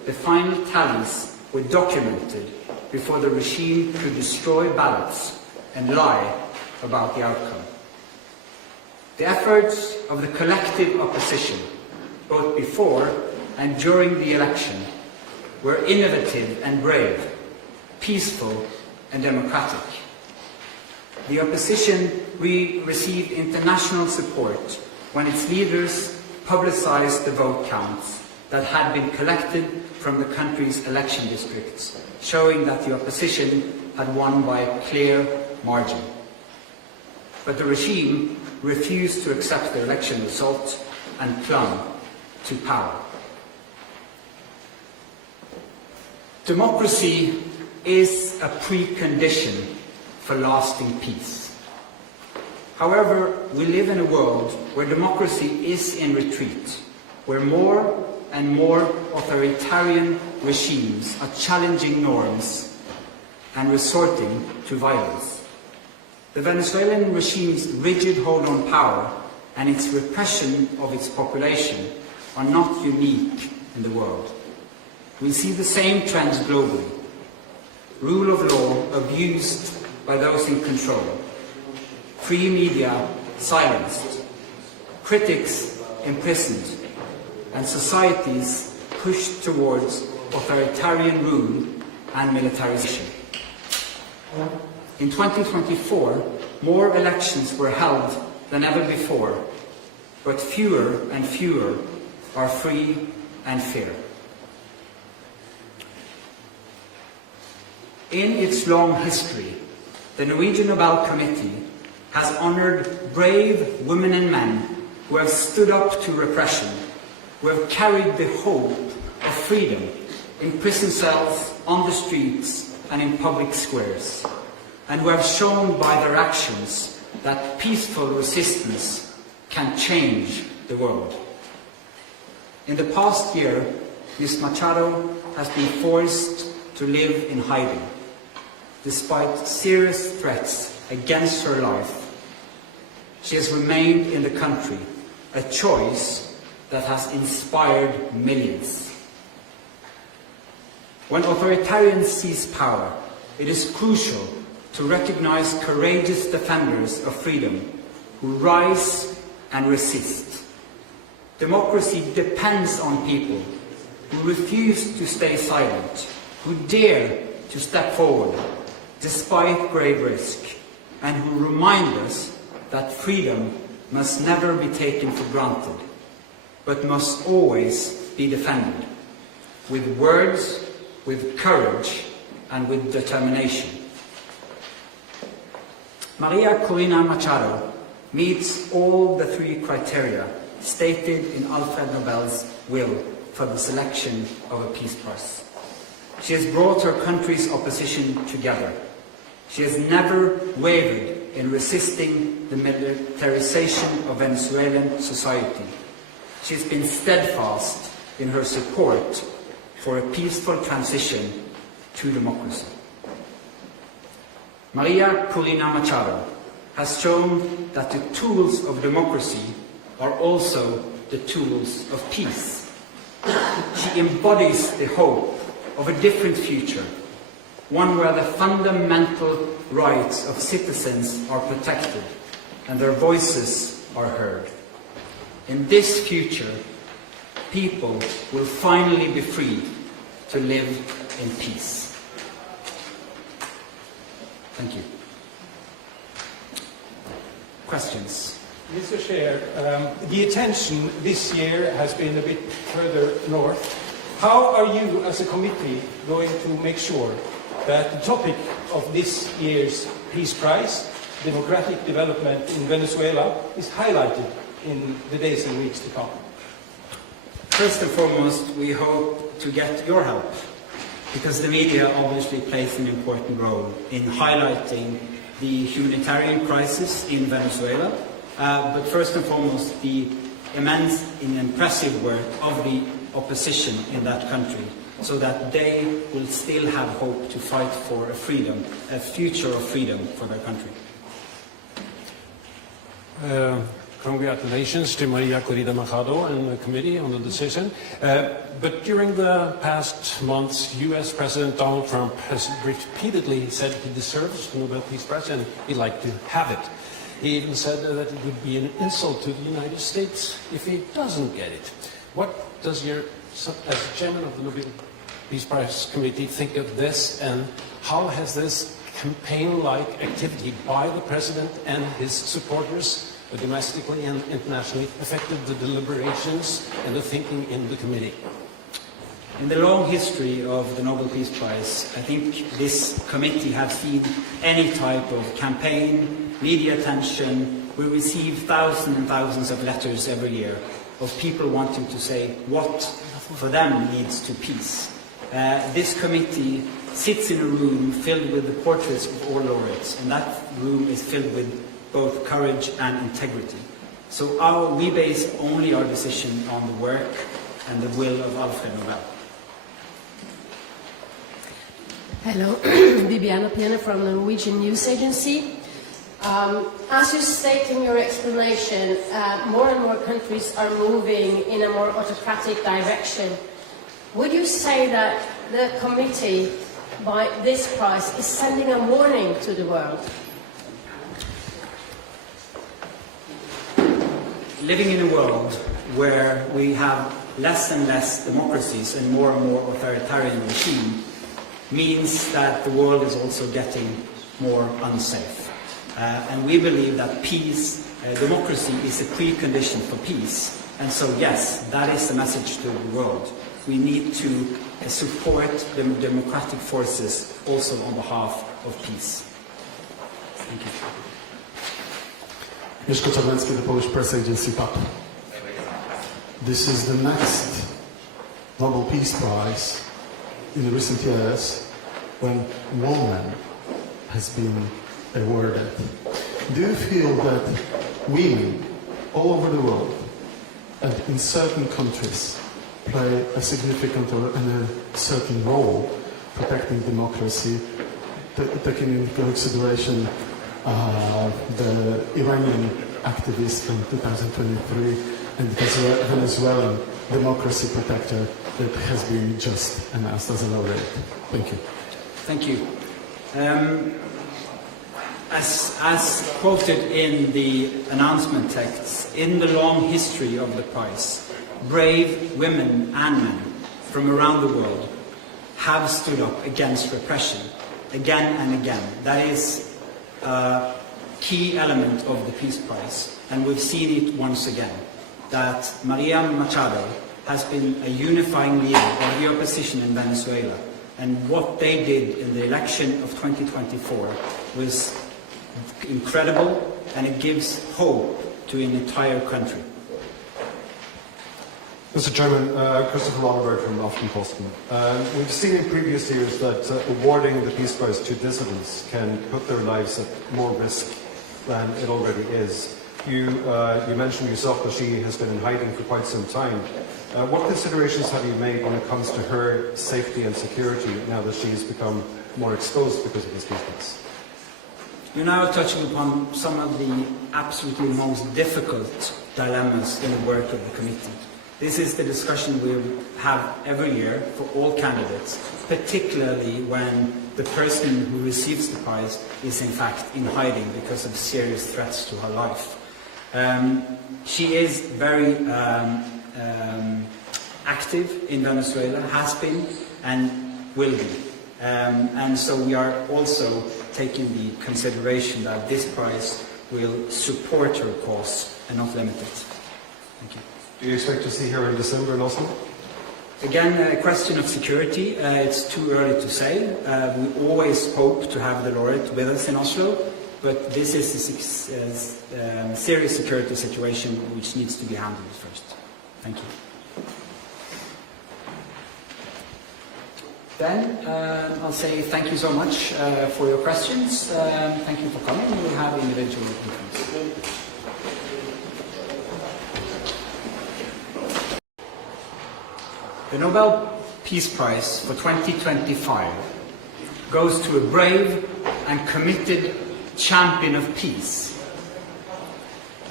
the final tallies were documented before the regime could destroy ballots and lie about the outcome. The efforts of the collective opposition, both before and during the election, were innovative and brave, peaceful and democratic. The opposition received international support when its leaders publicized the vote counts that had been collected from the country's election districts, showing that the opposition had won by a clear margin. But the regime refused to accept the election results and clung to power. Democracy is a precondition for lasting peace. However, we live in a world where democracy is in retreat, where more and more authoritarian regimes are challenging norms and resorting to violence. The Venezuelan regime's rigid hold on power and its repression of its population are not unique in the world. We see the same trends globally. Rule of law abused by those in control, free media silenced, critics imprisoned, and societies pushed towards authoritarian rule and militarization. In 2024, more elections were held than ever before, but fewer and fewer are free and fair. In its long history, the Norwegian Nobel Committee has honored brave women and men who have stood up to repression, who have carried the hope of freedom in prison cells, on the streets, and in public squares, and who have shown by their actions that peaceful resistance can change the world. In the past year, Ms. Machado has been forced to live in hiding, despite serious threats against her life. She has remained in the country, a choice that has inspired millions. When authoritarians seize power, it is crucial to recognize courageous defenders of freedom who rise and resist. Democracy depends on people who refuse to stay silent, who dare to step forward despite grave risk, and who remind us that freedom must never be taken for granted, but must always be defended, with words, with courage, and with determination. María Corina Machado meets all the three criteria stated in Alfred Nobel's will for the selection of a Peace Prize. She has brought her country's opposition together. She has never wavered in resisting the militarization of Venezuelan society. She has been steadfast in her support for a peaceful transition to democracy. María Corina Machado has shown that the tools of democracy are also the tools of peace. She embodies the hope of a different future, one where the fundamental rights of citizens are protected and their voices are heard. In this future, people will finally be free to live in peace. Thank you. Questions? Mr. Chair, the attention this year has been a bit further north. How are you as a committee going to make sure that the topic of this year's Peace Prize, democratic development in Venezuela, is highlighted in the days and weeks to come? First and foremost, we hope to get your help, because the media obviously plays an important role in highlighting the humanitarian crisis in Venezuela, but first and foremost the immense and impressive work of the opposition in that country, so that they will still have hope to fight for a future of freedom for their country. Congratulations to María Corina Machado and the committee on the decision. But during the past months, US President Donald Trump has repeatedly said he deserves the Nobel Peace Prize and he'd like to have it. He even said that it would be an insult to the United States if he doesn't get it. What does as chairman of the Nobel Peace Prize Committee think of this, and how has this campaign-like activity by the President and his supporters domestically and internationally affected the deliberations and the thinking in the committee? In the long history of the Nobel Peace Prize, I think this committee has seen any type of campaign, media attention. We receive thousands and thousands of letters every year of people wanting to say what for them leads to peace. This committee sits in a room filled with the portraits of all laureates, and that room is filled with both courage and integrity. So we base only our decision on the work and the will of Alfred Nobel. Hello, Bibiana Piena from the Norwegian News Agency. As you state in your explanation, more and more countries are moving in a more autocratic direction. Would you say that the committee, by this prize, is sending a warning to the world? Living in a world where we have less and less democracies and more authoritarian regime means that the world is also getting more unsafe. And we believe that peace, democracy is a precondition for peace. And so yes, that is the message to the world. We need to support the democratic forces also on behalf of peace. Thank you. Mieszko Czarnecki, the Polish press agency PAP. This is the next Nobel Peace Prize in recent years when woman has been awarded. Do you feel that women all over the world and in certain countries play a significant or a certain role protecting democracy, taking into consideration the Iranian activist from 2023 and the Venezuelan democracy protector that has been just announced as a laureate? Thank you. Thank you. As quoted in the announcement texts, in the long history of the prize, brave women and men from around the world have stood up against repression again and again. That is a key element of the Peace Prize, and we've seen it once again, that María Machado has been a unifying leader of the opposition in Venezuela, and what they did in the election of 2024 was incredible, and it gives hope to an entire country. Mr. Chairman, Christopher Lonberg from Aftenposten. We've seen in previous years that awarding the Peace Prize to dissidents can put their lives at more risk than it already is. You mentioned yourself that she has been in hiding for quite some time. What considerations have you made when it comes to her safety and security now that she has become more exposed because of this Peace Prize? You're now touching upon some of the absolutely most difficult dilemmas in the work of the committee. This is the discussion we have every year for all candidates, particularly when the person who receives the prize is in fact in hiding because of serious threats to her life. She is very active in Venezuela, has been and will be. And so we are also taking the consideration that this prize will support her cause and not limit it. Thank you. Do you expect to see her in December in Oslo? Again, a question of security. It's too early to say. We always hope to have the laureate with us in Oslo, but this is a serious security situation which needs to be handled first. Thank you. Then I'll say thank you so much for your questions. Thank you for coming. We'll have individual interviews. The Nobel Peace Prize for 2025 goes to a brave and committed champion of peace.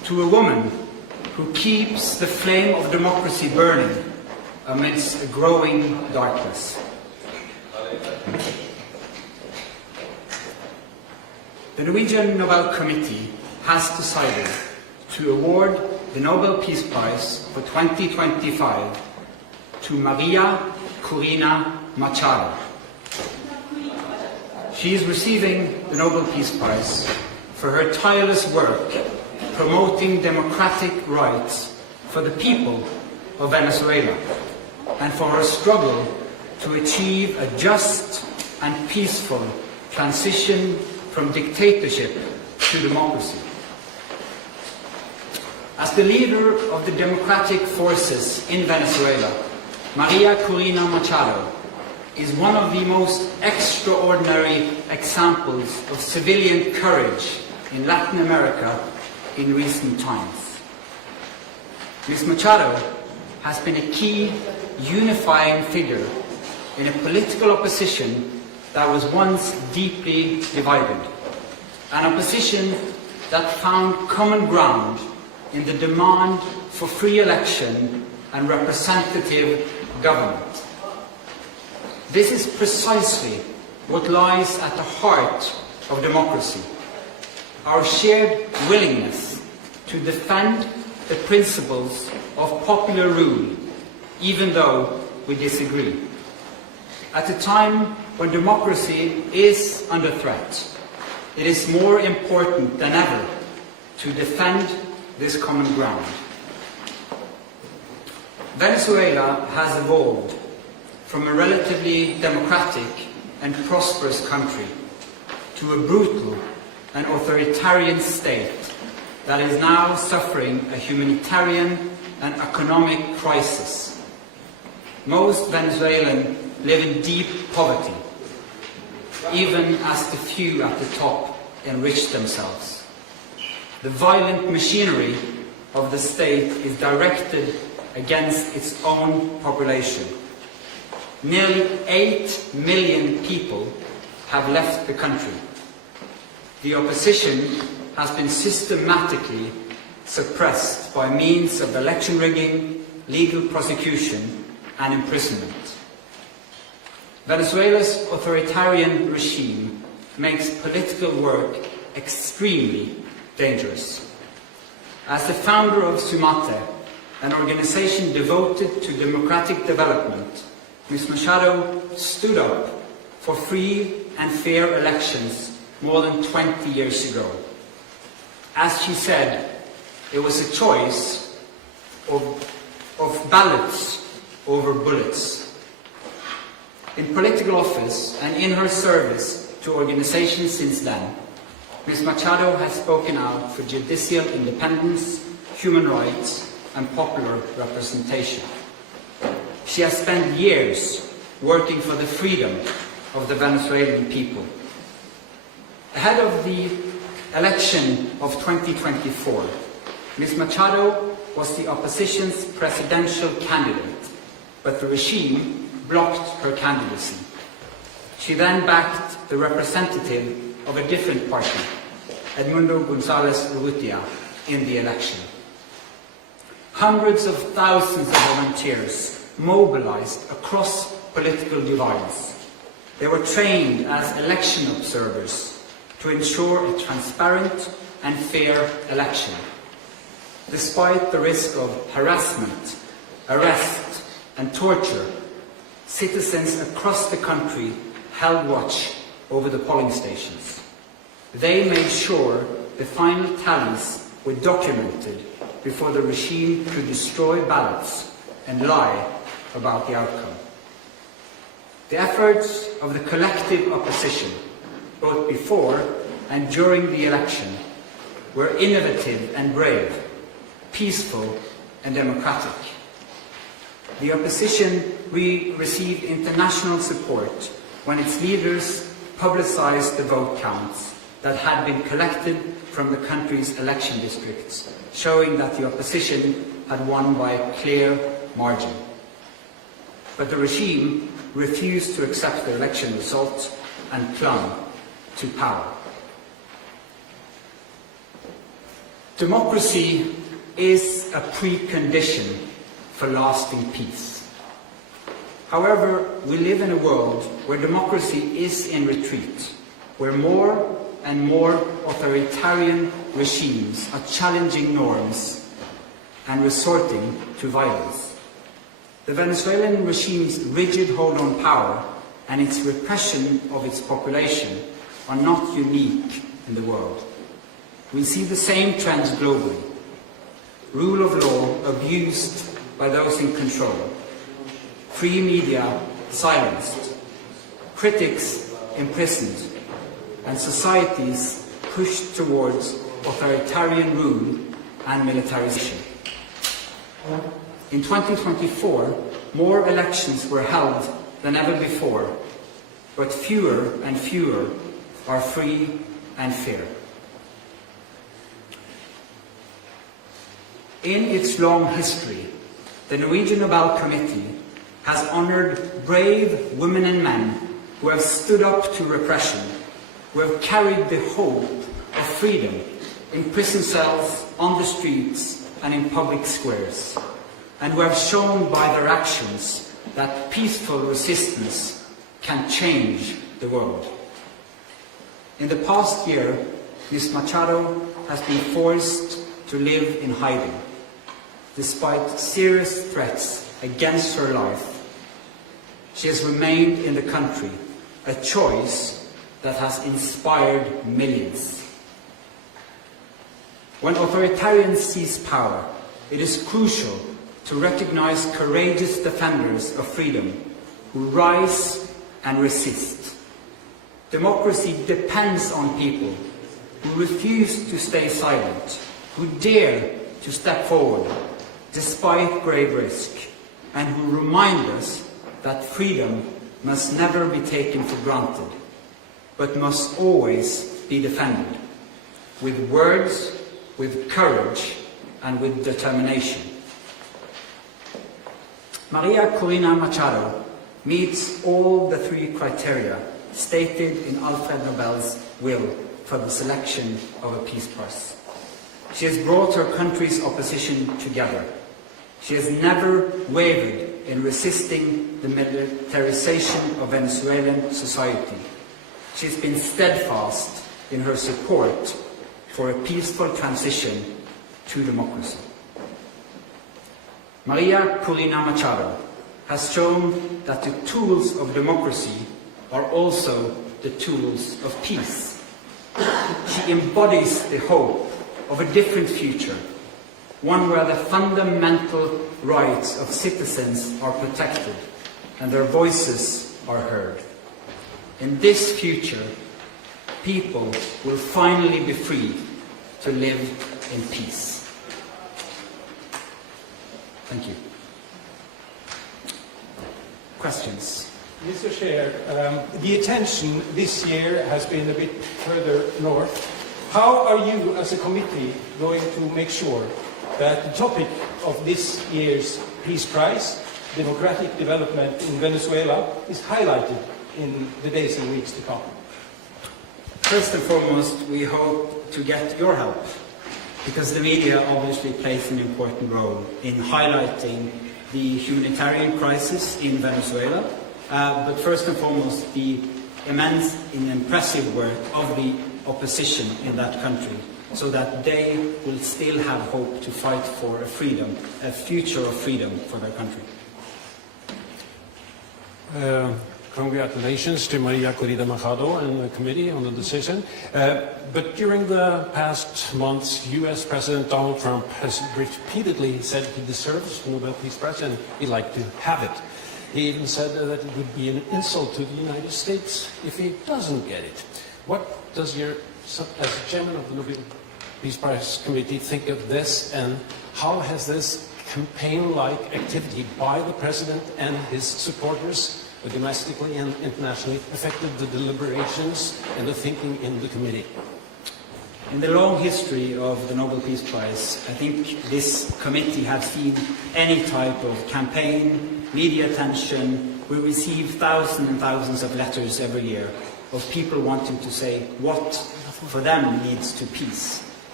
to a woman who keeps the flame of democracy burning amidst a growing darkness. The Norwegian Nobel Committee has decided to award the Nobel Peace Prize for 2025 to María Corina Machado. She is receiving the Nobel Peace Prize for her tireless work promoting democratic rights for the people of Venezuela and for her struggle to achieve a just and peaceful transition from dictatorship to democracy. As the leader of the democratic forces in Venezuela, María Corina Machado is one of the most extraordinary examples of civilian courage in Latin America in recent times. Ms. Machado has been a key unifying figure in a political opposition that was once deeply divided, an opposition that found common ground in the demand for free election and representative government. This is precisely what lies at the heart of democracy, our shared willingness to defend the principles of popular rule, even though we disagree. At a time when democracy is under threat, it is more important than ever to defend this common ground. Venezuela has evolved from a relatively democratic and prosperous country to a brutal and authoritarian state that is now suffering a humanitarian and economic crisis. Most Venezuelans live in deep poverty, even as the few at the top enrich themselves. The violent machinery of the state is directed against its own population. Nearly 8 million people have left the country. The opposition has been systematically suppressed by means of election rigging, legal prosecution, and imprisonment. Venezuela's authoritarian regime makes political work extremely dangerous. As the founder of Sumate, an organization devoted to democratic development, Ms. Machado stood up for free and fair elections more than 20 years ago. As she said, it was a choice of ballots over bullets. In political office and in her service to organizations since then, Ms. Machado has spoken out for judicial independence, human rights, and popular representation. She has spent years working for the freedom of the Venezuelan people. Ahead of the election of 2024, Ms. Machado was the opposition's presidential candidate, but the regime blocked her candidacy. She then backed the representative of a different party, Edmundo González Urrutia, in the election. Hundreds of thousands of volunteers mobilized across political divides. They were trained as election observers to ensure a transparent and fair election. Despite the risk of harassment, arrest, and torture, citizens across the country held watch over the polling stations. They made sure the final tallies were documented before the regime could destroy ballots and lie about the outcome. The efforts of the collective opposition, both before and during the election, were innovative and brave, peaceful and democratic. The opposition received international support when its leaders publicized the vote counts that had been collected from the country's election districts, showing that the opposition had won by a clear margin. But the regime refused to accept the election results and clung to power. Democracy is a precondition for lasting peace. However, we live in a world where democracy is in retreat, where more and more authoritarian regimes are challenging norms and resorting to violence. The Venezuelan regime's rigid hold on power and its repression of its population are not unique in the world. We see the same trends globally. Rule of law abused by those in control, free media silenced, critics imprisoned, and societies pushed towards authoritarian rule and militarization. In 2024, more elections were held than ever before, but fewer and fewer are free and fair. In its long history, the Norwegian Nobel Committee has honored brave women and men who have stood up to repression, who have carried the hope of freedom in prison cells, on the streets, and in public squares, and who have shown by their actions that peaceful resistance can change the world. In the past year, Ms. Machado has been forced to live in hiding. Despite serious threats against her life, she has remained in the country, a choice that has inspired millions. When authoritarians seize power, it is crucial to recognize courageous defenders of freedom who rise and resist. Democracy depends on people who refuse to stay silent, who dare to step forward despite grave risk, and who remind us that freedom must never be taken for granted, but must always be defended, with words, with courage, and with determination. María Corina Machado meets all the three criteria stated in Alfred Nobel's will for the selection of a Peace Prize. She has brought her country's opposition together. She has never wavered in resisting the militarization of Venezuelan society. She has been steadfast in her support for a peaceful transition to democracy. María Corina Machado has shown that the tools of democracy are also the tools of peace. She embodies the hope of a different future, one where the fundamental rights of citizens are protected and their voices are heard. In this future, people will finally be free to live in peace. Thank you. Questions? Mr. Chair, the attention this year has been a bit further north. How are you as a committee going to make sure that the topic of this year's Peace Prize, democratic development in Venezuela, is highlighted in the days and weeks to come? First and foremost, we hope to get your help, because the media obviously plays an important role in highlighting the humanitarian crisis in Venezuela, but first and foremost the immense and impressive work of the opposition in that country, so that they will still have hope to fight for a future of freedom for their country. Congratulations to María Corina Machado and the committee on the decision. But during the past months, US President Donald Trump has repeatedly said he deserves the Nobel Peace Prize and he'd like to have it. He even said that it would be an insult to the United States if he doesn't get it. What does as chairman of the Nobel Peace Prize Committee think of this, and how has this campaign-like activity by the President and his supporters domestically and internationally affected the deliberations and the thinking in the committee? In the long history of the Nobel Peace Prize, I think this committee has seen any type of campaign, media attention. We receive thousands and thousands of letters every year of people wanting to say what for them leads to peace.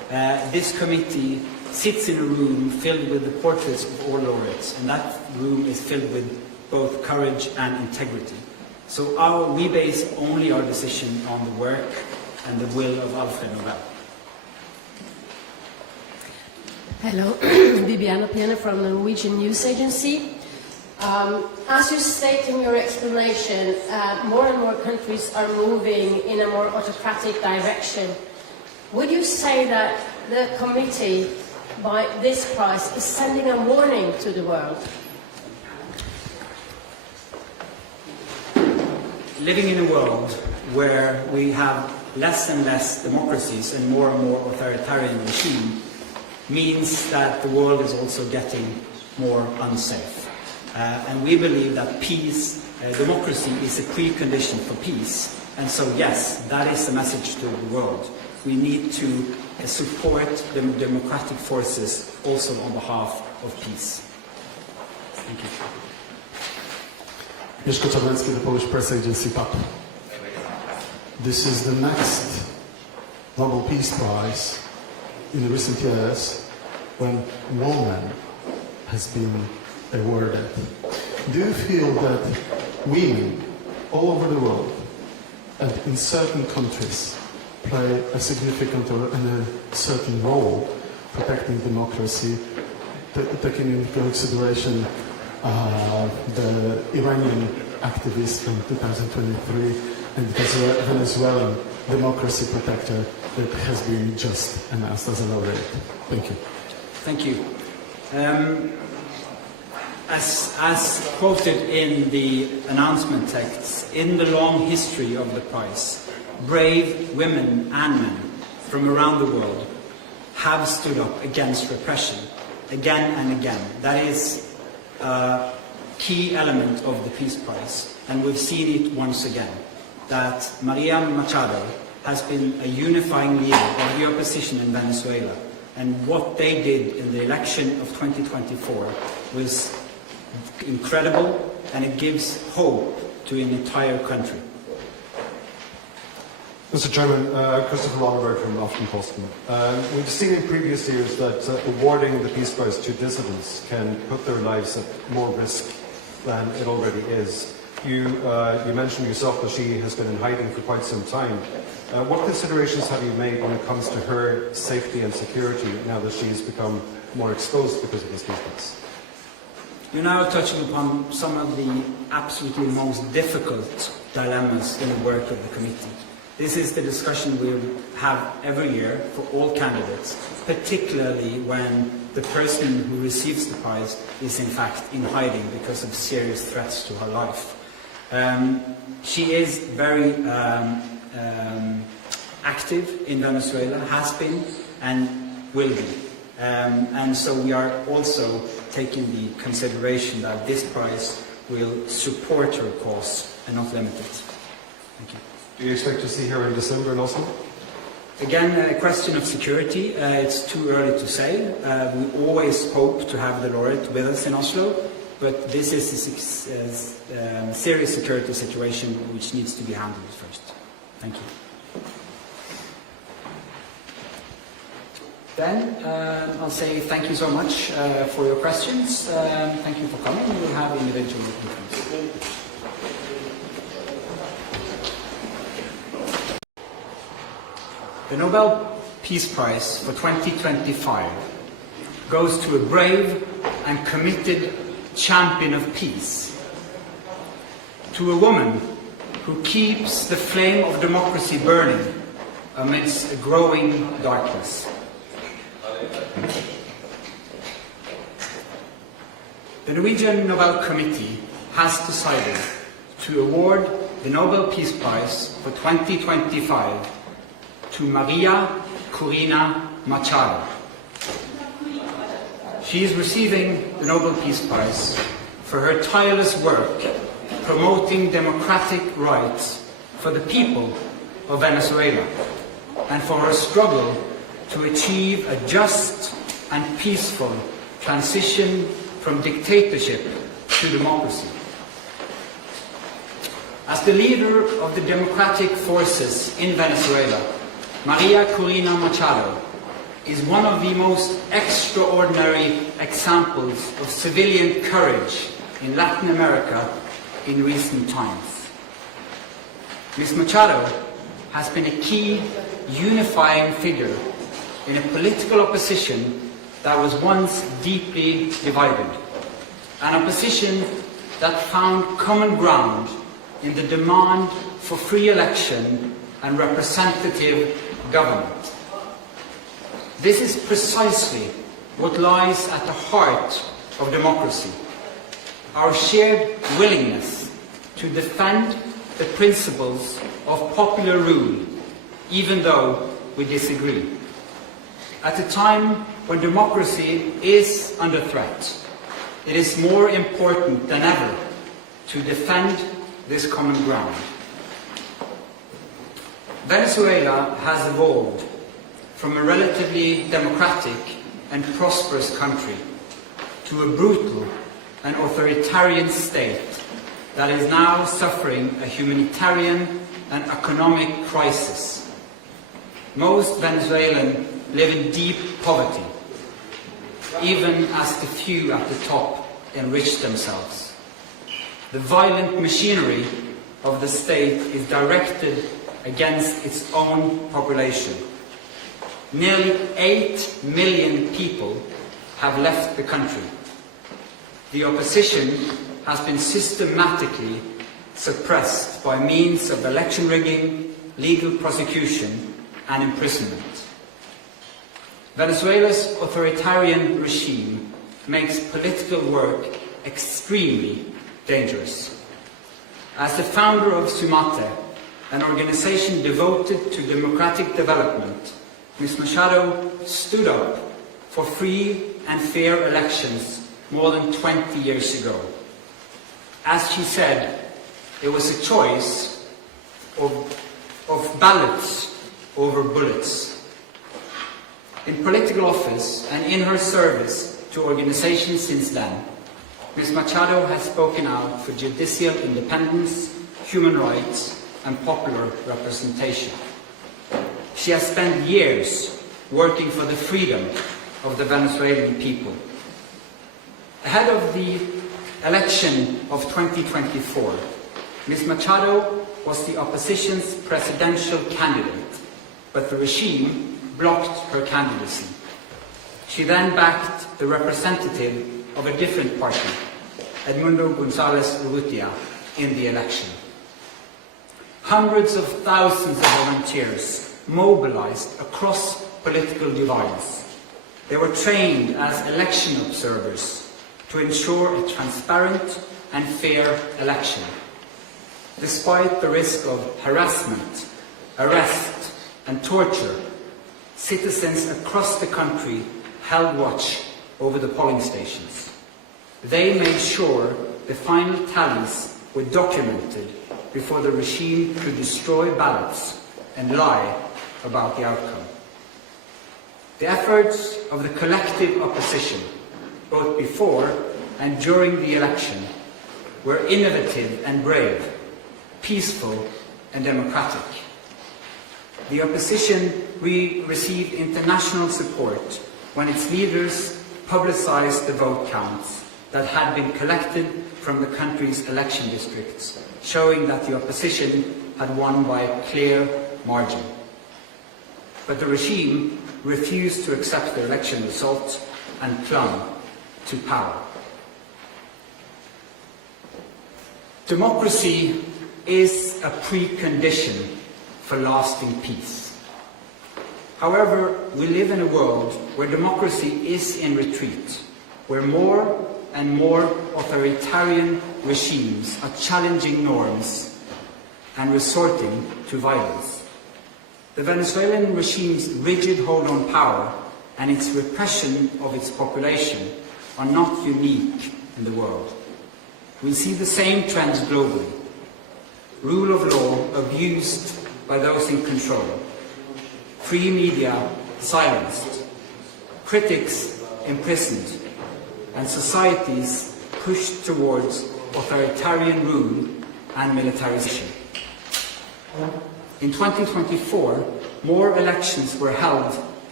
this committee sits in a room filled with the portraits of all laureates, and that room is filled with both courage and integrity. So we base only our decision on the work and the will of Alfred Nobel. Hello, Bibiana Piena from the Norwegian News Agency. As you state in your explanation, more and more countries are moving in a more autocratic direction. Would you say that the committee, by this prize, is sending a warning to the world? Living in a world where we have less and less democracies and more authoritarian regime means that the world is also getting more unsafe. And we believe that peace, democracy is a precondition for peace. And so yes, that is the message to the world. We need to support the democratic forces also on behalf of peace. Thank you. Mieszko Czarnecki, the Polish press agency PAP. This is the next Nobel Peace Prize in recent years when woman has been awarded. Do you feel that women all over the world and in certain countries play a significant or a certain role protecting democracy, taking into consideration the Iranian activist from 2023 and the Venezuelan democracy protector that has been just announced as a laureate? Thank you. Thank you. As quoted in the announcement texts, in the long history of the prize, brave women and men from around the world have stood up against repression again and again. That is a key element of the Peace Prize, and we've seen it once again, that María Machado has been a unifying leader of the opposition in Venezuela, and what they did in the election of 2024 was incredible, and it gives hope to an entire country. Mr. Chairman, Christopher Oliver from Aftenposten. We've seen in previous years that awarding the Peace Prize to dissidents can put their lives at more risk than it already is. You mentioned yourself that she has been in hiding for quite some time. What considerations have you made when it comes to her safety and security now that she has become more exposed because of this Peace Prize? You're now touching upon some of the absolutely most difficult dilemmas in the work of the committee. This is the discussion we have every year for all candidates, particularly when the person who receives the prize is in fact in hiding because of serious threats to her life. She is very active in Venezuela, has been and will be. And so we are also taking the consideration that this prize will support her cause and not limit it. Thank you. Do you expect to see her in December in Oslo? Again, a question of security. It's too early to say. We always hope to have the laureate with us in Oslo, but this is a serious security situation which needs to be handled first. Thank you. Then I'll say thank you so much for your questions. Thank you for coming. We will have individual interviews. The Nobel Peace Prize for 2025 goes to a brave and committed champion of peace, to a woman who keeps the flame of democracy burning amidst a growing darkness. The Norwegian Nobel Committee has decided to award the Nobel Peace Prize for 2025 to María Corina Machado. She is receiving the Nobel Peace Prize for her tireless work promoting democratic rights for the people of Venezuela and for her struggle to achieve a just and peaceful transition from dictatorship to democracy. As the leader of the democratic forces in Venezuela, María Corina Machado is one of the most extraordinary examples of civilian courage in Latin America in recent times. Ms. Machado has been a key unifying figure in a political opposition that was once deeply divided, an opposition that found common ground in the demand for free election and representative government. This is precisely what lies at the heart of democracy, our shared willingness to defend the principles of popular rule, even though we disagree. At a time when democracy is under threat, it is more important than ever to defend this common ground. Venezuela has evolved from a relatively democratic and prosperous country to a brutal and authoritarian state that is now suffering a humanitarian and economic crisis. Most Venezuelans live in deep poverty, even as the few at the top enrich themselves. The violent machinery of the state is directed against its own population. Nearly 8 million people have left the country. The opposition has been systematically suppressed by means of election rigging, legal prosecution, and imprisonment. Venezuela's authoritarian regime makes political work extremely dangerous. As the founder of Sumate, an organization devoted to democratic development, Ms. Machado stood up for free and fair elections more than 20 years ago. As she said, it was a choice of ballots over bullets. In political office and in her service to organizations since then, Ms. Machado has spoken out for judicial independence, human rights, and popular representation. She has spent years working for the freedom of the Venezuelan people. Ahead of the election of 2024, Ms. Machado was the opposition's presidential candidate, but the regime blocked her candidacy. She then backed the representative of a different party, Edmundo González Urrutia, in the election. Hundreds of thousands of volunteers mobilized across political divides. They were trained as election observers to ensure a transparent and fair election. Despite the risk of harassment, arrest, and torture, citizens across the country held watch over the polling stations. They made sure the final tallies were documented before the regime could destroy ballots and lie about the outcome. The efforts of the collective opposition, both before and during the election, were innovative and brave, peaceful and democratic. The opposition received international support when its leaders publicized the vote counts that had been collected from the country's election districts, showing that the opposition had won by a clear margin. But the regime refused to accept the election results and clung to power. Democracy is a precondition for lasting peace. However, we live in a world where democracy is in retreat, where more and more authoritarian regimes are challenging norms and resorting to violence. The Venezuelan regime's rigid hold on power and its repression of its population are not unique in the world. We see the same trends globally. Rule of law abused by those in control, free media silenced, critics imprisoned, and societies pushed towards authoritarian rule and militarization. In 2024, more elections were held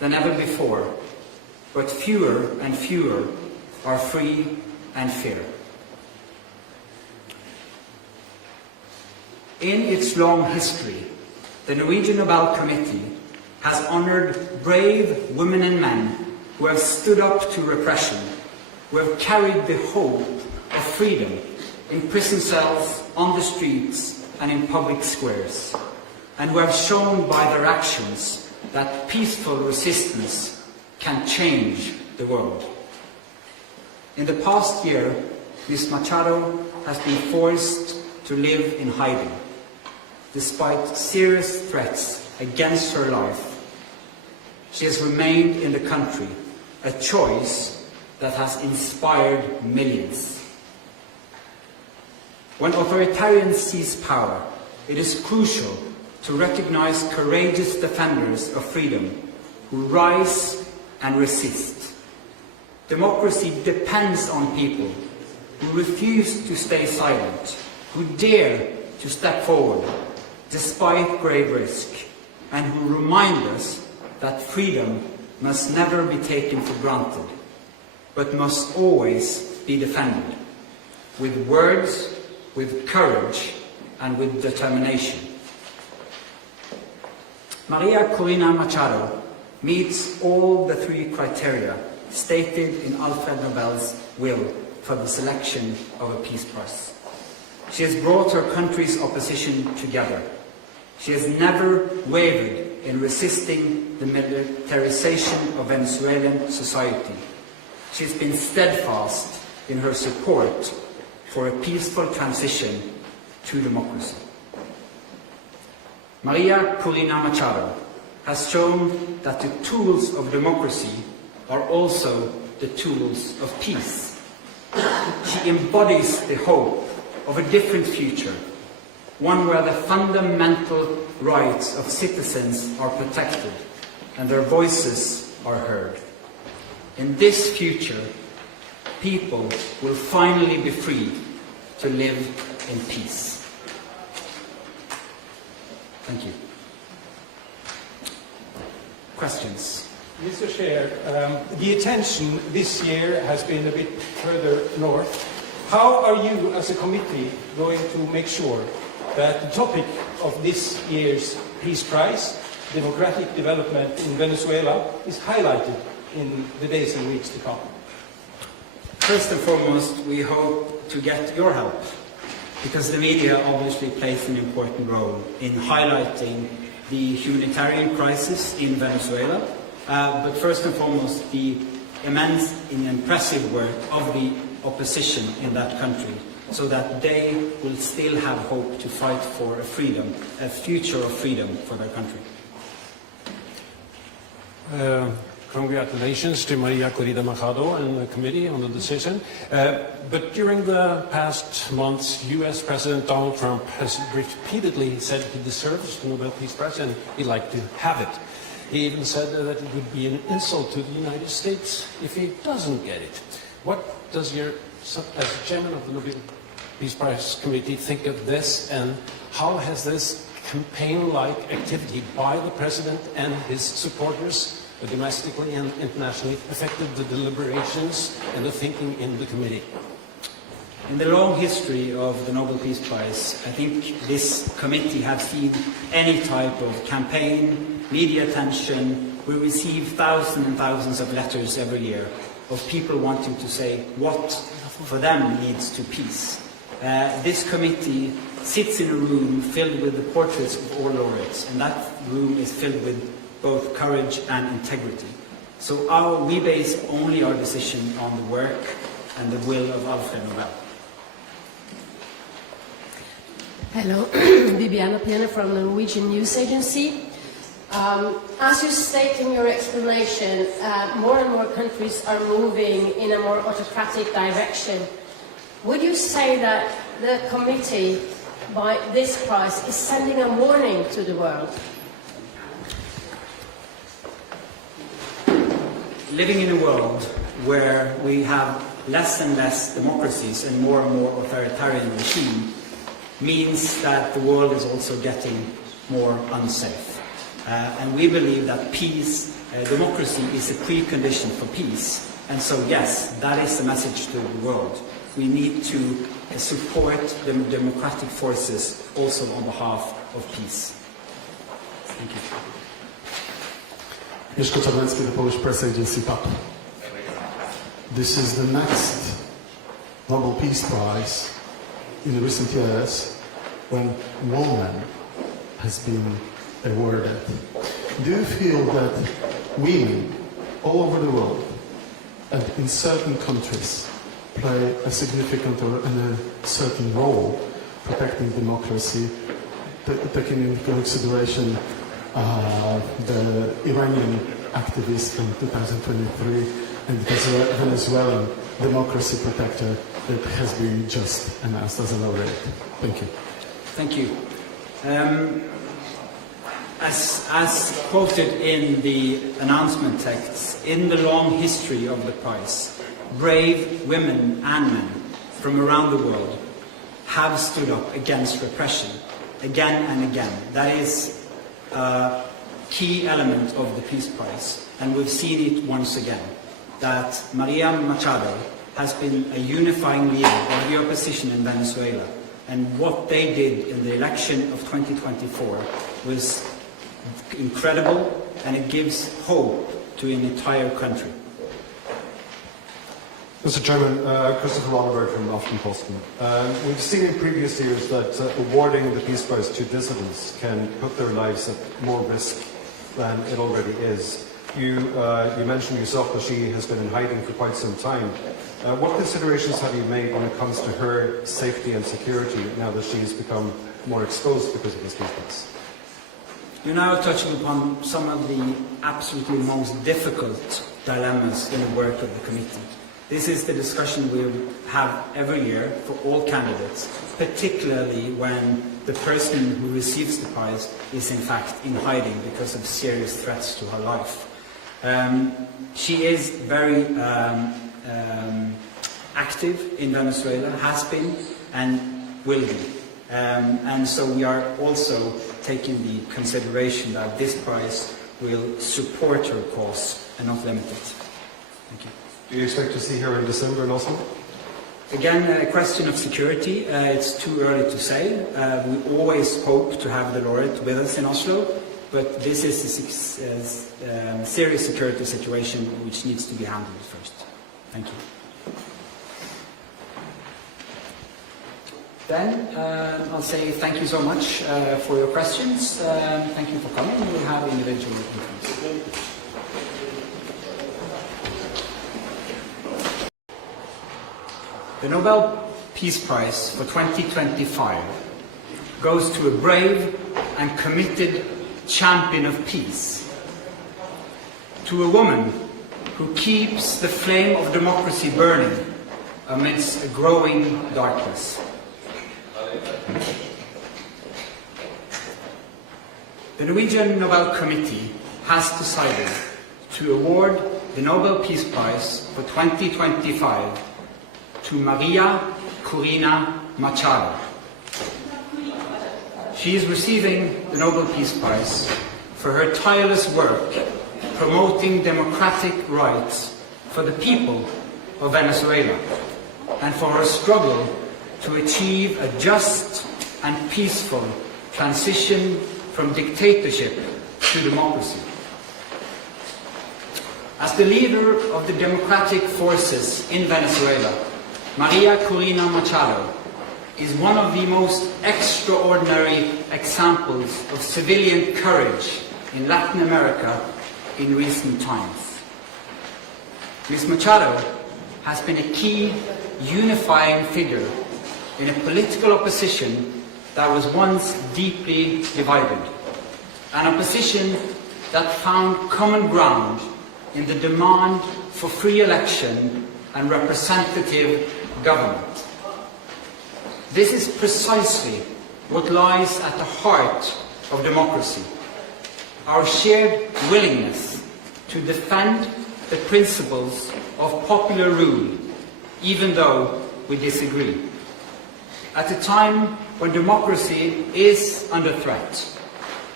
than ever before, but fewer and fewer are free and fair. In its long history, the Norwegian Nobel Committee has honored brave women and men who have stood up to repression, who have carried the hope of freedom in prison cells, on the streets, and in public squares, and who have shown by their actions that peaceful resistance can change the world. In the past year, Ms. Machado has been forced to live in hiding. Despite serious threats against her life, she has remained in the country, a choice that has inspired millions. When authoritarians seize power, it is crucial to recognize courageous defenders of freedom who rise and resist. Democracy depends on people who refuse to stay silent, who dare to step forward despite grave risk, and who remind us that freedom must never be taken for granted, but must always be defended, with words, with courage, and with determination. María Corina Machado meets all the three criteria stated in Alfred Nobel's will for the selection of a Peace Prize. She has brought her country's opposition together. She has never wavered in resisting the militarization of Venezuelan society. She has been steadfast in her support for a peaceful transition to democracy. María Corina Machado has shown that the tools of democracy are also the tools of peace. She embodies the hope of a different future, one where the fundamental rights of citizens are protected and their voices are heard. In this future, people will finally be free to live in peace. Thank you. Questions? Mr. Chair, the attention this year has been a bit further north. How are you as a committee going to make sure that the topic of this year's Peace Prize, democratic development in Venezuela, is highlighted in the days and weeks to come? First and foremost, we hope to get your help, because the media obviously plays an important role in highlighting the humanitarian crisis in Venezuela, but first and foremost the immense and impressive work of the opposition in that country, so that they will still have hope to fight for a freedom, a future of freedom for their country. Congratulations to María Corina Machado and the committee on the decision. But during the past months, US President Donald Trump has repeatedly said he deserves the Nobel Peace Prize and he'd like to have it. He even said that it would be an insult to the United States if he doesn't get it. What does your, as chairman of the Nobel Peace Prize Committee, think of this, and how has this campaign-like activity by the president and his supporters, domestically and internationally, affected the deliberations and the thinking in the committee? In the long history of the Nobel Peace Prize, I think this committee has seen any type of campaign, media attention. We receive thousands and thousands of letters every year of people wanting to say what for them leads to peace. This committee sits in a room filled with the portraits of all laureates, and that room is filled with both courage and integrity. So we base only our decision on the work and the will of Alfred Nobel. Hello, Bibiana Piena from the Norwegian News Agency. As you state in your explanation, more and more countries are moving in a more autocratic direction. Would you say that the committee, by this prize, is sending a warning to the world? Living in a world where we have less and less democracies and more authoritarian regime means that the world is also getting more unsafe. And we believe that peace, democracy is a precondition for peace. And so, yes, that is the message to the world. We need to support the democratic forces also on behalf of peace. Thank you. Mieszko Czarnecki, the Polish press agency PAP. This is the next Nobel Peace Prize in the recent years when woman has been awarded. Do you feel that women all over the world and in certain countries play a significant or a certain role protecting democracy, taking into consideration the Iranian activist from 2023 and the Venezuelan democracy protector that has been just announced as a laureate? Thank you. Thank you. As quoted in the announcement texts, in the long history of the prize, brave women and men from around the world have stood up against repression again and again. That is a key element of the Peace Prize, and we've seen it once again, that María Machado has been a unifying leader of the opposition in Venezuela, and what they did in the election of 2024 was incredible, and it gives hope to an entire country. Mr. Chairman, Christopher Oliver from Aftenposten. We've seen in previous years that awarding the Peace Prize to dissidents can put their lives at more risk than it already is. You mentioned yourself that she has been in hiding for quite some time. What considerations have you made when it comes to her safety and security now that she's become more exposed because of this Peace Prize? You're now touching upon some of the absolutely most difficult dilemmas in the work of the committee. This is the discussion we have every year for all candidates, particularly when the person who receives the prize is in fact in hiding because of serious threats to her life. She is very active in Venezuela, has been and will be. And so we are also taking the consideration that this prize will support her cause and not limit it. Thank you. Do you expect to see her in December in Oslo? Again, a question of security. It's too early to say. We always hope to have the laureate with us in Oslo, but this is a serious security situation which needs to be handled first. Thank you. Then I'll say thank you so much for your questions. Thank you for coming. We'll have individual meetings. The Nobel Peace Prize for 2025 goes to a brave and committed champion of peace, to a woman who keeps the flame of democracy burning amidst a growing darkness. The Norwegian Nobel Committee has decided to award the Nobel Peace Prize for 2025 to María Corina Machado. She is receiving the Nobel Peace Prize for her tireless work promoting democratic rights for the people of Venezuela and for her struggle to achieve a just and peaceful transition from dictatorship to democracy. As the leader of the democratic forces in Venezuela, María Corina Machado is one of the most extraordinary examples of civilian courage in Latin America in recent times. Ms. Machado has been a key unifying figure in a political opposition that was once deeply divided, an opposition that found common ground in the demand for free election and representative government. This is precisely what lies at the heart of democracy, our shared willingness to defend the principles of popular rule, even though we disagree. At a time when democracy is under threat,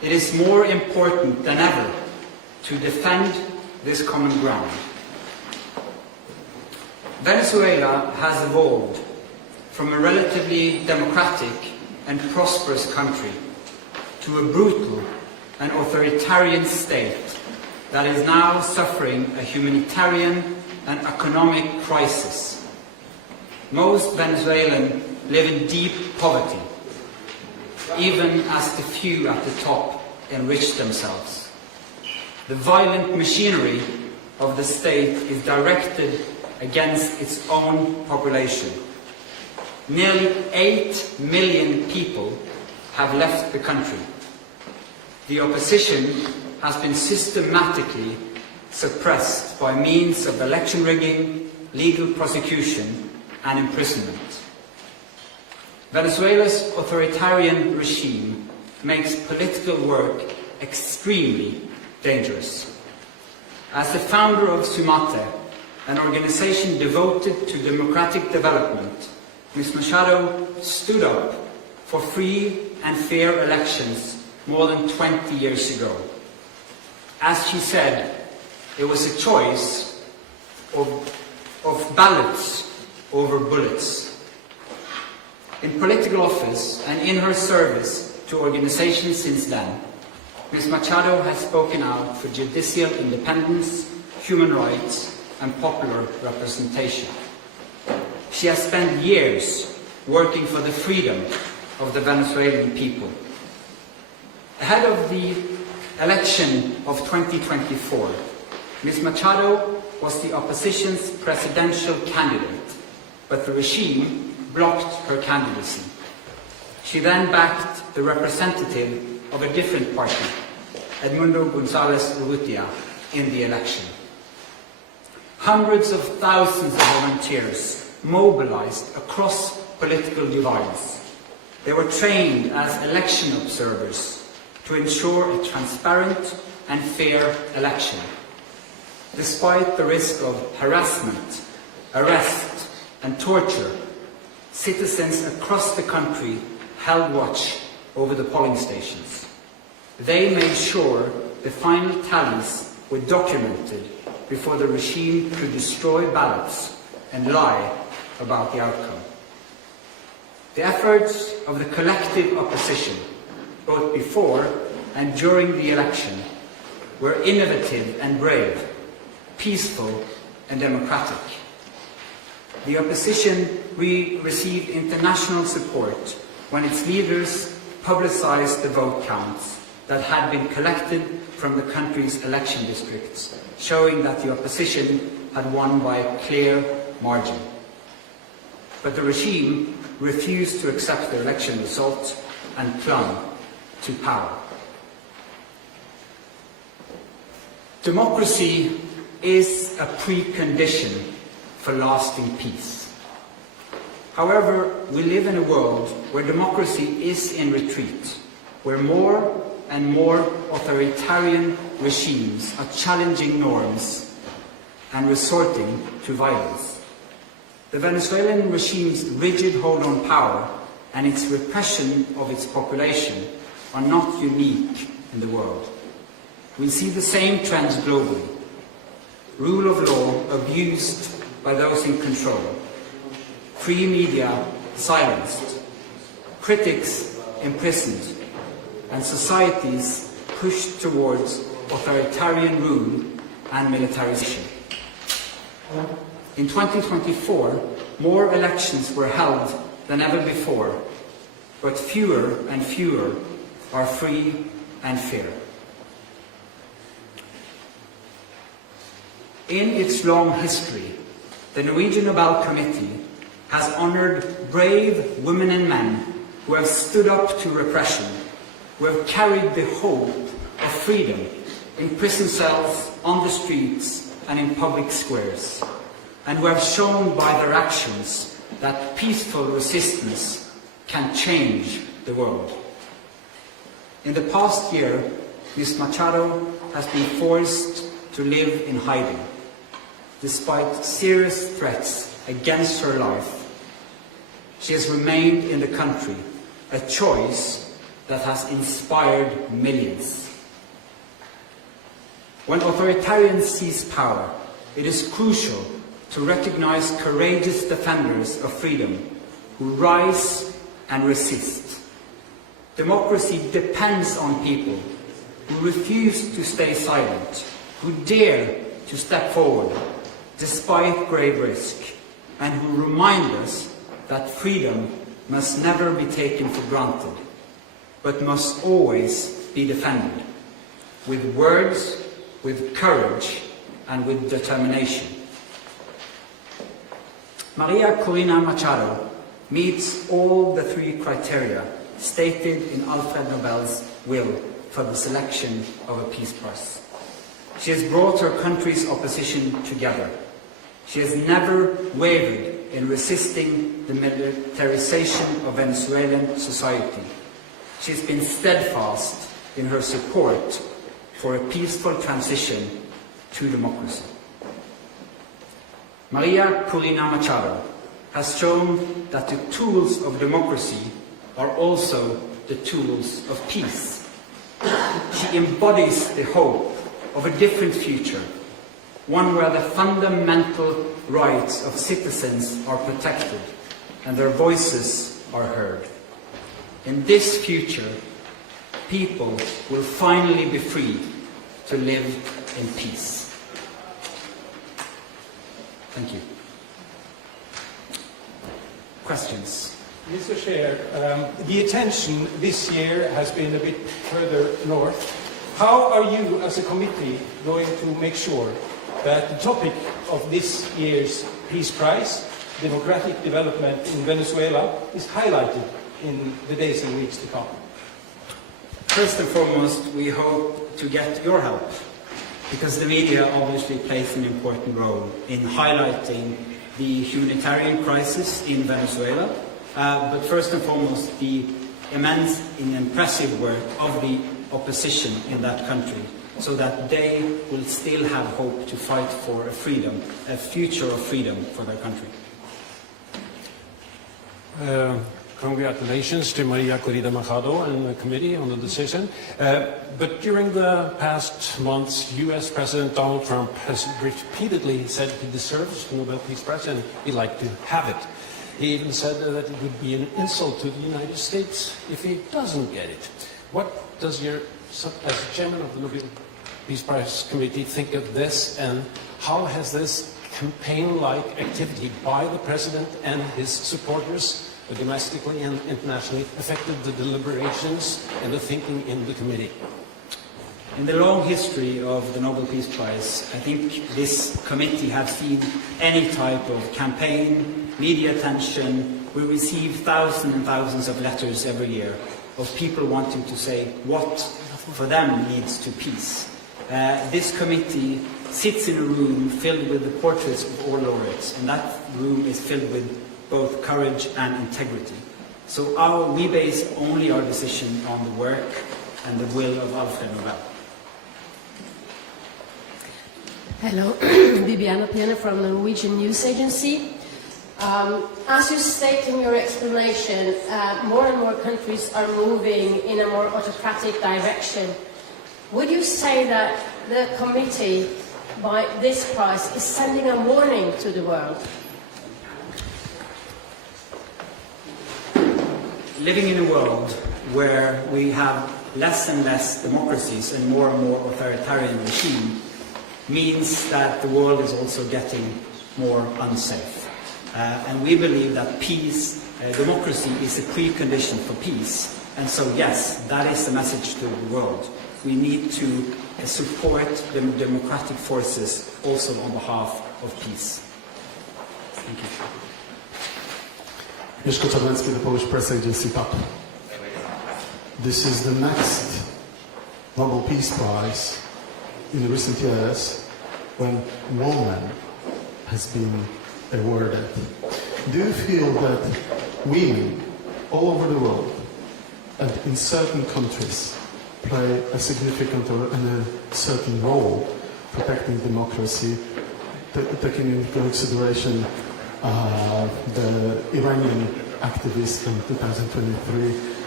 it is more important than ever to defend this common ground. Venezuela has evolved from a relatively democratic and prosperous country to a brutal and authoritarian state that is now suffering a humanitarian and economic crisis. Most Venezuelans live in deep poverty, even as the few at the top enrich themselves. The violent machinery of the state is directed against its own population. Nearly 8 million people have left the country. The opposition has been systematically suppressed by means of election rigging, legal prosecution, and imprisonment. Venezuela's authoritarian regime makes political work extremely dangerous. As the founder of Sumate, an organization devoted to democratic development, Ms. Machado stood up for free and fair elections more than 20 years ago. As she said, it was a choice of ballots over bullets. In political office and in her service to organizations since then, Ms. Machado has spoken out for judicial independence, human rights, and popular representation. She has spent years working for the freedom of the Venezuelan people. Ahead of the election of 2024, Ms. Machado was the opposition's presidential candidate, but the regime blocked her candidacy. She then backed the representative of a different party, Edmundo González Urrutia, in the election. Hundreds of thousands of volunteers mobilized across political divides. They were trained as election observers to ensure a transparent and fair election. Despite the risk of harassment, arrest, and torture, citizens across the country held watch over the polling stations. They made sure the final tallies were documented before the regime could destroy ballots and lie about the outcome. The efforts of the collective opposition, both before and during the election, were innovative and brave, peaceful and democratic. The opposition received international support when its leaders publicized the vote counts that had been collected from the country's election districts, showing that the opposition had won by a clear margin. But the regime refused to accept the election results and clung to power. Democracy is a precondition for lasting peace. However, we live in a world where democracy is in retreat, where more and more authoritarian regimes are challenging norms and resorting to violence. The Venezuelan regime's rigid hold on power and its repression of its population are not unique in the world. We see the same trends globally. Rule of law abused by those in control, free media silenced, critics imprisoned, and societies pushed towards authoritarian rule and militarization. In 2024, more elections were held than ever before, but fewer and fewer are free and fair. In its long history, the Norwegian Nobel Committee has honored brave women and men who have stood up to repression, who have carried the hope of freedom in prison cells, on the streets, and in public squares, and who have shown by their actions that peaceful resistance can change the world. In the past year, Ms. Machado has been forced to live in hiding. Despite serious threats against her life, she has remained in the country, a choice that has inspired millions. When authoritarians seize power, it is crucial to recognize courageous defenders of freedom who rise and resist. Democracy depends on people who refuse to stay silent, who dare to step forward despite grave risk, and who remind us that freedom must never be taken for granted, but must always be defended, with words, with courage, and with determination. María Corina Machado meets all the three criteria stated in Alfred Nobel's will for the selection of a Peace Prize. She has brought her country's opposition together. She has never wavered in resisting the militarization of Venezuelan society. She has been steadfast in her support for a peaceful transition to democracy. María Corina Machado has shown that the tools of democracy are also the tools of peace. She embodies the hope of a different future, one where the fundamental rights of citizens are protected and their voices are heard. In this future, people will finally be free to live in peace. Thank you. Questions? Mr. Chair, the attention this year has been a bit further north. How are you as a committee going to make sure that the topic of this year's Peace Prize, democratic development in Venezuela, is highlighted in the days and weeks to come? First and foremost, we hope to get your help, because the media obviously plays an important role in highlighting the humanitarian crisis in Venezuela, but first and foremost the immense and impressive work of the opposition in that country, so that they will still have hope to fight for a future of freedom for their country. Congratulations to María Corina Machado and the committee on the decision. But during the past months, US President Donald Trump has repeatedly said he deserves the Nobel Peace Prize and he'd like to have it. He even said that it would be an insult to the United States if he doesn't get it. What does as chairman of the Nobel Peace Prize Committee think of this, and how has this campaign-like activity by the President and his supporters domestically and internationally affected the deliberations and the thinking in the committee? In the long history of the Nobel Peace Prize, I think this committee has seen any type of campaign, media attention. We receive thousands and thousands of letters every year of people wanting to say what for them leads to peace. This committee sits in a room filled with the portraits of all laureates, and that room is filled with both courage and integrity. So we base only our decision on the work and the will of Alfred Nobel. Hello, Bibiana Piena from the Norwegian News Agency. As you state in your explanation, more and more countries are moving in a more autocratic direction. Would you say that the committee, by this prize, is sending a warning to the world? Living in a world where we have less and less democracies and more authoritarian regime means that the world is also getting more unsafe. And we believe that peace, democracy is a precondition for peace. And so yes, that is the message to the world. We need to support the democratic forces also on behalf of peace. Thank you. Mieszko Czarnecki, the Polish press agency PAP. This is the next Nobel Peace Prize in recent years when woman has been awarded. Do you feel that women all over the world and in certain countries play a significant or a certain role protecting democracy, taking into consideration the Iranian activist in 2023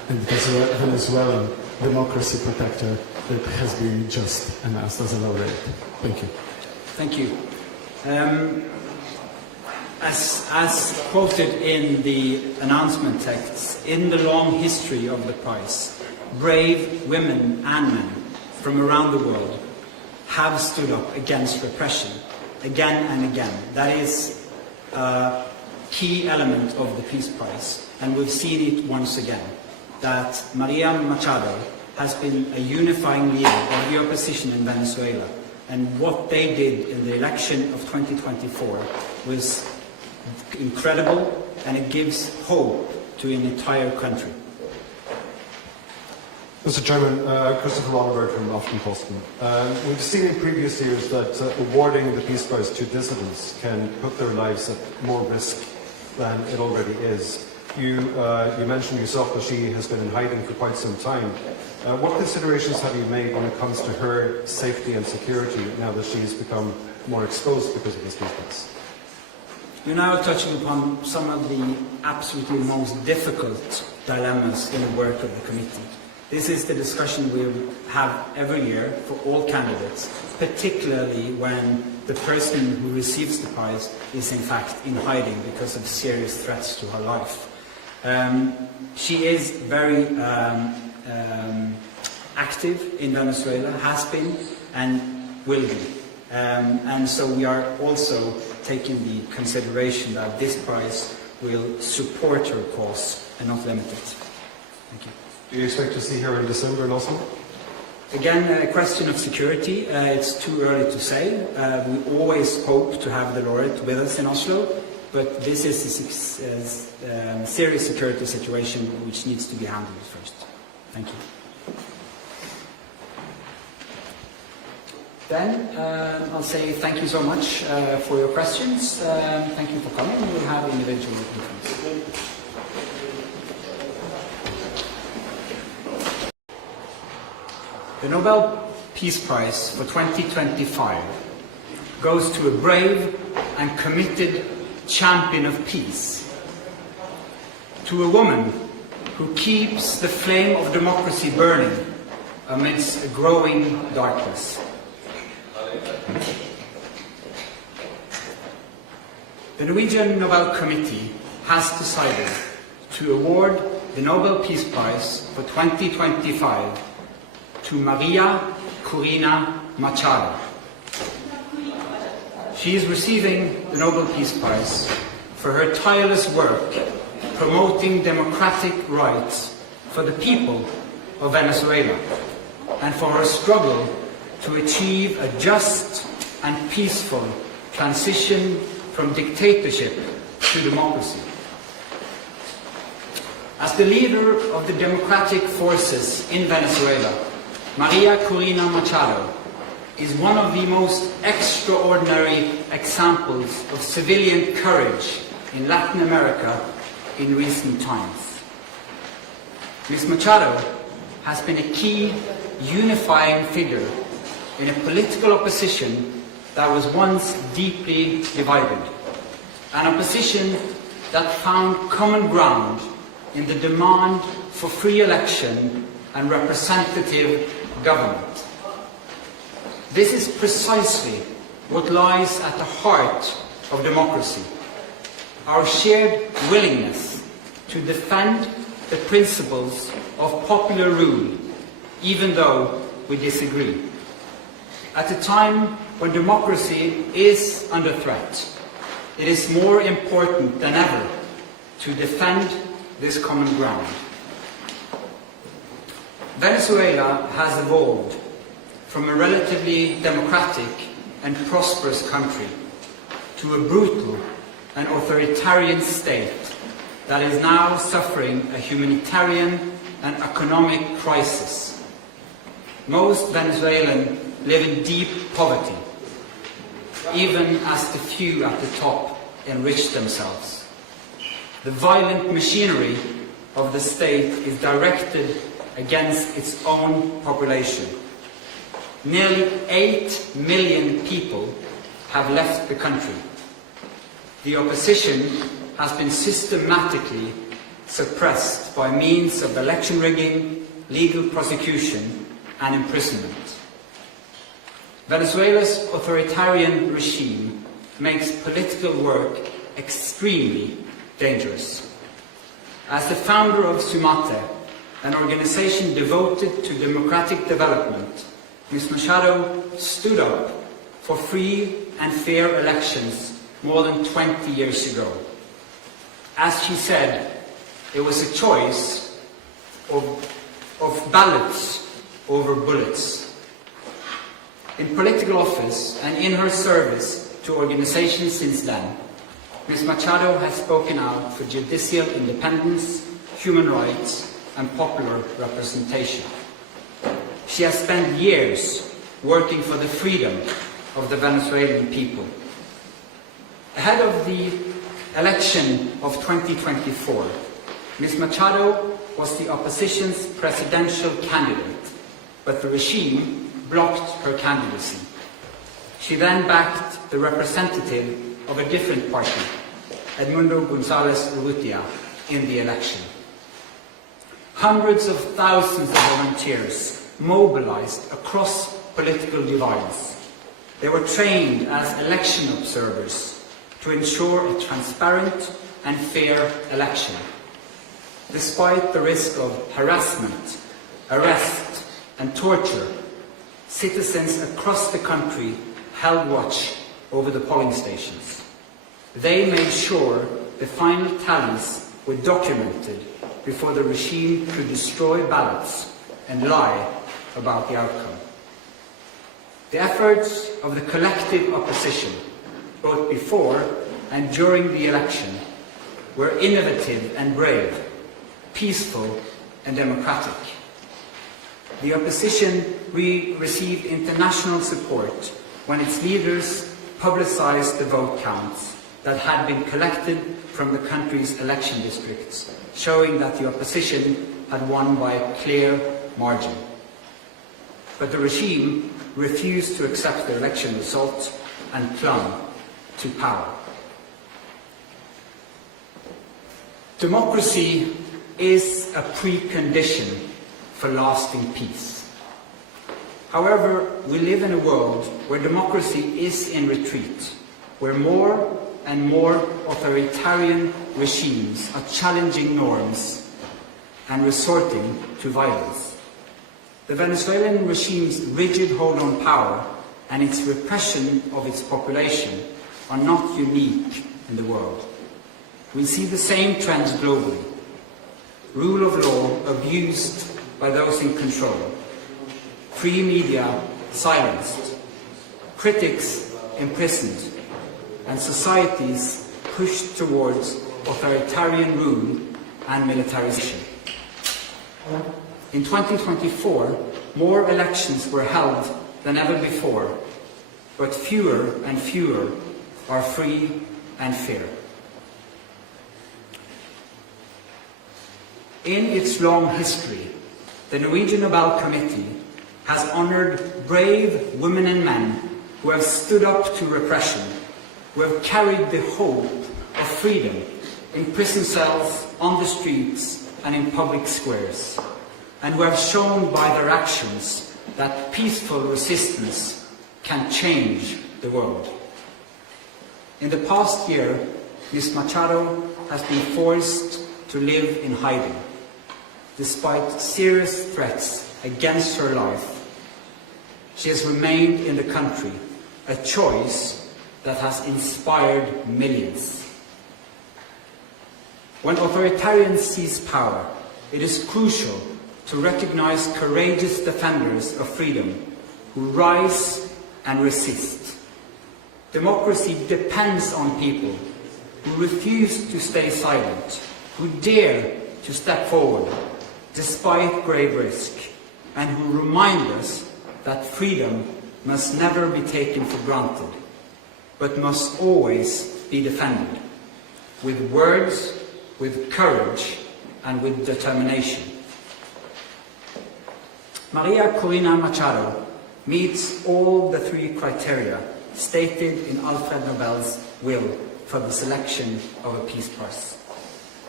and it is a Venezuelan democracy protector that has been just announced as a laureate. Thank you. Thank you. As quoted in the announcement texts, in the long history of the prize, brave women and men from around the world have stood up against repression again and again. That is a key element of the Peace Prize, and we've seen it once again, that María Machado has been a unifying leader of the opposition in Venezuela, and what they did in the election of 2024 was incredible, and it gives hope to an entire country. Mr. Chairman, Christopher Ronneberg from Aftenposten. We've seen in previous years that awarding the Peace Prize to dissidents can put their lives at more risk than it already is. You mentioned yourself that she has been in hiding for quite some time. What considerations have you made when it comes to her safety and security now that she has become more exposed because of this Peace Prize? You're now touching upon some of the absolutely most difficult dilemmas in the work of the committee. This is the discussion we have every year for all candidates, particularly when the person who receives the prize is in fact in hiding because of serious threats to her life. She is very active in Venezuela, has been and will be. And so we are also taking the consideration that this prize will support her cause and not limit it. Thank you. Do you expect to see her in December in Oslo? Again, a question of security. It's too early to say. We always hope to have the laureate with us in Oslo, but this is a serious security situation which needs to be handled first. Thank you. Then I'll say thank you so much for your questions. Thank you for coming. We'll have individual conference. The Nobel Peace Prize for 2025 goes to a brave and committed champion of peace, to a woman who keeps the flame of democracy burning amidst a growing darkness. The Norwegian Nobel Committee has decided to award the Nobel Peace Prize for 2025 to María Corina Machado. She is receiving the Nobel Peace Prize for her tireless work promoting democratic rights for the people of Venezuela and for her struggle to achieve a just and peaceful transition from dictatorship to democracy. As the leader of the democratic forces in Venezuela, María Corina Machado is one of the most extraordinary examples of civilian courage in Latin America in recent times. Ms. Machado has been a key unifying figure in a political opposition that was once deeply divided, an opposition that found common ground in the demand for free election and representative government. This is precisely what lies at the heart of democracy, our shared willingness to defend the principles of popular rule, even though we disagree. At a time when democracy is under threat, it is more important than ever to defend this common ground. Venezuela has evolved from a relatively democratic and prosperous country to a brutal and authoritarian state that is now suffering a humanitarian and economic crisis. Most Venezuelans live in deep poverty, even as the few at the top enrich themselves. The violent machinery of the state is directed against its own population. Nearly 8 million people have left the country. The opposition has been systematically suppressed by means of election rigging, legal prosecution and imprisonment. Venezuela's authoritarian regime makes political work extremely dangerous. As the founder of Sumate, an organization devoted to democratic development, Ms. Machado stood up for free and fair elections more than 20 years ago. As she said, it was a choice of ballots over bullets. In political office and in her service to organizations since then, Ms. Machado has spoken out for judicial independence, human rights, and popular representation. She has spent years working for the freedom of the Venezuelan people. Ahead of the election of 2024, Ms. Machado was the opposition's presidential candidate, but the regime blocked her candidacy. She then backed the representative of a different party, Edmundo González Urrutia, in the election. Hundreds of thousands of volunteers mobilized across political divides. They were trained as election observers to ensure a transparent and fair election. Despite the risk of harassment, arrest, and torture, citizens across the country held watch over the polling stations. They made sure the final tallies were documented before the regime could destroy ballots and lie about the outcome. The efforts of the collective opposition, both before and during the election, were innovative and brave, peaceful and democratic. The opposition received international support when its leaders publicized the vote counts that had been collected from the country's election districts, showing that the opposition had won by a clear margin. But the regime refused to accept the election results and clung to power. Democracy is a precondition for lasting peace. However, we live in a world where democracy is in retreat, where more and more authoritarian regimes are challenging norms and resorting to violence. The Venezuelan regime's rigid hold on power and its repression of its population are not unique in the world. We see the same trends globally. Rule of law abused by those in control, free media silenced, critics imprisoned, and societies pushed towards authoritarian rule and militarization. In 2024, more elections were held than ever before, but fewer and fewer are free and fair. In its long history, the Norwegian Nobel Committee has honored brave women and men who have stood up to repression, who have carried the hope of freedom in prison cells, on the streets, and in public squares, and who have shown by their actions that peaceful resistance can change the world. In the past year, Ms. Machado has been forced to live in hiding. Despite serious threats against her life, she has remained in the country, a choice that has inspired millions. When authoritarians seize power, it is crucial to recognize courageous defenders of freedom who rise and resist. Democracy depends on people who refuse to stay silent, who dare to step forward despite grave risk, and who remind us that freedom must never be taken for granted, but must always be defended, with words, with courage, and with determination. María Corina Machado meets all the three criteria stated in Alfred Nobel's will for the selection of a Peace Prize.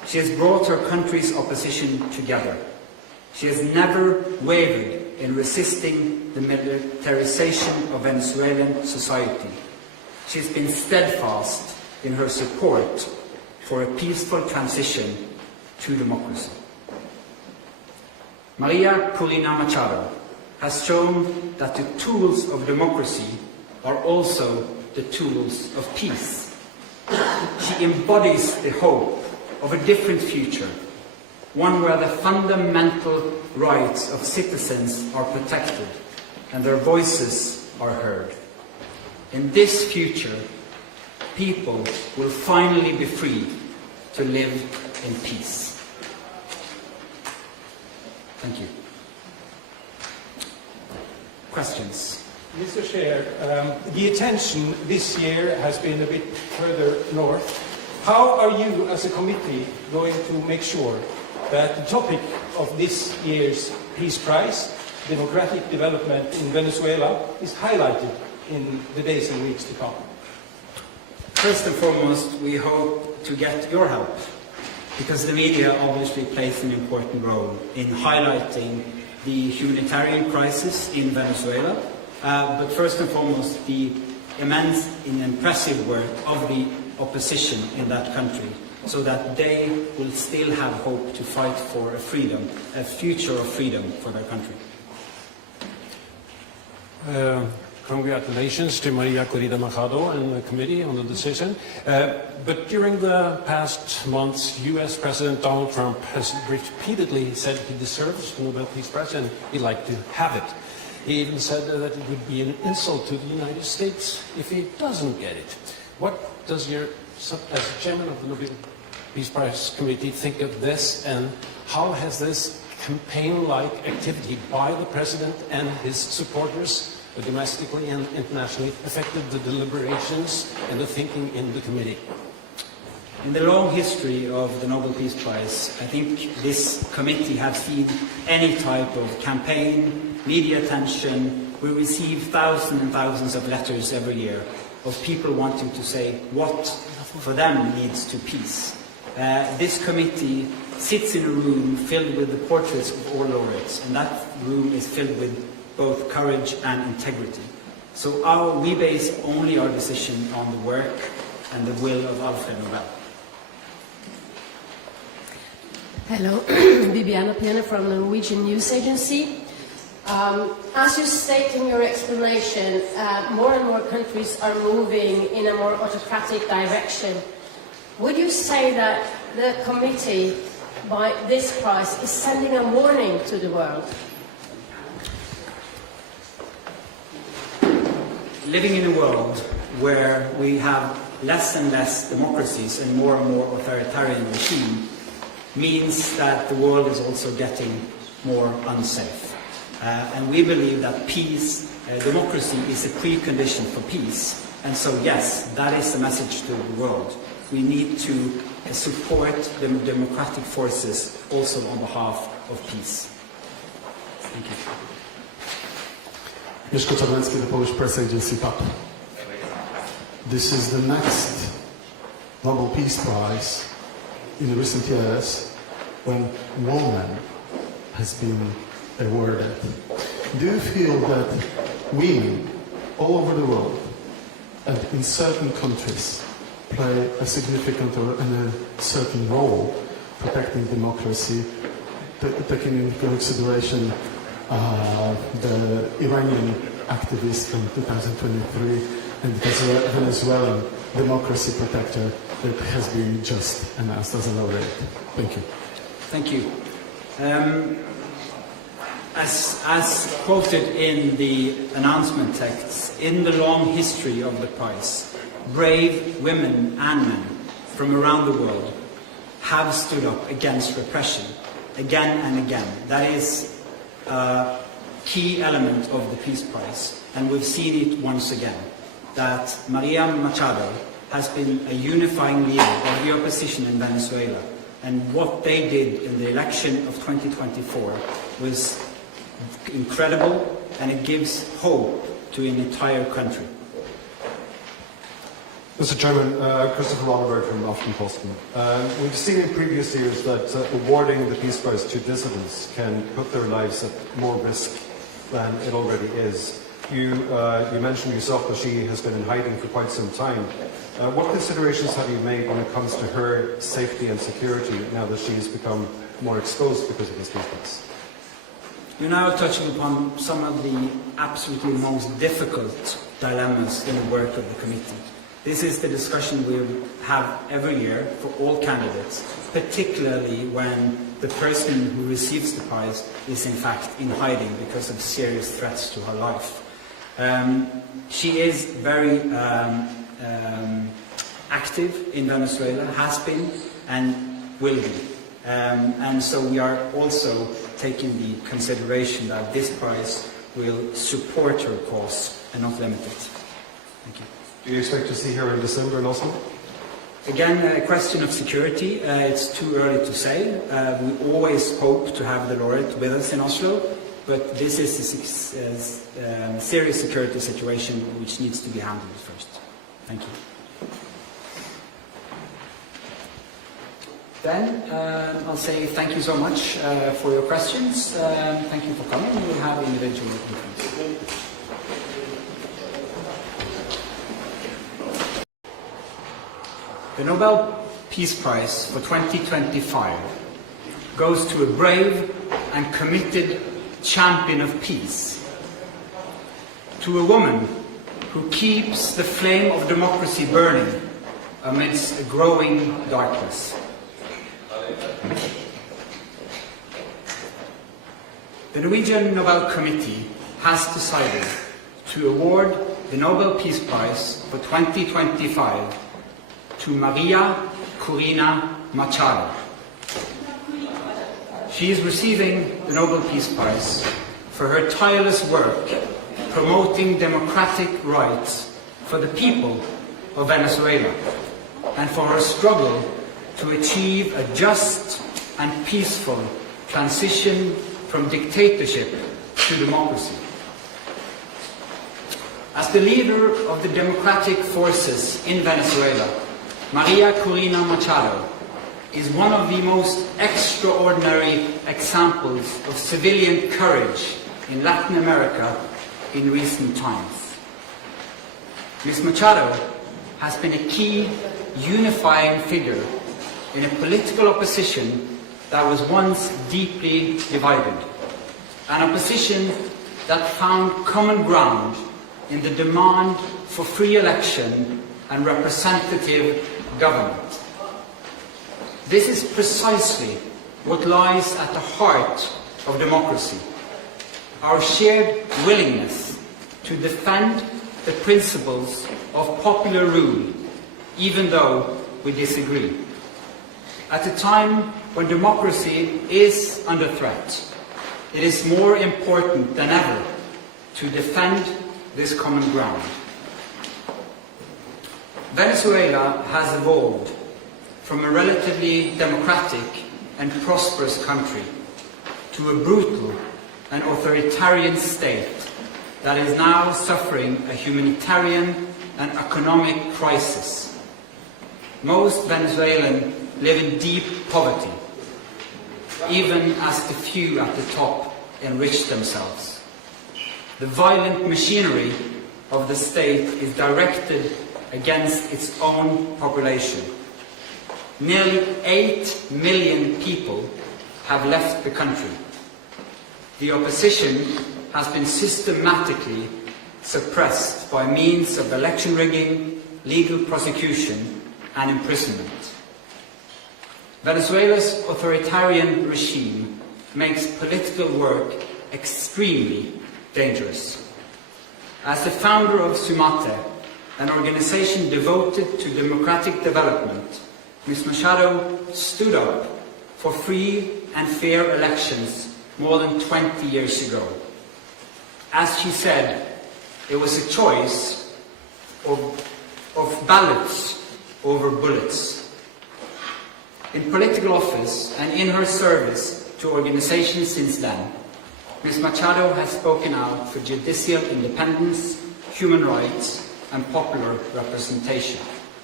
She has brought her country's opposition together. She has never wavered in resisting the militarization of Venezuelan society. She has been steadfast in her support for a peaceful transition to democracy. María Corina Machado has shown that the tools of democracy are also the tools of peace. She embodies the hope of a different future, one where the fundamental rights of citizens are protected and their voices are heard. In this future, people will finally be free to live in peace. Thank you. Questions? Mr. Chair, the attention this year has been a bit further north. How are you, as a committee, going to make sure that the topic of this year's Peace Prize, democratic development in Venezuela, is highlighted in the days and weeks to come? First and foremost, we hope to get your help, because the media obviously plays an important role in highlighting the humanitarian crisis in Venezuela, but first and foremost the immense and impressive work of the opposition in that country, so that they will still have hope to fight for a future of freedom for their country. Congratulations to María Corina Machado and the committee on the decision. But during the past months, US President Donald Trump has repeatedly said he deserves the Nobel Peace Prize and he'd like to have it. He even said that it would be an insult to the United States if he doesn't get it. What does as chairman of the Nobel Peace Prize Committee think of this, and how has this campaign-like activity by the President and his supporters domestically and internationally affected the deliberations and the thinking in the committee? In the long history of the Nobel Peace Prize, I think this committee has seen any type of campaign, media attention. We receive thousands and thousands of letters every year of people wanting to say what for them leads to peace. This committee sits in a room filled with the portraits of all laureates, and that room is filled with both courage and integrity. So we base only our decision on the work and the will of Alfred Nobel. Hello, Bibiana Piena from the Norwegian News Agency. As you state in your explanation, more and more countries are moving in a more autocratic direction. Would you say that the committee, by this prize, is sending a warning to the world? Living in a world where we have less and less democracies and more authoritarian regime means that the world is also getting more unsafe. And we believe that peace, democracy is a precondition for peace. And so yes, that is the message to the world. We need to support the democratic forces also on behalf of peace. Thank you. Mieszko Czarnecki, the Polish press agency PAP. This is the next Nobel Peace Prize in recent years when woman has been awarded. Do you feel that women all over the world and in certain countries play a significant or a certain role protecting democracy, taking into consideration the Iranian activist from 2023 and the Venezuelan democracy protector that has been just announced as a laureate? Thank you. Thank you. As quoted in the announcement texts, in the long history of the prize, brave women and men from around the world have stood up against repression again and again. That is a key element of the Peace Prize, and we've seen it once again, that María Machado has been a unifying leader of the opposition in Venezuela, and what they did in the election of 2024 was incredible, and it gives hope to an entire country. Mr. Chairman, Christopher Ronneberg from Aftenposten. We've seen in previous years that awarding the Peace Prize to dissidents can put their lives at more risk than it already is. You mentioned yourself that she has been in hiding for quite some time. What considerations have you made when it comes to her safety and security now that she has become more exposed because of this Peace Prize? You're now touching upon some of the absolutely most difficult dilemmas in the work of the committee. This is the discussion we have every year for all candidates, particularly when the person who receives the prize is in fact in hiding because of serious threats to her life. She is very active in Venezuela, has been and will be. And so we are also taking the consideration that this prize will support her cause and not limit it. Thank you. Do you expect to see her in December in Oslo? Again, a question of security. It's too early to say. We always hope to have the laureate with us in Oslo, but this is a serious security situation which needs to be handled first. Thank you. Then I'll say thank you so much for your questions. Thank you for coming. We'll have individual conference. The Nobel Peace Prize for 2025 goes to a brave and committed champion of peace, to a woman who keeps the flame of democracy burning amidst a growing darkness. The Norwegian Nobel Committee has decided to award the Nobel Peace Prize for 2025 to María Corina Machado. She is receiving the Nobel Peace Prize for her tireless work promoting democratic rights for the people of Venezuela and for her struggle to achieve a just and peaceful transition from dictatorship to democracy. As the leader of the democratic forces in Venezuela, María Corina Machado is one of the most extraordinary examples of civilian courage in Latin America in recent times. Ms. Machado has been a key unifying figure in a political opposition that was once deeply divided, an opposition that found common ground in the demand for free election and representative government. This is precisely what lies at the heart of democracy, our shared willingness to defend the principles of popular rule, even though we disagree. At a time when democracy is under threat, it is more important than ever to defend this common ground. Venezuela has evolved from a relatively democratic and prosperous country to a brutal and authoritarian state that is now suffering a humanitarian and economic crisis. Most Venezuelans live in deep poverty, even as the few at the top enrich themselves. The violent machinery of the state is directed against its own population. Nearly 8 million people have left the country. The opposition has been systematically suppressed by means of election rigging, legal prosecution, and imprisonment. Venezuela's authoritarian regime makes political work extremely dangerous. As the founder of Sumate, an organization devoted to democratic development, Ms. Machado stood up for free and fair elections more than 20 years ago. As she said, it was a choice of ballots over bullets. In political office and in her service to organizations since then, Ms. Machado has spoken out for judicial independence, human rights, and popular representation.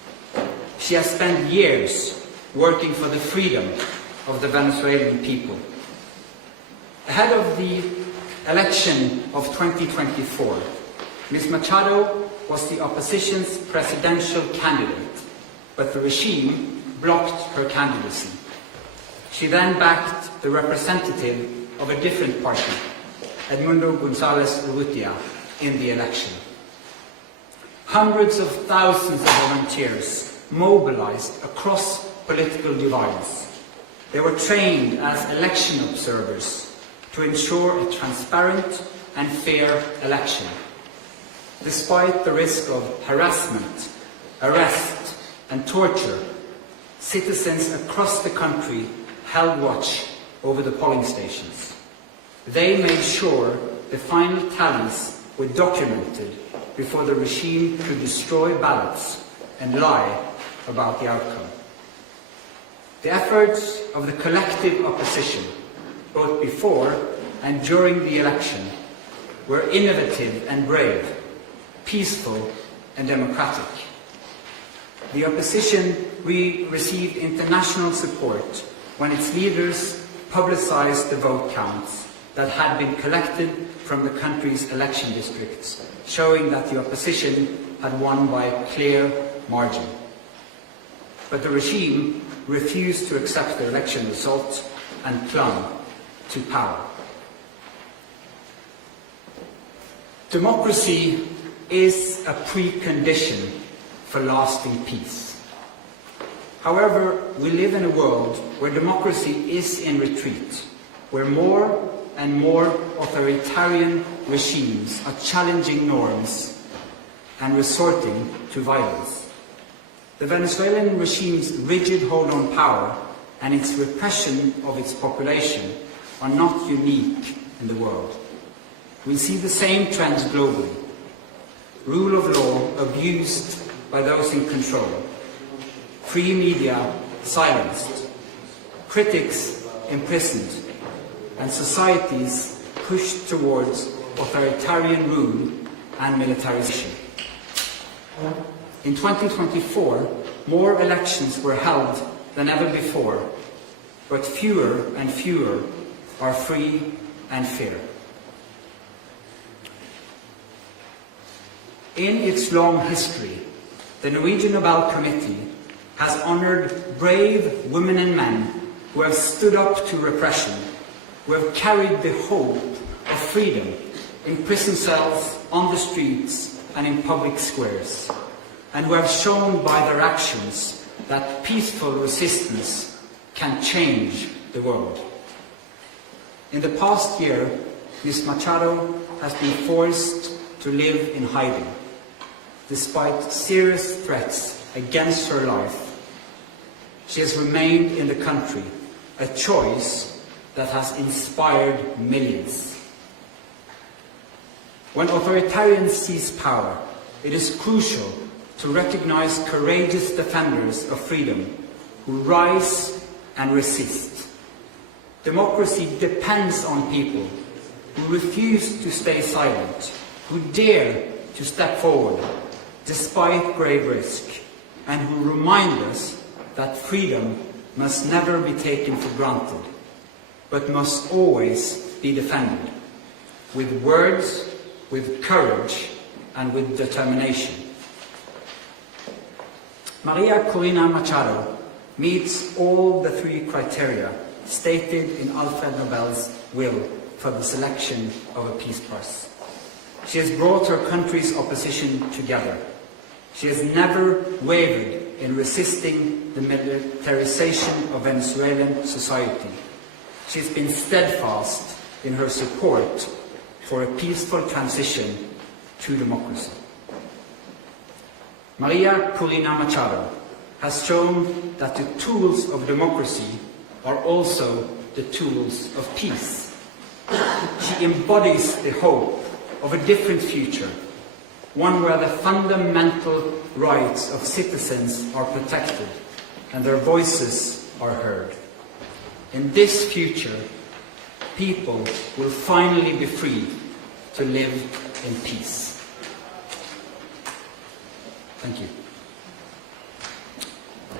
She has spent years working for the freedom of the Venezuelan people. Ahead of the election of 2024, Ms. Machado was the opposition's presidential candidate, but the regime blocked her candidacy. She then backed the representative of a different party, Edmundo González Urrutia, in the election. Hundreds of thousands of volunteers mobilized across political divides. They were trained as election observers to ensure a transparent and fair election. Despite the risk of harassment, arrest, and torture, citizens across the country held watch over the polling stations. They made sure the final tallies were documented before the regime could destroy ballots and lie about the outcome. The efforts of the collective opposition, both before and during the election, were innovative and brave, peaceful and democratic. The opposition received international support when its leaders publicized the vote counts that had been collected from the country's election districts, showing that the opposition had won by a clear margin. But the regime refused to accept the election results and clung to power. Democracy is a precondition for lasting peace. However, we live in a world where democracy is in retreat, where more and more authoritarian regimes are challenging norms and resorting to violence. The Venezuelan regime's rigid hold on power and its repression of its population are not unique in the world. We see the same trends globally. Rule of law abused by those in control. Free media silenced. Critics imprisoned. And societies pushed towards authoritarian rule and militarization. In 2024, more elections were held than ever before, but fewer and fewer are free and fair. In its long history, the Norwegian Nobel Committee has honored brave women and men who have stood up to repression, who have carried the hope of freedom in prison cells, on the streets, and in public squares, and who have shown by their actions that peaceful resistance can change the world. In the past year, Ms. Machado has been forced to live in hiding. Despite serious threats against her life, she has remained in the country, a choice that has inspired millions. When authoritarians seize power, it is crucial to recognize courageous defenders of freedom who rise and resist. Democracy depends on people who refuse to stay silent, who dare to step forward despite grave risk, and who remind us that freedom must never be taken for granted, but must always be defended, with words, with courage, and with determination. María Corina Machado meets all the three criteria stated in Alfred Nobel's will for the selection of a Peace Prize. She has brought her country's opposition together. She has never wavered in resisting the militarization of Venezuelan society. She has been steadfast in her support for a peaceful transition to democracy. María Corina Machado has shown that the tools of democracy are also the tools of peace. She embodies the hope of a different future, one where the fundamental rights of citizens are protected and their voices are heard. In this future, people will finally be free to live in peace. Thank you.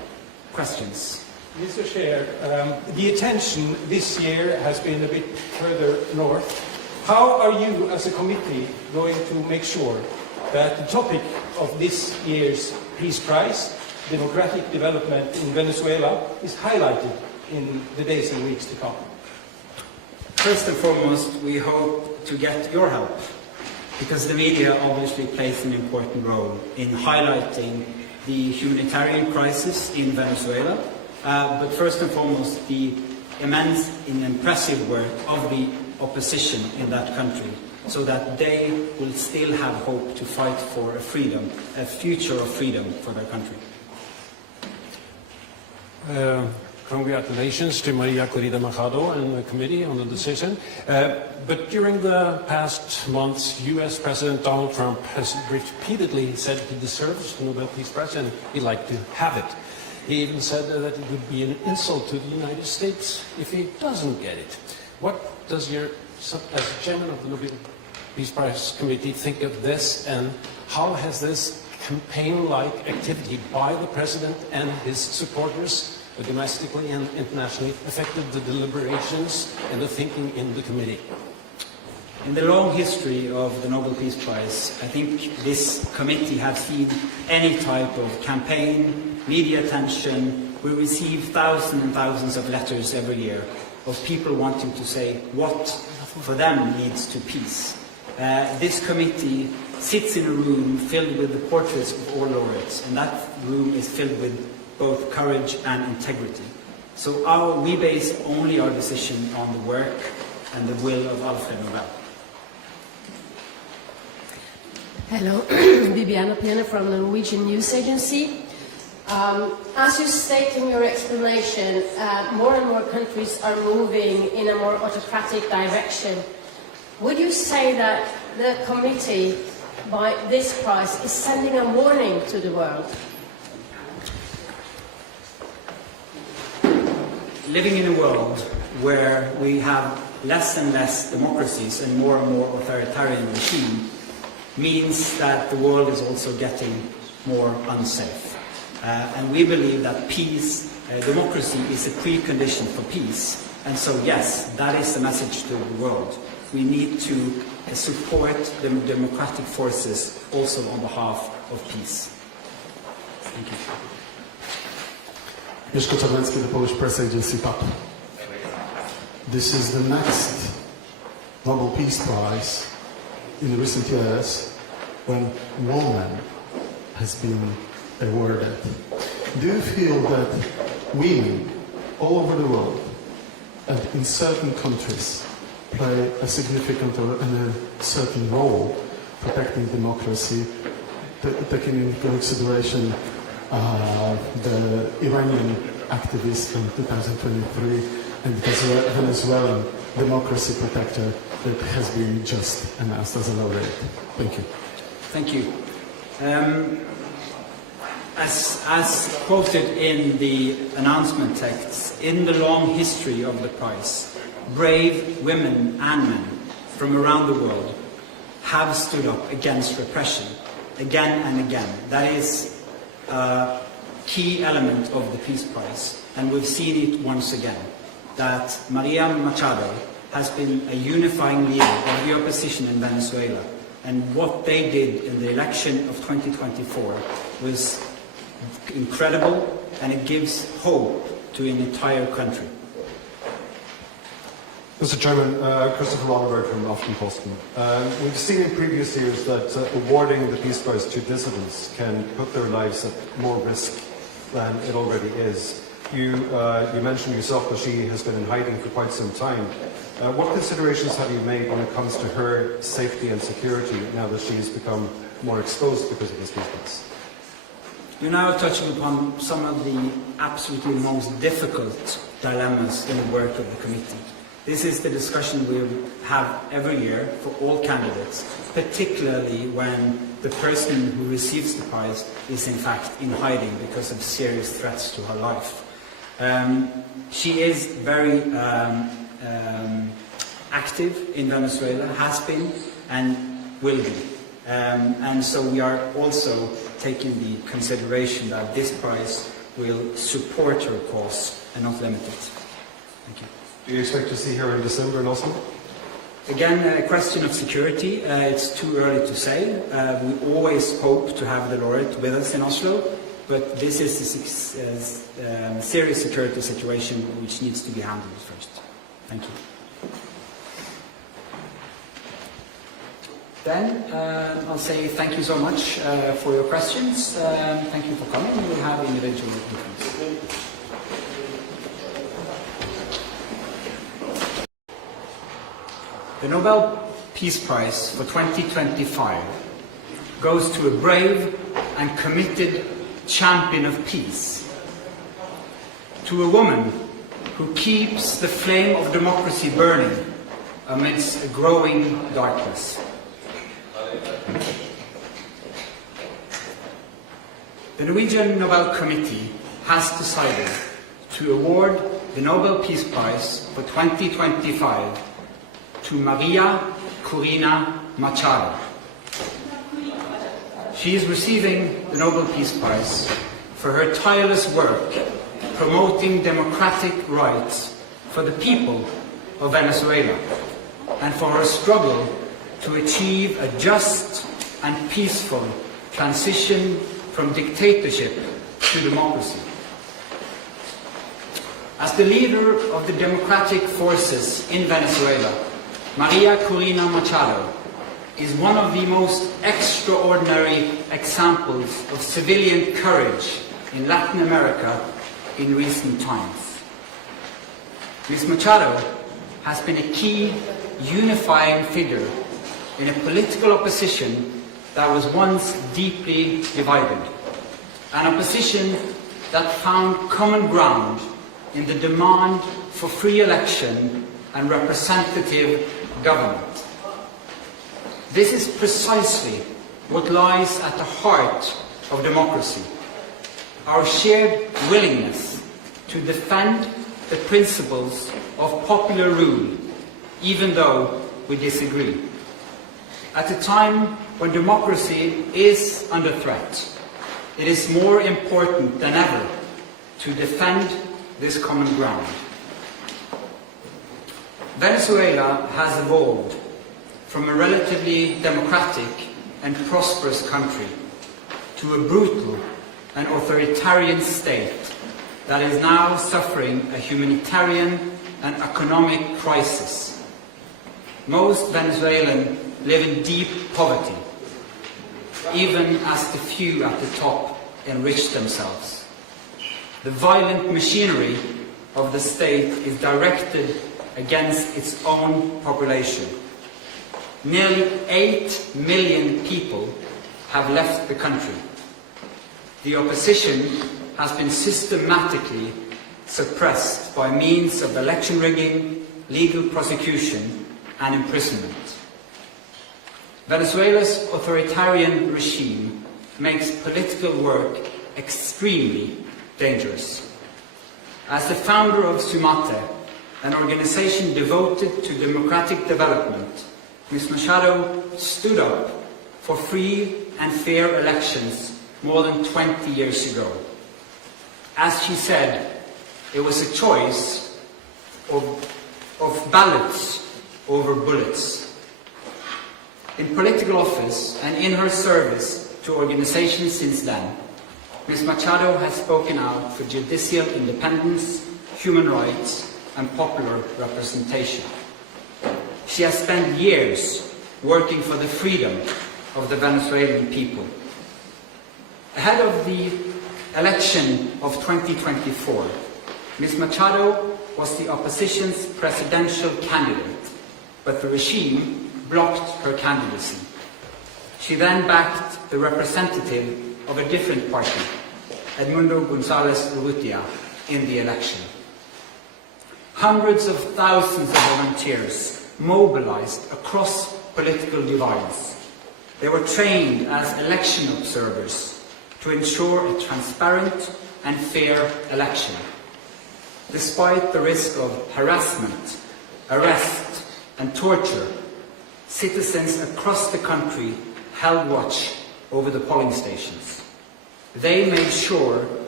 questions. Mr. Chair, the attention this year has been a bit further north. How are you as a committee going to make sure that the topic of this year's Peace Prize, democratic development in Venezuela, is highlighted in the days and weeks to come? First and foremost, we hope to get your help, because the media obviously plays an important role in highlighting the humanitarian crisis in Venezuela, but first and foremost the immense and impressive work of the opposition in that country, so that they will still have hope to fight for a freedom, a future of freedom for their country. Congratulations to María Corina Machado and the committee on the decision. But during the past months, US President Donald Trump has repeatedly said he deserves the Nobel Peace Prize and he'd like to have it. He even said that it would be an insult to the United States if he doesn't get it. What does your, as chairman of the Nobel Peace Prize Committee, think of this, and how has this campaign-like activity by the president and his supporters domestically and internationally affected the deliberations and the thinking in the committee? In the long history of the Nobel Peace Prize, I think this committee has seen any type of campaign, media attention. We receive thousands and thousands of letters every year of people wanting to say what for them leads to peace. This committee sits in a room filled with the portraits of all laureates, and that room is filled with both courage and integrity. So we base only our decision on the work and the will of Alfred Nobel. Hello, Bibiana Piena from the Norwegian News Agency. As you state in your explanation, more and more countries are moving in a more autocratic direction. Would you say that the committee, by this prize, is sending a warning to the world? Living in a world where we have less and less democracies and more authoritarian regime means that the world is also getting more unsafe. And we believe that peace, democracy is a precondition for peace. And so yes, that is the message to the world. We need to support the democratic forces also on behalf of peace. Thank you. Mieszko Czarnecki, the Polish press agency PAP. This is the next Nobel Peace Prize in recent years when woman has been awarded. Do you feel that women all over the world and in certain countries play a significant or a certain role protecting democracy, taking into consideration the Iranian activist in 2023 and the Venezuelan democracy protector that has been just announced as a laureate? Thank you. Thank you. As quoted in the announcement texts, in the long history of the prize, brave women and men from around the world have stood up against repression again and again. That is a key element of the Peace Prize, and we've seen it once again, that María Machado has been a unifying leader of the opposition in Venezuela, and what they did in the election of 2024 was incredible, and it gives hope to an entire country. Mr. Chairman, Christopher Ronneberg from Aftenposten. We've seen in previous years that awarding the Peace Prize to dissidents can put their lives at more risk than it already is. You mentioned yourself that she has been in hiding for quite some time. What considerations have you made when it comes to her safety and security now that she has become more exposed because of this Peace Prize? You're now touching upon some of the absolutely most difficult dilemmas in the work of the committee. This is the discussion we have every year for all candidates, particularly when the person who receives the prize is in fact in hiding because of serious threats to her life. She is very active in Venezuela, has been and will be. And so we are also taking the consideration that this prize will support her cause and not limit it. Thank you. Do you expect to see her in December in Oslo? Again, a question of security. It's too early to say. We always hope to have the laureate with us in Oslo, but this is a serious security situation which needs to be handled first. Thank you. Then I'll say thank you so much for your questions. Thank you for coming. We'll have individual meetings. The Nobel Peace Prize for 2025 goes to a brave and committed champion of peace, to a woman who keeps the flame of democracy burning amidst a growing darkness. The Norwegian Nobel Committee has decided to award the Nobel Peace Prize for 2025 to María Corina Machado. She is receiving the Nobel Peace Prize for her tireless work promoting democratic rights for the people of Venezuela and for her struggle to achieve a just and peaceful transition from dictatorship to democracy. As the leader of the democratic forces in Venezuela, María Corina Machado is one of the most extraordinary examples of civilian courage in Latin America in recent times. Ms. Machado has been a key unifying figure in a political opposition that was once deeply divided, an opposition that found common ground in the demand for free election and representative government. This is precisely what lies at the heart of democracy, our shared willingness to defend the principles of popular rule, even though we disagree. At a time when democracy is under threat, it is more important than ever to defend this common ground. Venezuela has evolved from a relatively democratic and prosperous country to a brutal and authoritarian state that is now suffering a humanitarian and economic crisis. Most Venezuelans live in deep poverty, even as the few at the top enrich themselves. The violent machinery of the state is directed against its own population. Nearly 8 million people have left the country. The opposition has been systematically suppressed by means of election rigging, legal prosecution, and imprisonment. Venezuela's authoritarian regime makes political work extremely dangerous. As the founder of Sumate, an organization devoted to democratic development, Ms. Machado stood up for free and fair elections more than 20 years ago. As she said, it was a choice of ballots over bullets. In political office and in her service to organizations since then, Ms. Machado has spoken out for judicial independence, human rights, and popular representation. She has spent years working for the freedom of the Venezuelan people. Ahead of the election of 2024, Ms. Machado was the opposition's presidential candidate, but the regime blocked her candidacy. She then backed the representative of a different party, Edmundo González Urrutia, in the election. Hundreds of thousands of volunteers mobilized across political divides. They were trained as election observers to ensure a transparent and fair election. Despite the risk of harassment, arrest, and torture, citizens across the country held watch over the polling stations. They made sure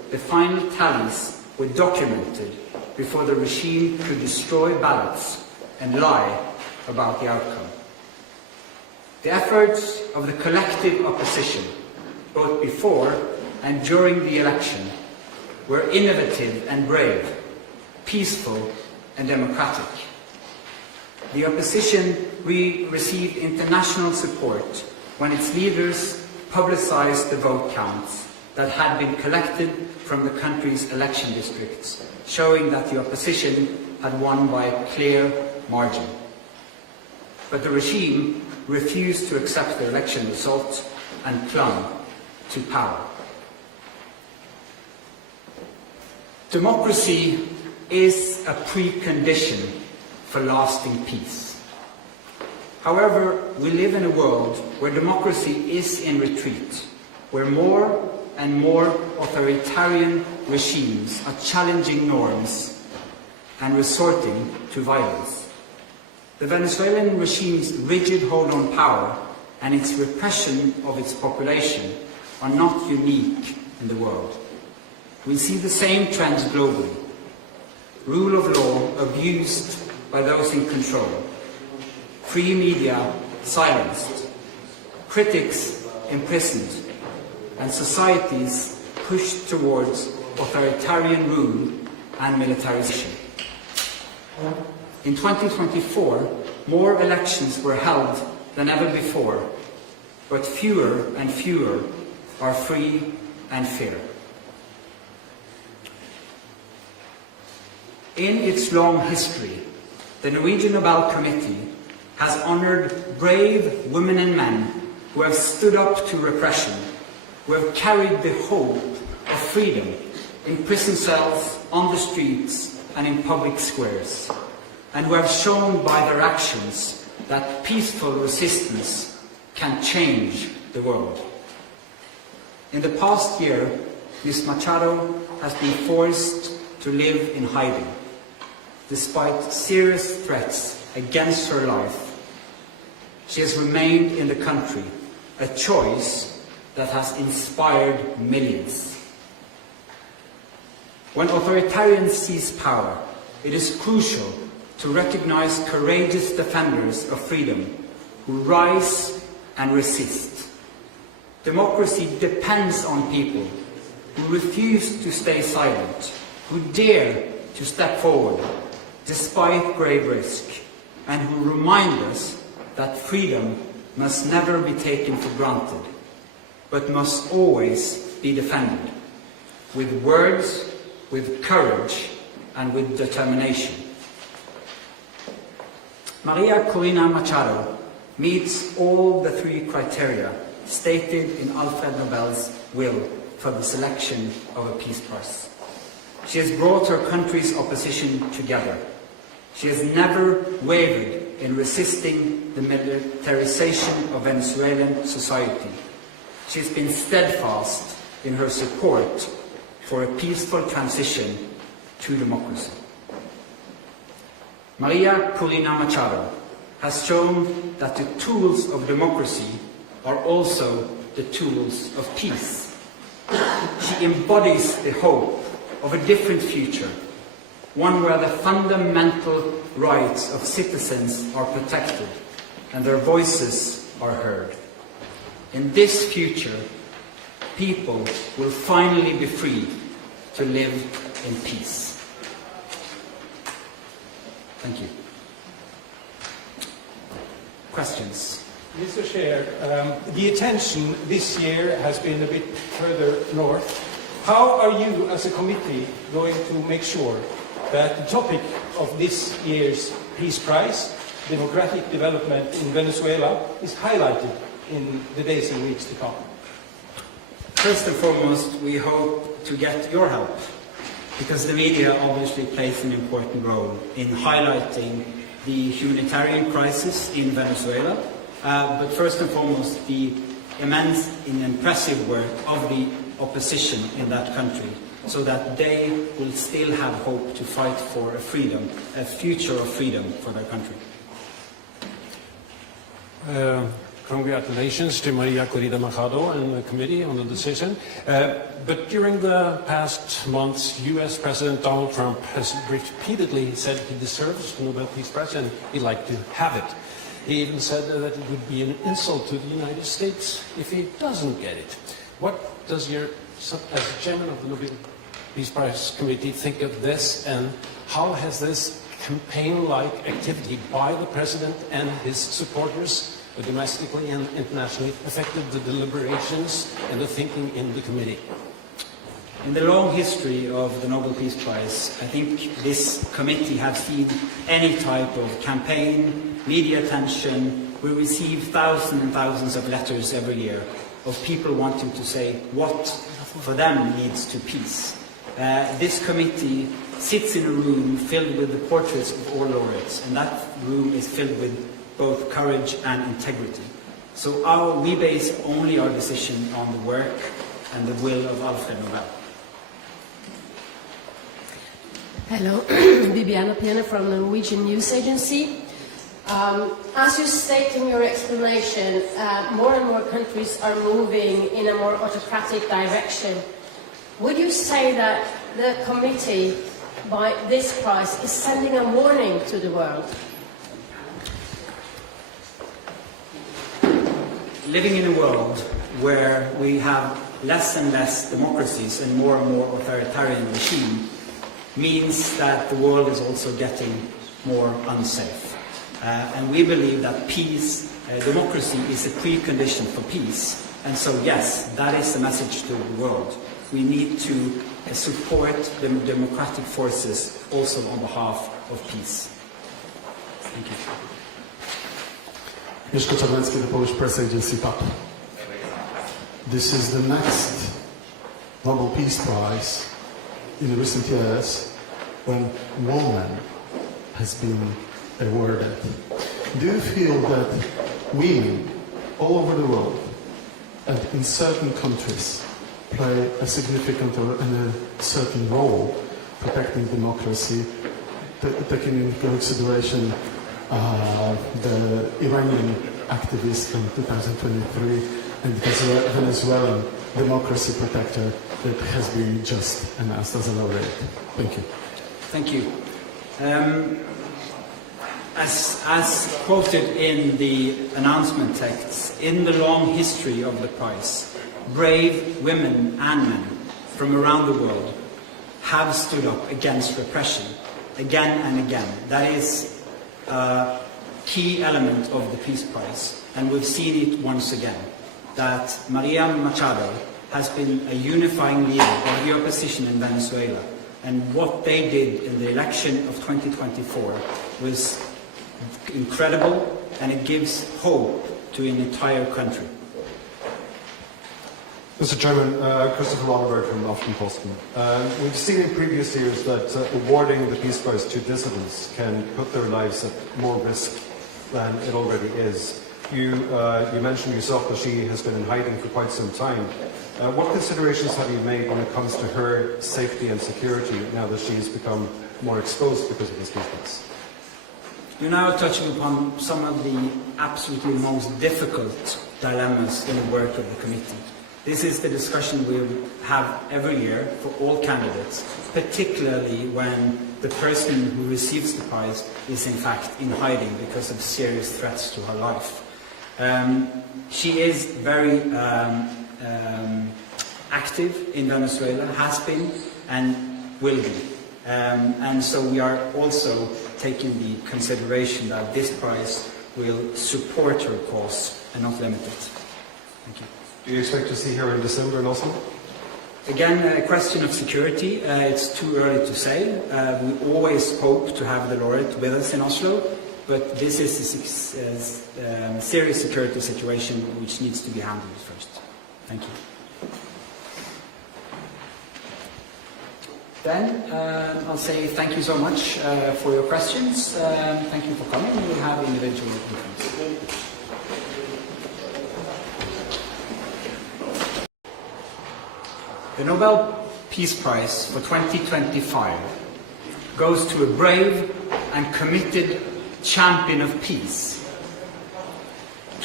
the final tallies were documented before the regime could destroy ballots and lie about the outcome. The efforts of the collective opposition, both before and during the election, were innovative and brave, peaceful and democratic. The opposition received international support when its leaders publicized the vote counts that had been collected from the country's election districts, showing that the opposition had won by a clear margin. But the regime refused to accept the election results and clung to power. Democracy is a precondition for lasting peace. However, we live in a world where democracy is in retreat, where more and more authoritarian regimes are challenging norms and resorting to violence. The Venezuelan regime's rigid hold on power and its repression of its population are not unique in the world. We see the same trends globally. Rule of law abused by those in control, free media silenced, critics imprisoned, and societies pushed towards authoritarian rule and militarization. In 2024, more elections were held than ever before, but fewer and fewer are free and fair. In its long history, the Norwegian Nobel Committee has honored brave women and men who have stood up to repression, who have carried the hope of freedom in prison cells, on the streets, and in public squares, and who have shown by their actions that peaceful resistance can change the world. In the past year, Ms. Machado has been forced to live in hiding. Despite serious threats against her life, she has remained in the country, a choice that has inspired millions. When authoritarians seize power, it is crucial to recognize courageous defenders of freedom who rise and resist. Democracy depends on people who refuse to stay silent, who dare to step forward despite grave risk, and who remind us that freedom must never be taken for granted, but must always be defended, with words, with courage, and with determination. María Corina Machado meets all the three criteria stated in Alfred Nobel's will for the selection of a Peace Prize. She has brought her country's opposition together. She has never wavered in resisting the militarization of Venezuelan society. She has been steadfast in her support for a peaceful transition to democracy. María Corina Machado has shown that the tools of democracy are also the tools of peace. She embodies the hope of a different future, one where the fundamental rights of citizens are protected and their voices are heard. In this future, people will finally be free to live in peace. Thank you. Questions? Mr. Chair, the attention this year has been a bit further north. How are you as a committee going to make sure that the topic of this year's Peace Prize, democratic development in Venezuela, is highlighted in the days and weeks to come? First and foremost, we hope to get your help, because the media obviously plays an important role in highlighting the humanitarian crisis in Venezuela, but first and foremost the immense and impressive work of the opposition in that country, so that they will still have hope to fight for a freedom, a future of freedom for their country. congratulations to María Corina Machado and the committee on the decision. But during the past months, US President Donald Trump has repeatedly said he deserves the Nobel Peace Prize and he'd like to have it. He even said that it would be an insult to the United States if he doesn't get it. What does as chairman of the Nobel Peace Prize Committee think of this, and how has this campaign-like activity by the President and his supporters domestically and internationally affected the deliberations and the thinking in the committee? In the long history of the Nobel Peace Prize, I think this committee has seen any type of campaign, media attention. We receive thousands and thousands of letters every year of people wanting to say what for them leads to peace. This committee sits in a room filled with the portraits of all laureates, and that room is filled with both courage and integrity. So we base only our decision on the work and the will of Alfred Nobel. Hello, Bibiana Piena from the Norwegian News Agency. As you state in your explanation, more and more countries are moving in a more autocratic direction. Would you say that the committee, by this prize, is sending a warning to the world? Living in a world where we have less and less democracies and more authoritarian regime means that the world is also getting more unsafe. And we believe that peace, democracy is a precondition for peace. And so yes, that is the message to the world. We need to support the democratic forces also on behalf of peace. Thank you. Mieszko Czarnecki, the Polish press agency PAP. This is the next Nobel Peace Prize in recent years when woman has been awarded. Do you feel that women all over the world and in certain countries play a significant or a certain role protecting democracy, taking into consideration the Iranian activist from 2023 and the Venezuelan democracy protector that has been just announced as a laureate? Thank you. Thank you. As quoted in the announcement texts, in the long history of the prize, brave women and men from around the world have stood up against repression again and again. That is a key element of the Peace Prize, and we've seen it once again, that María Machado has been a unifying leader of the opposition in Venezuela, and what they did in the election of 2024 was incredible, and it gives hope to an entire country. Mr. Chairman, Christopher Oliver from Aftenposten. We've seen in previous years that awarding the Peace Prize to dissidents can put their lives at more risk than it already is. You mentioned yourself that she has been in hiding for quite some time. What considerations have you made when it comes to her safety and security now that she's become more exposed because of this Peace Prize? You're now touching upon some of the absolutely most difficult dilemmas in the work of the committee. This is the discussion we have every year for all candidates, particularly when the person who receives the prize is in fact in hiding because of serious threats to her life. She is very active in Venezuela, has been and will be. And so we are also taking the consideration that this prize will support her cause and not limit it. Thank you. Do you expect to see her in December in Oslo? Again, a question of security. It's too early to say. We always hope to have the laureate with us in Oslo, but this is a serious security situation which needs to be handled first. Thank you. Then I'll say thank you so much for your questions. Thank you for coming. We'll have individual meetings. The Nobel Peace Prize for 2025 goes to a brave and committed champion of peace, to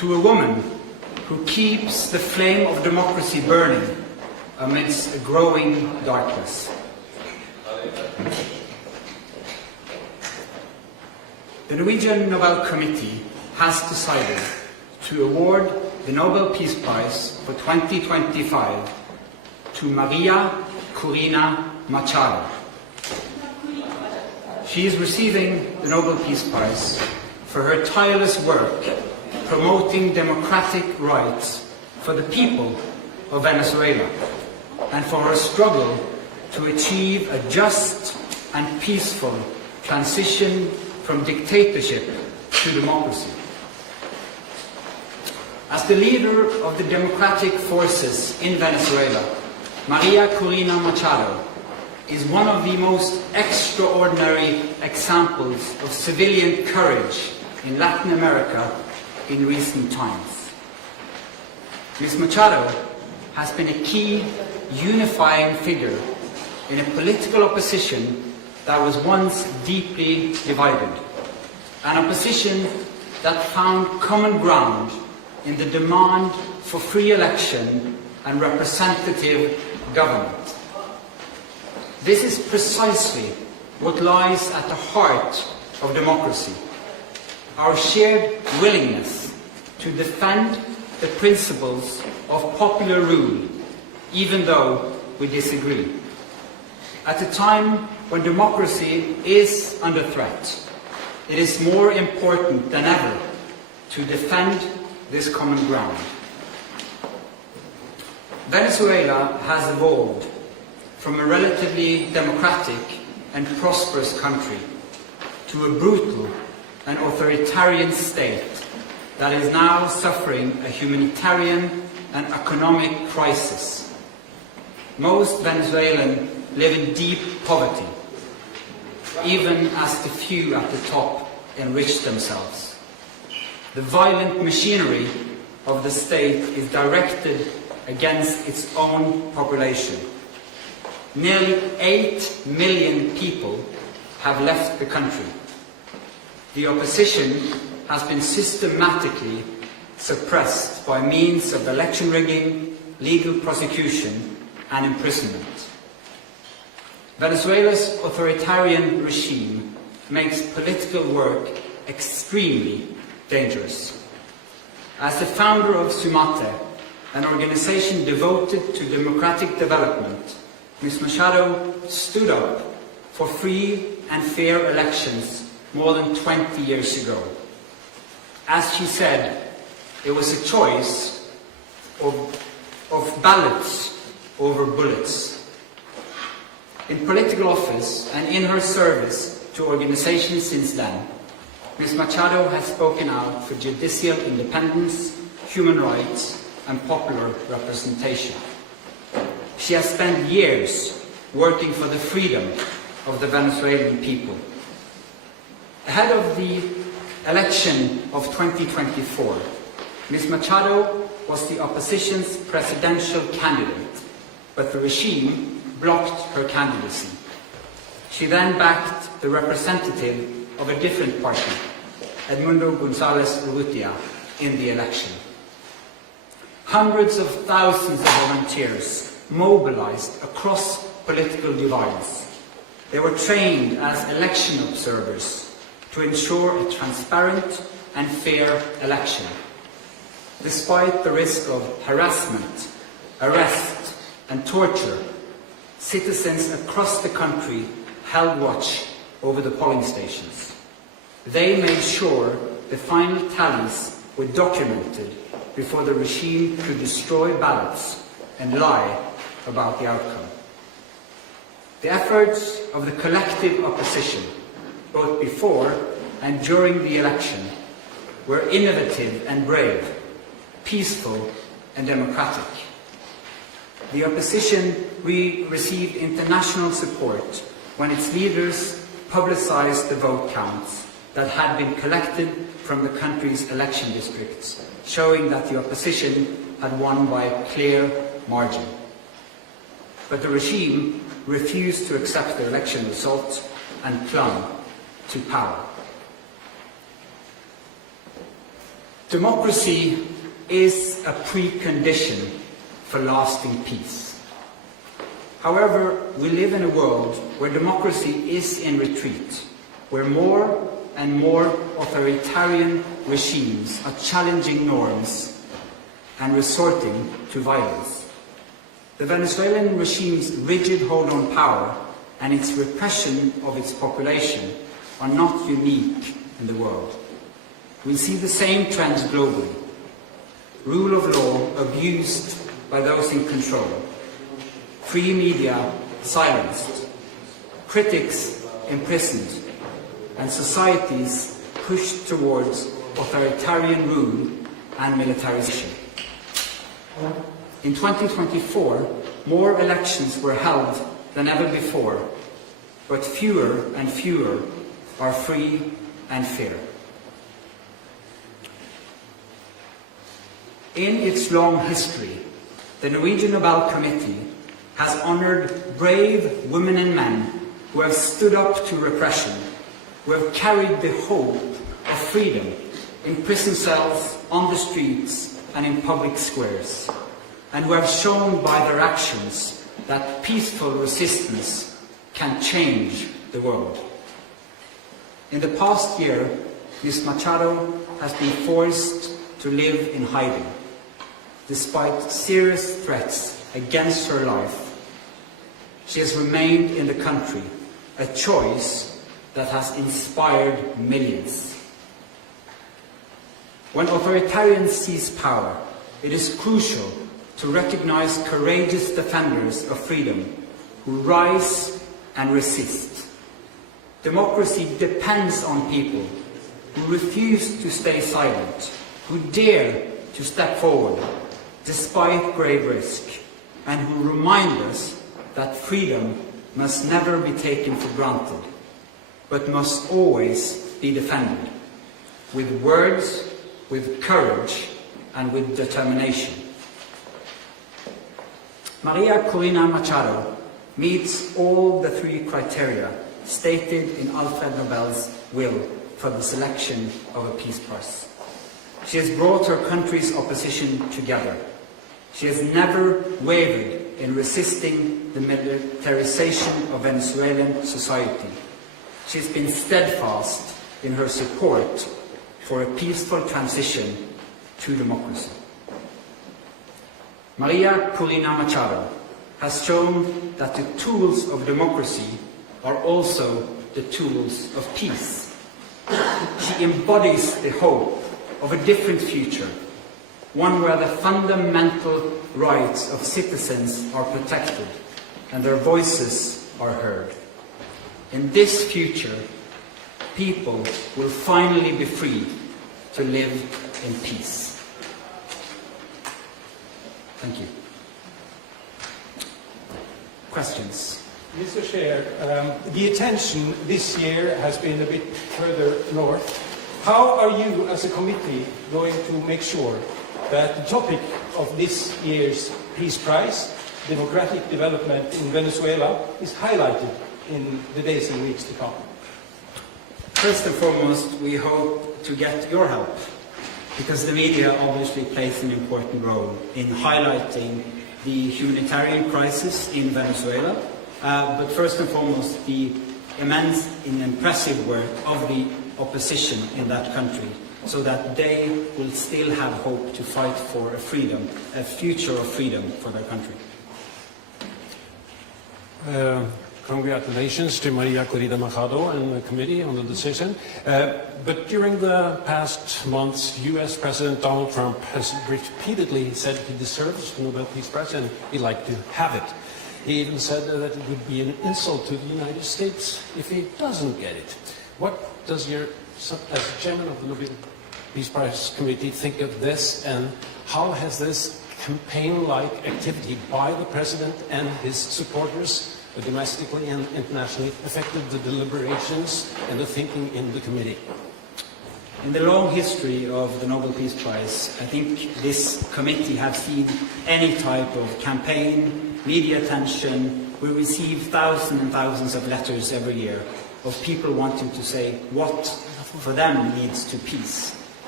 to a woman who keeps the flame of democracy burning amidst a growing darkness. The Norwegian Nobel Committee has decided to award the Nobel Peace Prize for 2025 to María Corina Machado. She is receiving the Nobel Peace Prize for her tireless work promoting democratic rights for the people of Venezuela and for her struggle to achieve a just and peaceful transition from dictatorship to democracy. As the leader of the democratic forces in Venezuela, María Corina Machado is one of the most extraordinary examples of civilian courage in Latin America in recent times. Ms. Machado has been a key unifying figure in a political opposition that was once deeply divided, an opposition that found common ground in the demand for free election and representative government. This is precisely what lies at the heart of democracy, our shared willingness to defend the principles of popular rule, even though we disagree. At a time when democracy is under threat, it is more important than ever to defend this common ground. Venezuela has evolved from a relatively democratic and prosperous country to a brutal and authoritarian state that is now suffering a humanitarian and economic crisis. Most Venezuelans live in deep poverty, even as the few at the top enrich themselves. The violent machinery of the state is directed against its own population. Nearly 8 million people have left the country. The opposition has been systematically suppressed by means of election rigging, legal prosecution, and imprisonment. Venezuela's authoritarian regime makes political work extremely dangerous. As the founder of Sumate, an organization devoted to democratic development, Ms. Machado stood up for free and fair elections more than 20 years ago. As she said, it was a choice of ballots over bullets. In political office and in her service to organizations since then, Ms. Machado has spoken out for judicial independence, human rights, and popular representation. She has spent years working for the freedom of the Venezuelan people. Ahead of the election of 2024, Ms. Machado was the opposition's presidential candidate, but the regime blocked her candidacy. She then backed the representative of a different party, Edmundo González Urrutia, in the election. Hundreds of thousands of volunteers mobilized across political divides. They were trained as election observers to ensure a transparent and fair election. Despite the risk of harassment, arrest, and torture, citizens across the country held watch over the polling stations. They made sure the final tallies were documented before the regime could destroy ballots and lie about the outcome. The efforts of the collective opposition, both before and during the election, were innovative and brave, peaceful and democratic. The opposition received international support when its leaders publicized the vote counts that had been collected from the country's election districts, showing that the opposition had won by a clear margin. But the regime refused to accept the election results and clung to power. Democracy is a precondition for lasting peace. However, we live in a world where democracy is in retreat, where more and more authoritarian regimes are challenging norms and resorting to violence. The Venezuelan regime's rigid hold on power and its repression of its population are not unique in the world. We see the same trends globally. Rule of law abused by those in control, free media silenced, critics imprisoned, and societies pushed towards authoritarian rule and militarization. In 2024, more elections were held than ever before, but fewer and fewer are free and fair. In its long history, the Norwegian Nobel Committee has honored brave women and men who have stood up to repression, who have carried the hope of freedom in prison cells, on the streets, and in public squares, and who have shown by their actions that peaceful resistance can change the world. In the past year, Ms. Machado has been forced to live in hiding, despite serious threats against her life. She has remained in the country, a choice that has inspired millions. When authoritarians seize power, it is crucial to recognize courageous defenders of freedom who rise and resist. Democracy depends on people who refuse to stay silent, who dare to step forward despite grave risk, and who remind us that freedom must never be taken for granted, but must always be defended, with words, with courage, and with determination. María Corina Machado meets all the three criteria stated in Alfred Nobel's will for the selection of a Peace Prize. She has brought her country's opposition together. She has never wavered in resisting the militarization of Venezuelan society. She has been steadfast in her support for a peaceful transition to democracy. María Corina Machado has shown that the tools of democracy are also the tools of peace. She embodies the hope of a different future, one where the fundamental rights of citizens are protected and their voices are heard. In this future, people will finally be free to live in peace. Thank you. Questions? Mr. Chair, the attention this year has been a bit further north. How are you as a committee going to make sure that the topic of this year's Peace Prize, democratic development in Venezuela, is highlighted in the days and weeks to come? First and foremost, we hope to get your help, because the media obviously plays an important role in highlighting the humanitarian crisis in Venezuela, but first and foremost the immense and impressive work of the opposition in that country, so that they will still have hope to fight for a freedom, a future of freedom for their country. Congratulations to María Corina Machado and the committee on the decision. But during the past months, US President Donald Trump has repeatedly said he deserves the Nobel Peace Prize and he'd like to have it. He even said that it would be an insult to the United States if he doesn't get it. What does as chairman of the Nobel Peace Prize Committee think of this, and how has this campaign-like activity by the President and his supporters domestically and internationally affected the deliberations and the thinking in the committee? In the long history of the Nobel Peace Prize, I think this committee has seen any type of campaign, media attention. We receive thousands and thousands of letters every year of people wanting to say what for them leads to peace.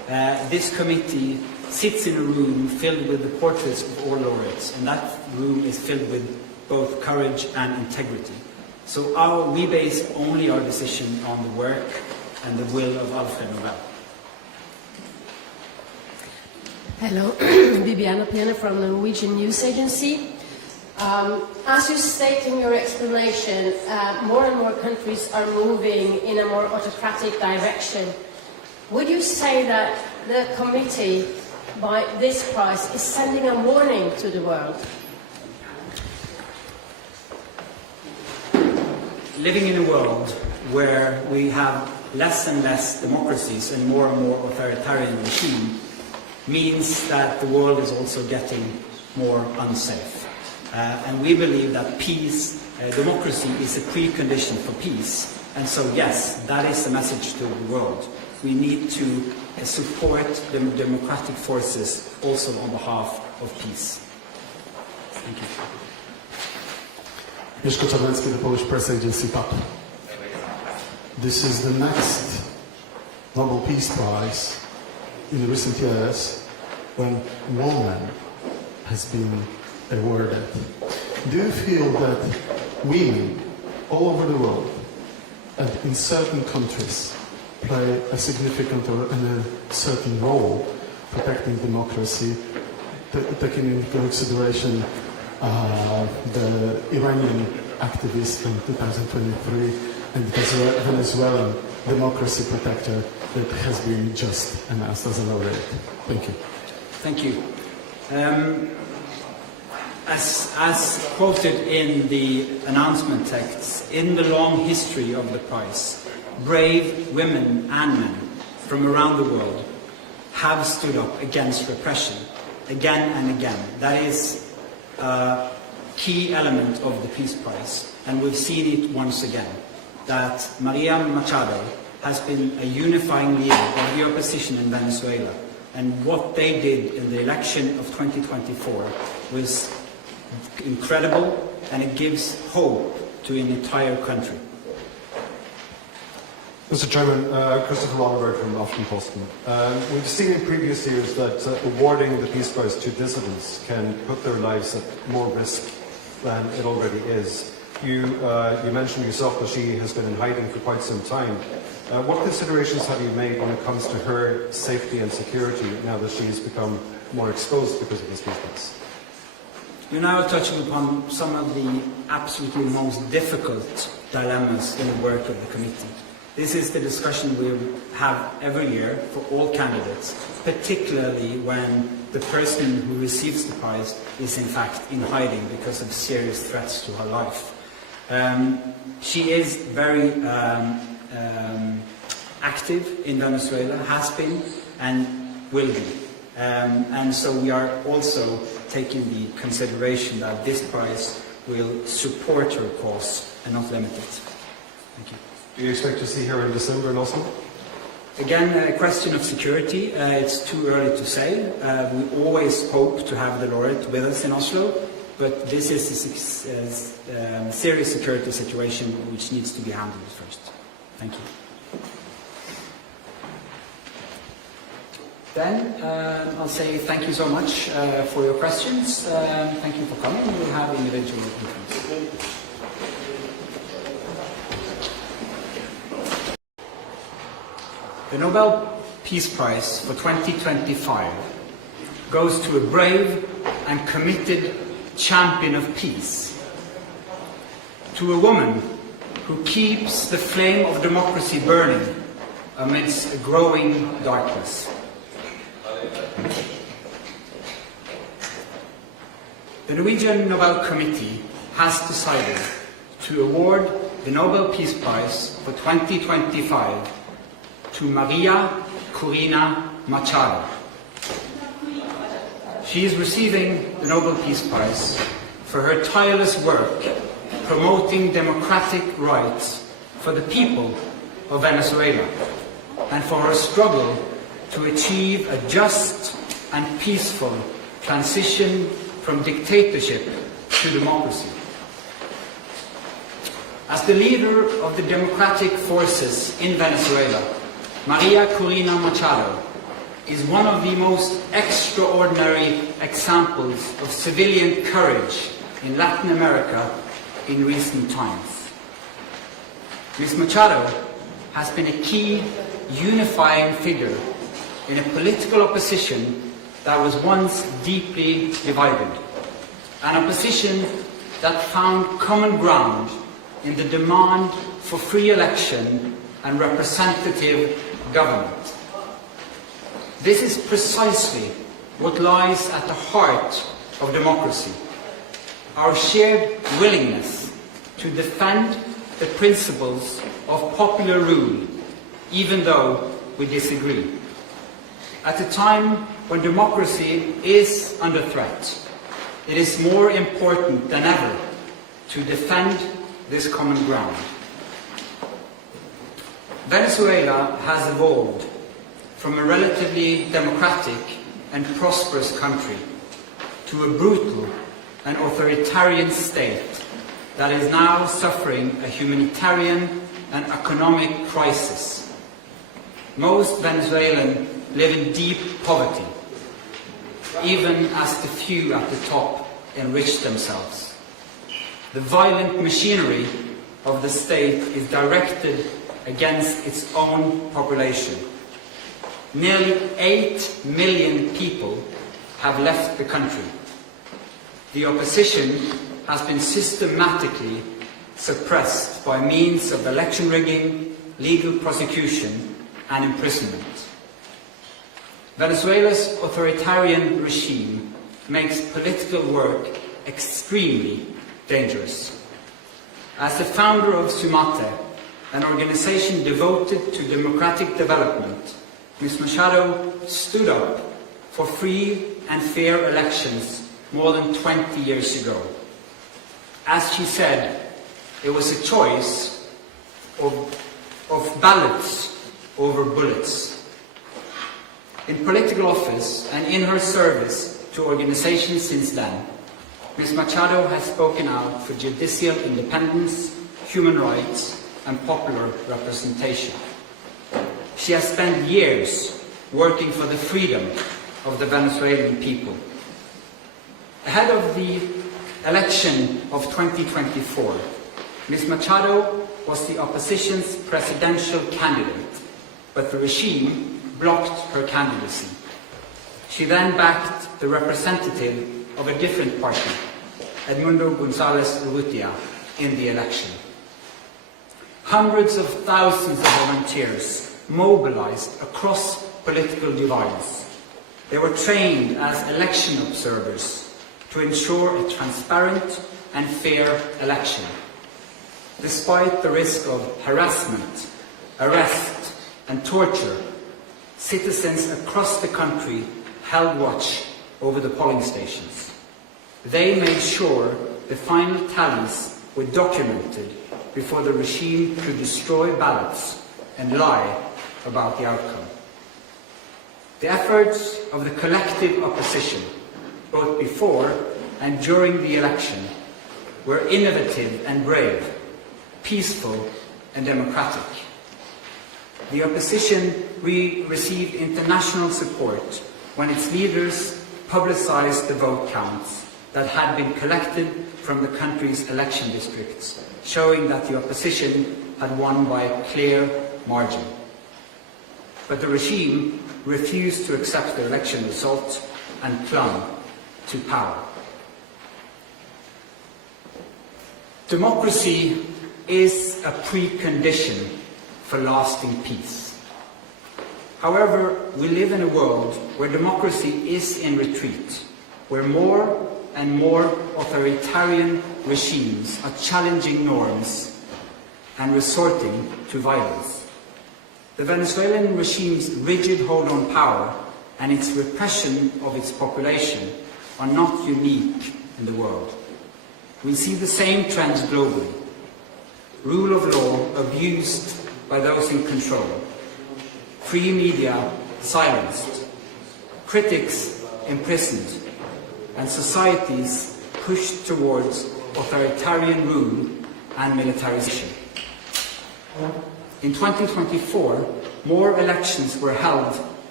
this committee sits in a room filled with the portraits of all laureates, and that room is filled with both courage and integrity. So we base only our decision on the work and the will of Alfred Nobel. Hello, Bibiana Pena from the Norwegian News Agency. As you state in your explanation, more and more countries are moving in a more autocratic direction. Would you say that the committee, by this prize, is sending a warning to the world? Living in a world where we have less and less democracies and more authoritarian regime means that the world is also getting more unsafe. And we believe that peace, democracy is a precondition for peace. And so yes, that is the message to the world. We need to support the democratic forces also on behalf of peace. Thank you. Mieszko Czarnecki, the Polish press agency PAP. This is the next Nobel Peace Prize in the recent years when woman has been awarded. Do you feel that women all over the world and in certain countries play a significant or a certain role protecting democracy, taking into consideration the Iranian activist from 2023 and the Venezuelan democracy protector that has been just announced as a laureate? Thank you. Thank you. As quoted in the announcement texts, in the long history of the prize, brave women and men from around the world have stood up against repression again and again. That is a key element of the Peace Prize, and we've seen it once again, that María Machado has been a unifying leader of the opposition in Venezuela, and what they did in the election of 2024 was incredible, and it gives hope to an entire country. Mr. Chairman, Christopher Ronneberg from Aftenposten. We've seen in previous years that awarding the Peace Prize to dissidents can put their lives at more risk than it already is. You mentioned yourself that she has been in hiding for quite some time. What considerations have you made when it comes to her safety and security now that she has become more exposed because of this Peace Prize? You're now touching upon some of the absolutely most difficult dilemmas in the work of the committee. This is the discussion we have every year for all candidates, particularly when the person who receives the prize is in fact in hiding because of serious threats to her life. She is very active in Venezuela, has been and will be. And so we are also taking the consideration that this prize will support her cause and not limit it. Thank you. Do you expect to see her in December in Oslo? Again, a question of security. It's too early to say. We always hope to have the laureate with us in Oslo, but this is a serious security situation which needs to be handled first. Thank you. Then I'll say thank you so much for your questions. Thank you for coming. We'll have individual interviews. The Nobel Peace Prize for 2025 goes to a brave and committed champion of peace, to a woman who keeps the flame of democracy burning amidst a growing darkness. The Norwegian Nobel Committee has decided to award the Nobel Peace Prize for 2025 to María Corina Machado. She is receiving the Nobel Peace Prize for her tireless work promoting democratic rights for the people of Venezuela and for her struggle to achieve a just and peaceful transition from dictatorship to democracy. As the leader of the democratic forces in Venezuela, María Corina Machado is one of the most extraordinary examples of civilian courage in Latin America in recent times. Ms. Machado has been a key unifying figure in a political opposition that was once deeply divided, an opposition that found common ground in the demand for free election and representative government. This is precisely what lies at the heart of democracy, our shared willingness to defend the principles of popular rule, even though we disagree. At a time when democracy is under threat, it is more important than ever to defend this common ground. Venezuela has evolved from a relatively democratic and prosperous country to a brutal and authoritarian state that is now suffering a humanitarian and economic crisis. Most Venezuelans live in deep poverty, even as the few at the top enrich themselves. The violent machinery of the state is directed against its own population. Nearly 8 million people have left the country. The opposition has been systematically suppressed by means of election rigging, legal prosecution, and imprisonment. Venezuela's authoritarian regime makes political work extremely dangerous. As the founder of Sumate, an organization devoted to democratic development, Ms. Machado stood up for free and fair elections more than 20 years ago. As she said, it was a choice of ballots over bullets. In political office and in her service to organizations since then, Ms. Machado has spoken out for judicial independence, human rights, and popular representation. She has spent years working for the freedom of the Venezuelan people. Ahead of the election of 2024, Ms. Machado was the opposition's presidential candidate, but the regime blocked her candidacy. She then backed the representative of a different party, Edmundo González Urrutia, in the election. Hundreds of thousands of volunteers mobilized across political divides. They were trained as election observers to ensure a transparent and fair election. Despite the risk of harassment, arrest, and torture, citizens across the country held watch over the polling stations. They made sure the final tallies were documented before the regime could destroy ballots and lie about the outcome. The efforts of the collective opposition, both before and during the election, were innovative and brave, peaceful and democratic. The opposition received international support when its leaders publicized the vote counts that had been collected from the country's election districts, showing that the opposition had won by a clear margin. But the regime refused to accept the election result and clung to power. Democracy is a precondition for lasting peace. However, we live in a world where democracy is in retreat, where more and more authoritarian regimes are challenging norms and resorting to violence. The Venezuelan regime's rigid hold on power and its repression of its population are not unique in the world. We see the same trends globally. Rule of law abused by those in control, free media silenced, critics imprisoned, and societies pushed towards authoritarian rule and militarization. In 2024, more elections were held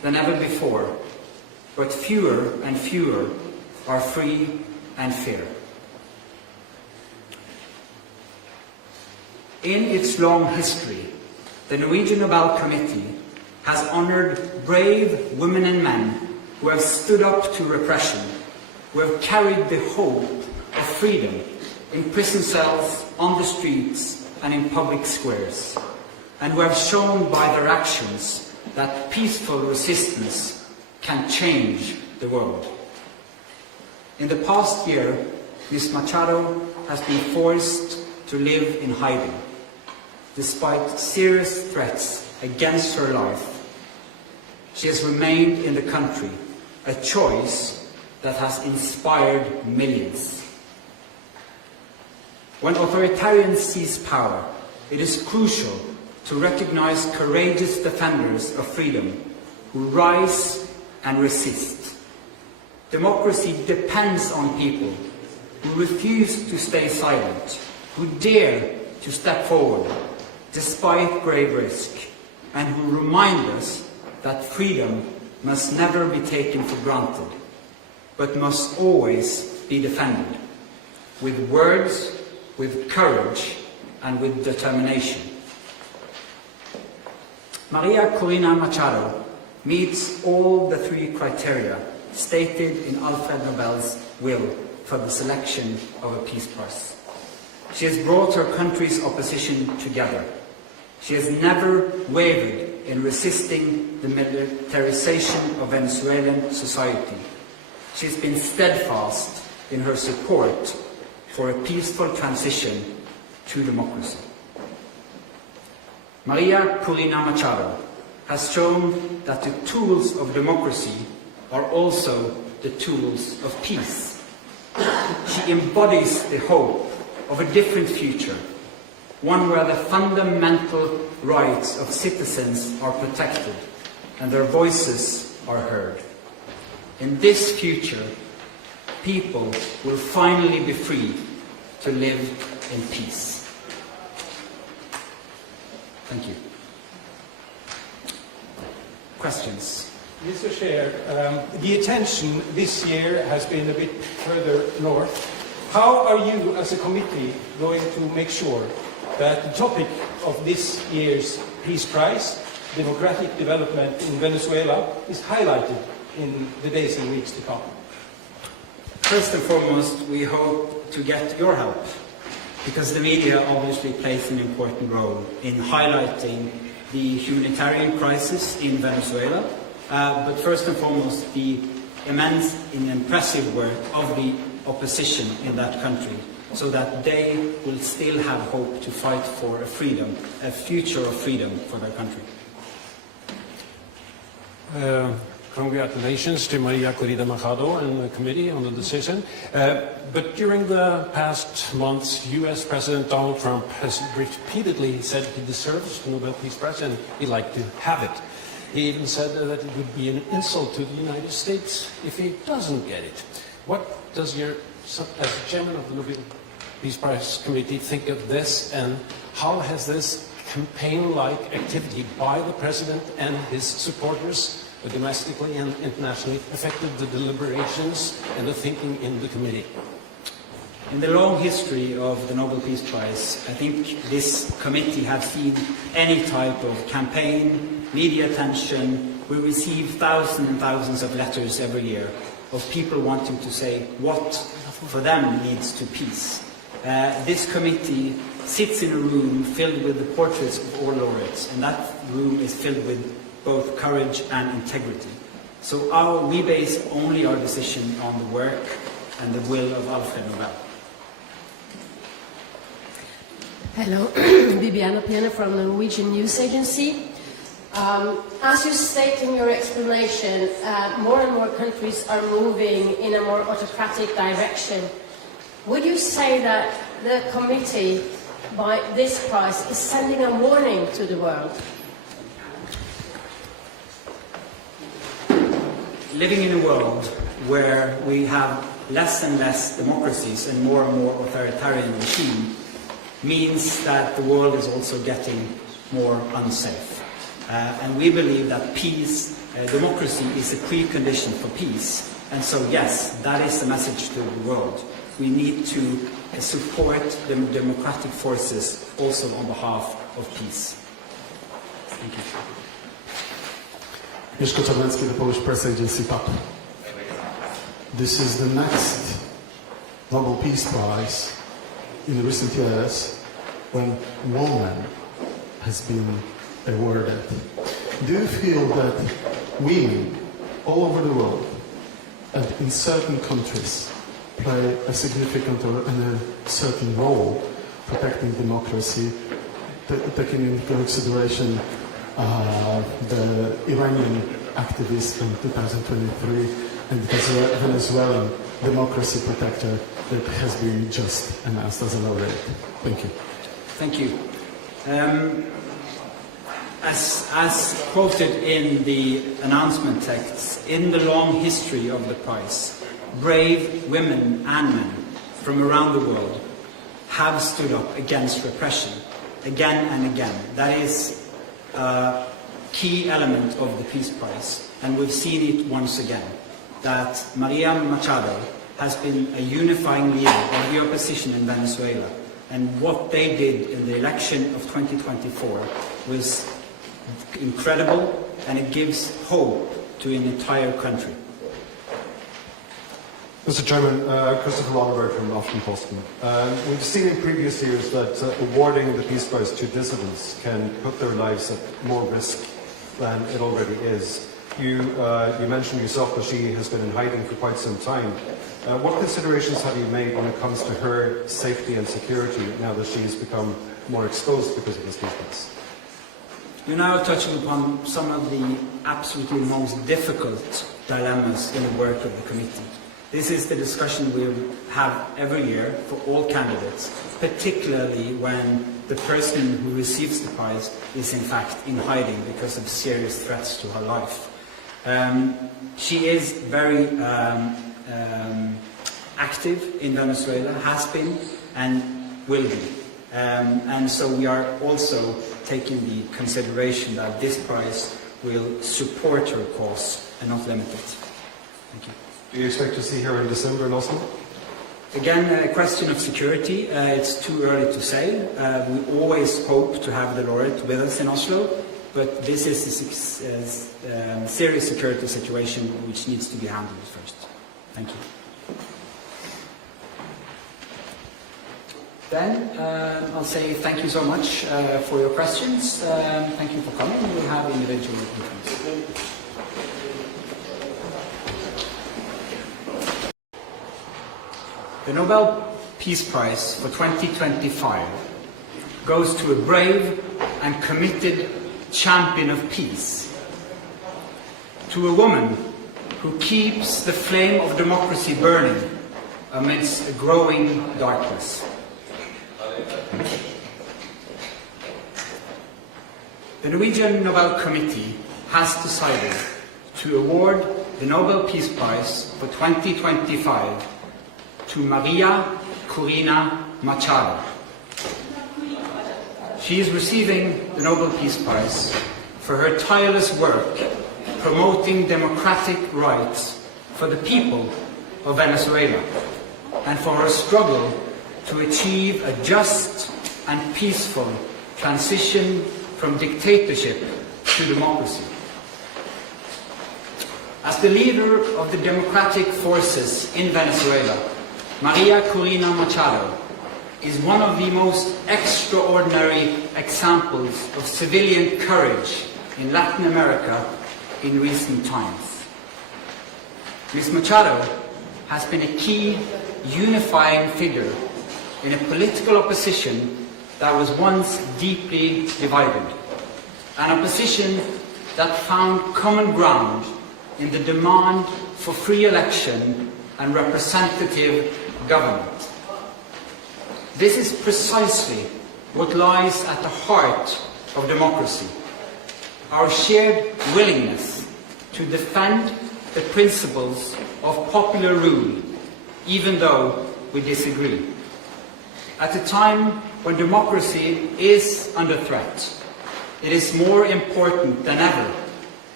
than ever before, but fewer and fewer are free and fair. In its long history, the Norwegian Nobel Committee has honored brave women and men who have stood up to repression, who have carried the hope of freedom in prison cells, on the streets, and in public squares, and who have shown by their actions that peaceful resistance can change the world. In the past year, Ms. Machado has been forced to live in hiding. Despite serious threats against her life, she has remained in the country, a choice that has inspired millions. When authoritarians seize power, it is crucial to recognize courageous defenders of freedom who rise and resist. Democracy depends on people who refuse to stay silent, who dare to step forward despite grave risk, and who remind us that freedom must never be taken for granted, but must always be defended, with words, with courage, and with determination. María Corina Machado meets all the three criteria stated in Alfred Nobel's will for the selection of a Peace Prize. She has brought her country's opposition together. She has never wavered in resisting the militarization of Venezuelan society. She has been steadfast in her support for a peaceful transition to democracy. María Corina Machado has shown that the tools of democracy are also the tools of peace. She embodies the hope of a different future, one where the fundamental rights of citizens are protected and their voices are heard. In this future, people will finally be free to live in peace. Thank you. Questions? Mr. Chair, the attention this year has been a bit further north. How are you as a committee going to make sure that the topic of this year's Peace Prize, democratic development in Venezuela, is highlighted in the days and weeks to come? First and foremost, we hope to get your help, because the media obviously plays an important role in highlighting the humanitarian crisis in Venezuela, but first and foremost the immense and impressive work of the opposition in that country, so that they will still have hope to fight for a freedom, a future of freedom for their country. Congratulations to María Corina Machado and the committee on the decision. But during the past months, US President Donald Trump has repeatedly said he deserves the Nobel Peace Prize and he'd like to have it. He even said that it would be an insult to the United States if he doesn't get it. What does your, as chairman of the Nobel Peace Prize Committee, think of this, and how has this campaign-like activity by the president and his supporters, domestically and internationally, affected the deliberations and the thinking in the committee? In the long history of the Nobel Peace Prize, I think this committee has seen any type of campaign, media attention. We receive thousands and thousands of letters every year of people wanting to say what for them leads to peace. This committee sits in a room filled with the portraits of all laureates, and that room is filled with both courage and integrity. So we base only our decision on the work and the will of Alfred Nobel. Hello, Bibiana Pena from the Norwegian News Agency. As you state in your explanation, more and more countries are moving in a more autocratic direction. Would you say that the committee, by this prize, is sending a warning to the world? Living in a world where we have less and less democracies and more authoritarian regime means that the world is also getting more unsafe. And we believe that peace democracy is a precondition for peace. And so, yes, that is the message to the world. We need to support the democratic forces also on behalf of peace. Thank you. Mieszko Czarnecki, the Polish press agency PAP. This is the next Nobel Peace Prize in recent years when woman has been awarded. Do you feel that women all over the world and in certain countries play a significant or a certain role protecting democracy, taking into consideration the Iranian activist in 2023 and the Venezuelan democracy protector that has been just announced as a laureate? Thank you. Thank you. As quoted in the announcement texts, in the long history of the prize, brave women and men from around the world have stood up against repression again and again. That is a key element of the Peace Prize, and we've seen it once again, that María Machado has been a unifying leader of the opposition in Venezuela, and what they did in the election of 2024 was incredible, and it gives hope to an entire country. Mr. Chairman, Christopher Oliver from Aftenposten. We've seen in previous years that awarding the Peace Prize to dissidents can put their lives at more risk than it already is. You mentioned yourself that she has been in hiding for quite some time. What considerations have you made when it comes to her safety and security now that she's become more exposed because of this Peace Prize? You're now touching upon some of the absolutely most difficult dilemmas in the work of the committee. This is the discussion we have every year for all candidates, particularly when the person who receives the prize is in fact in hiding because of serious threats to her life. She is very active in Venezuela, has been and will be. And so we are also taking the consideration that this prize will support her cause and not limit it. Thank you. Do you expect to see her in December in Oslo? Again, a question of security. It's too early to say. We always hope to have the laureate with us in Oslo, but this is a serious security situation which needs to be handled first. Thank you. Then I'll say thank you so much for your questions. Thank you for coming. We have individual questions. The Nobel Peace Prize for 2025 goes to a brave and committed champion of peace, to a woman who keeps the flame of democracy burning amidst a growing darkness. The Norwegian Nobel Committee has decided to award the Nobel Peace Prize for 2025 to María Corina Machado. She is receiving the Nobel Peace Prize for her tireless work promoting democratic rights for the people of Venezuela and for her struggle to achieve a just and peaceful transition from dictatorship to democracy. As the leader of the democratic forces in Venezuela, María Corina Machado is one of the most extraordinary examples of civilian courage in Latin America in recent times. Ms. Machado has been a key unifying figure in a political opposition that was once deeply divided, an opposition that found common ground in the demand for free election and representative government. This is precisely what lies at the heart of democracy, our shared willingness to defend the principles of popular rule, even though we disagree. At a time when democracy is under threat, it is more important than ever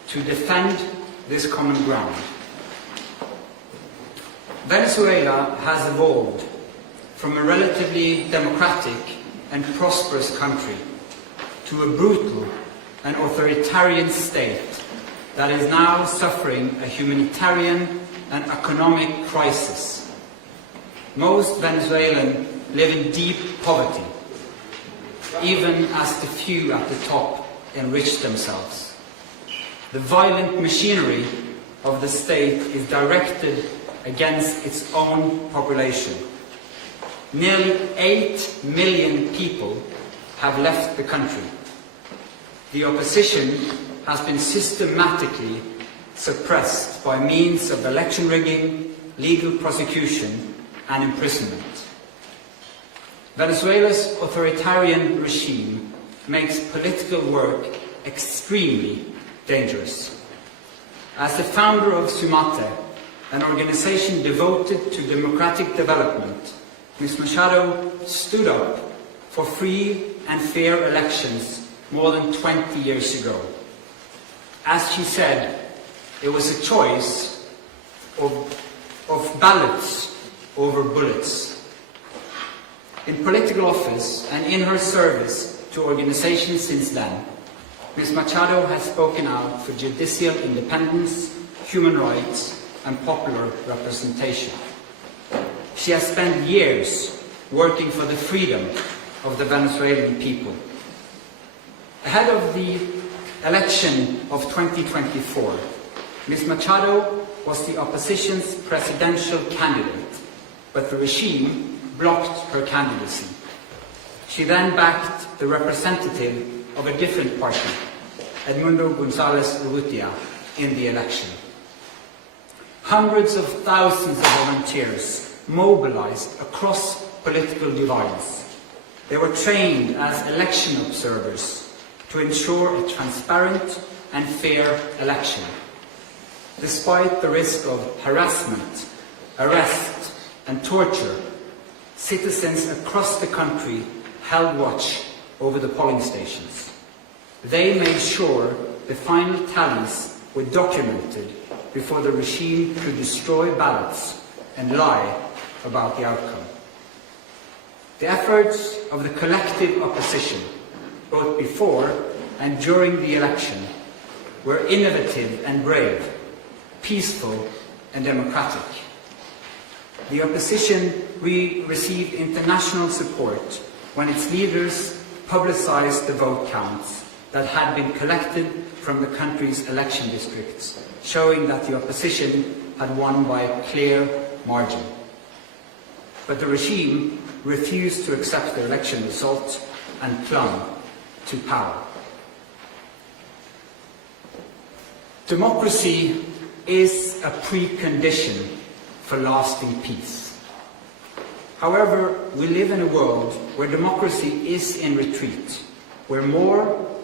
to defend this common ground. Venezuela has evolved from a relatively democratic and prosperous country to a brutal and authoritarian state that is now suffering a humanitarian and economic crisis. Most Venezuelans live in deep poverty, even as the few at the top enrich themselves. The violent machinery of the state is directed against its own population. Nearly 8 million people have left the country. The opposition has been systematically suppressed by means of election rigging, legal prosecution, and imprisonment. Venezuela's authoritarian regime makes political work extremely dangerous. As the founder of Sumate, an organization devoted to democratic development, Ms. Machado stood up for free and fair elections more than 20 years ago. As she said, it was a choice of ballots over bullets. In political office and in her service to organizations since then, Ms. Machado has spoken out for judicial independence, human rights, and popular representation. She has spent years working for the freedom of the Venezuelan people. Ahead of the election of 2024, Ms. Machado was the opposition's presidential candidate, but the regime blocked her candidacy. She then backed the representative of a different party, Edmundo González Urrutia, in the election. Hundreds of thousands of volunteers mobilized across political divides. They were trained as election observers to ensure a transparent and fair election. Despite the risk of harassment, arrest, and torture, citizens across the country held watch over the polling stations. They made sure the final tallies were documented before the regime could destroy ballots and lie about the outcome. The efforts of the collective opposition, both before and during the election, were innovative and brave, peaceful and democratic. The opposition received international support when its leaders publicized the vote counts that had been collected from the country's election districts, showing that the opposition had won by a clear margin. But the regime refused to accept the election results and clung to power. Democracy is a precondition for lasting peace. However, we live in a world where democracy is in retreat, where more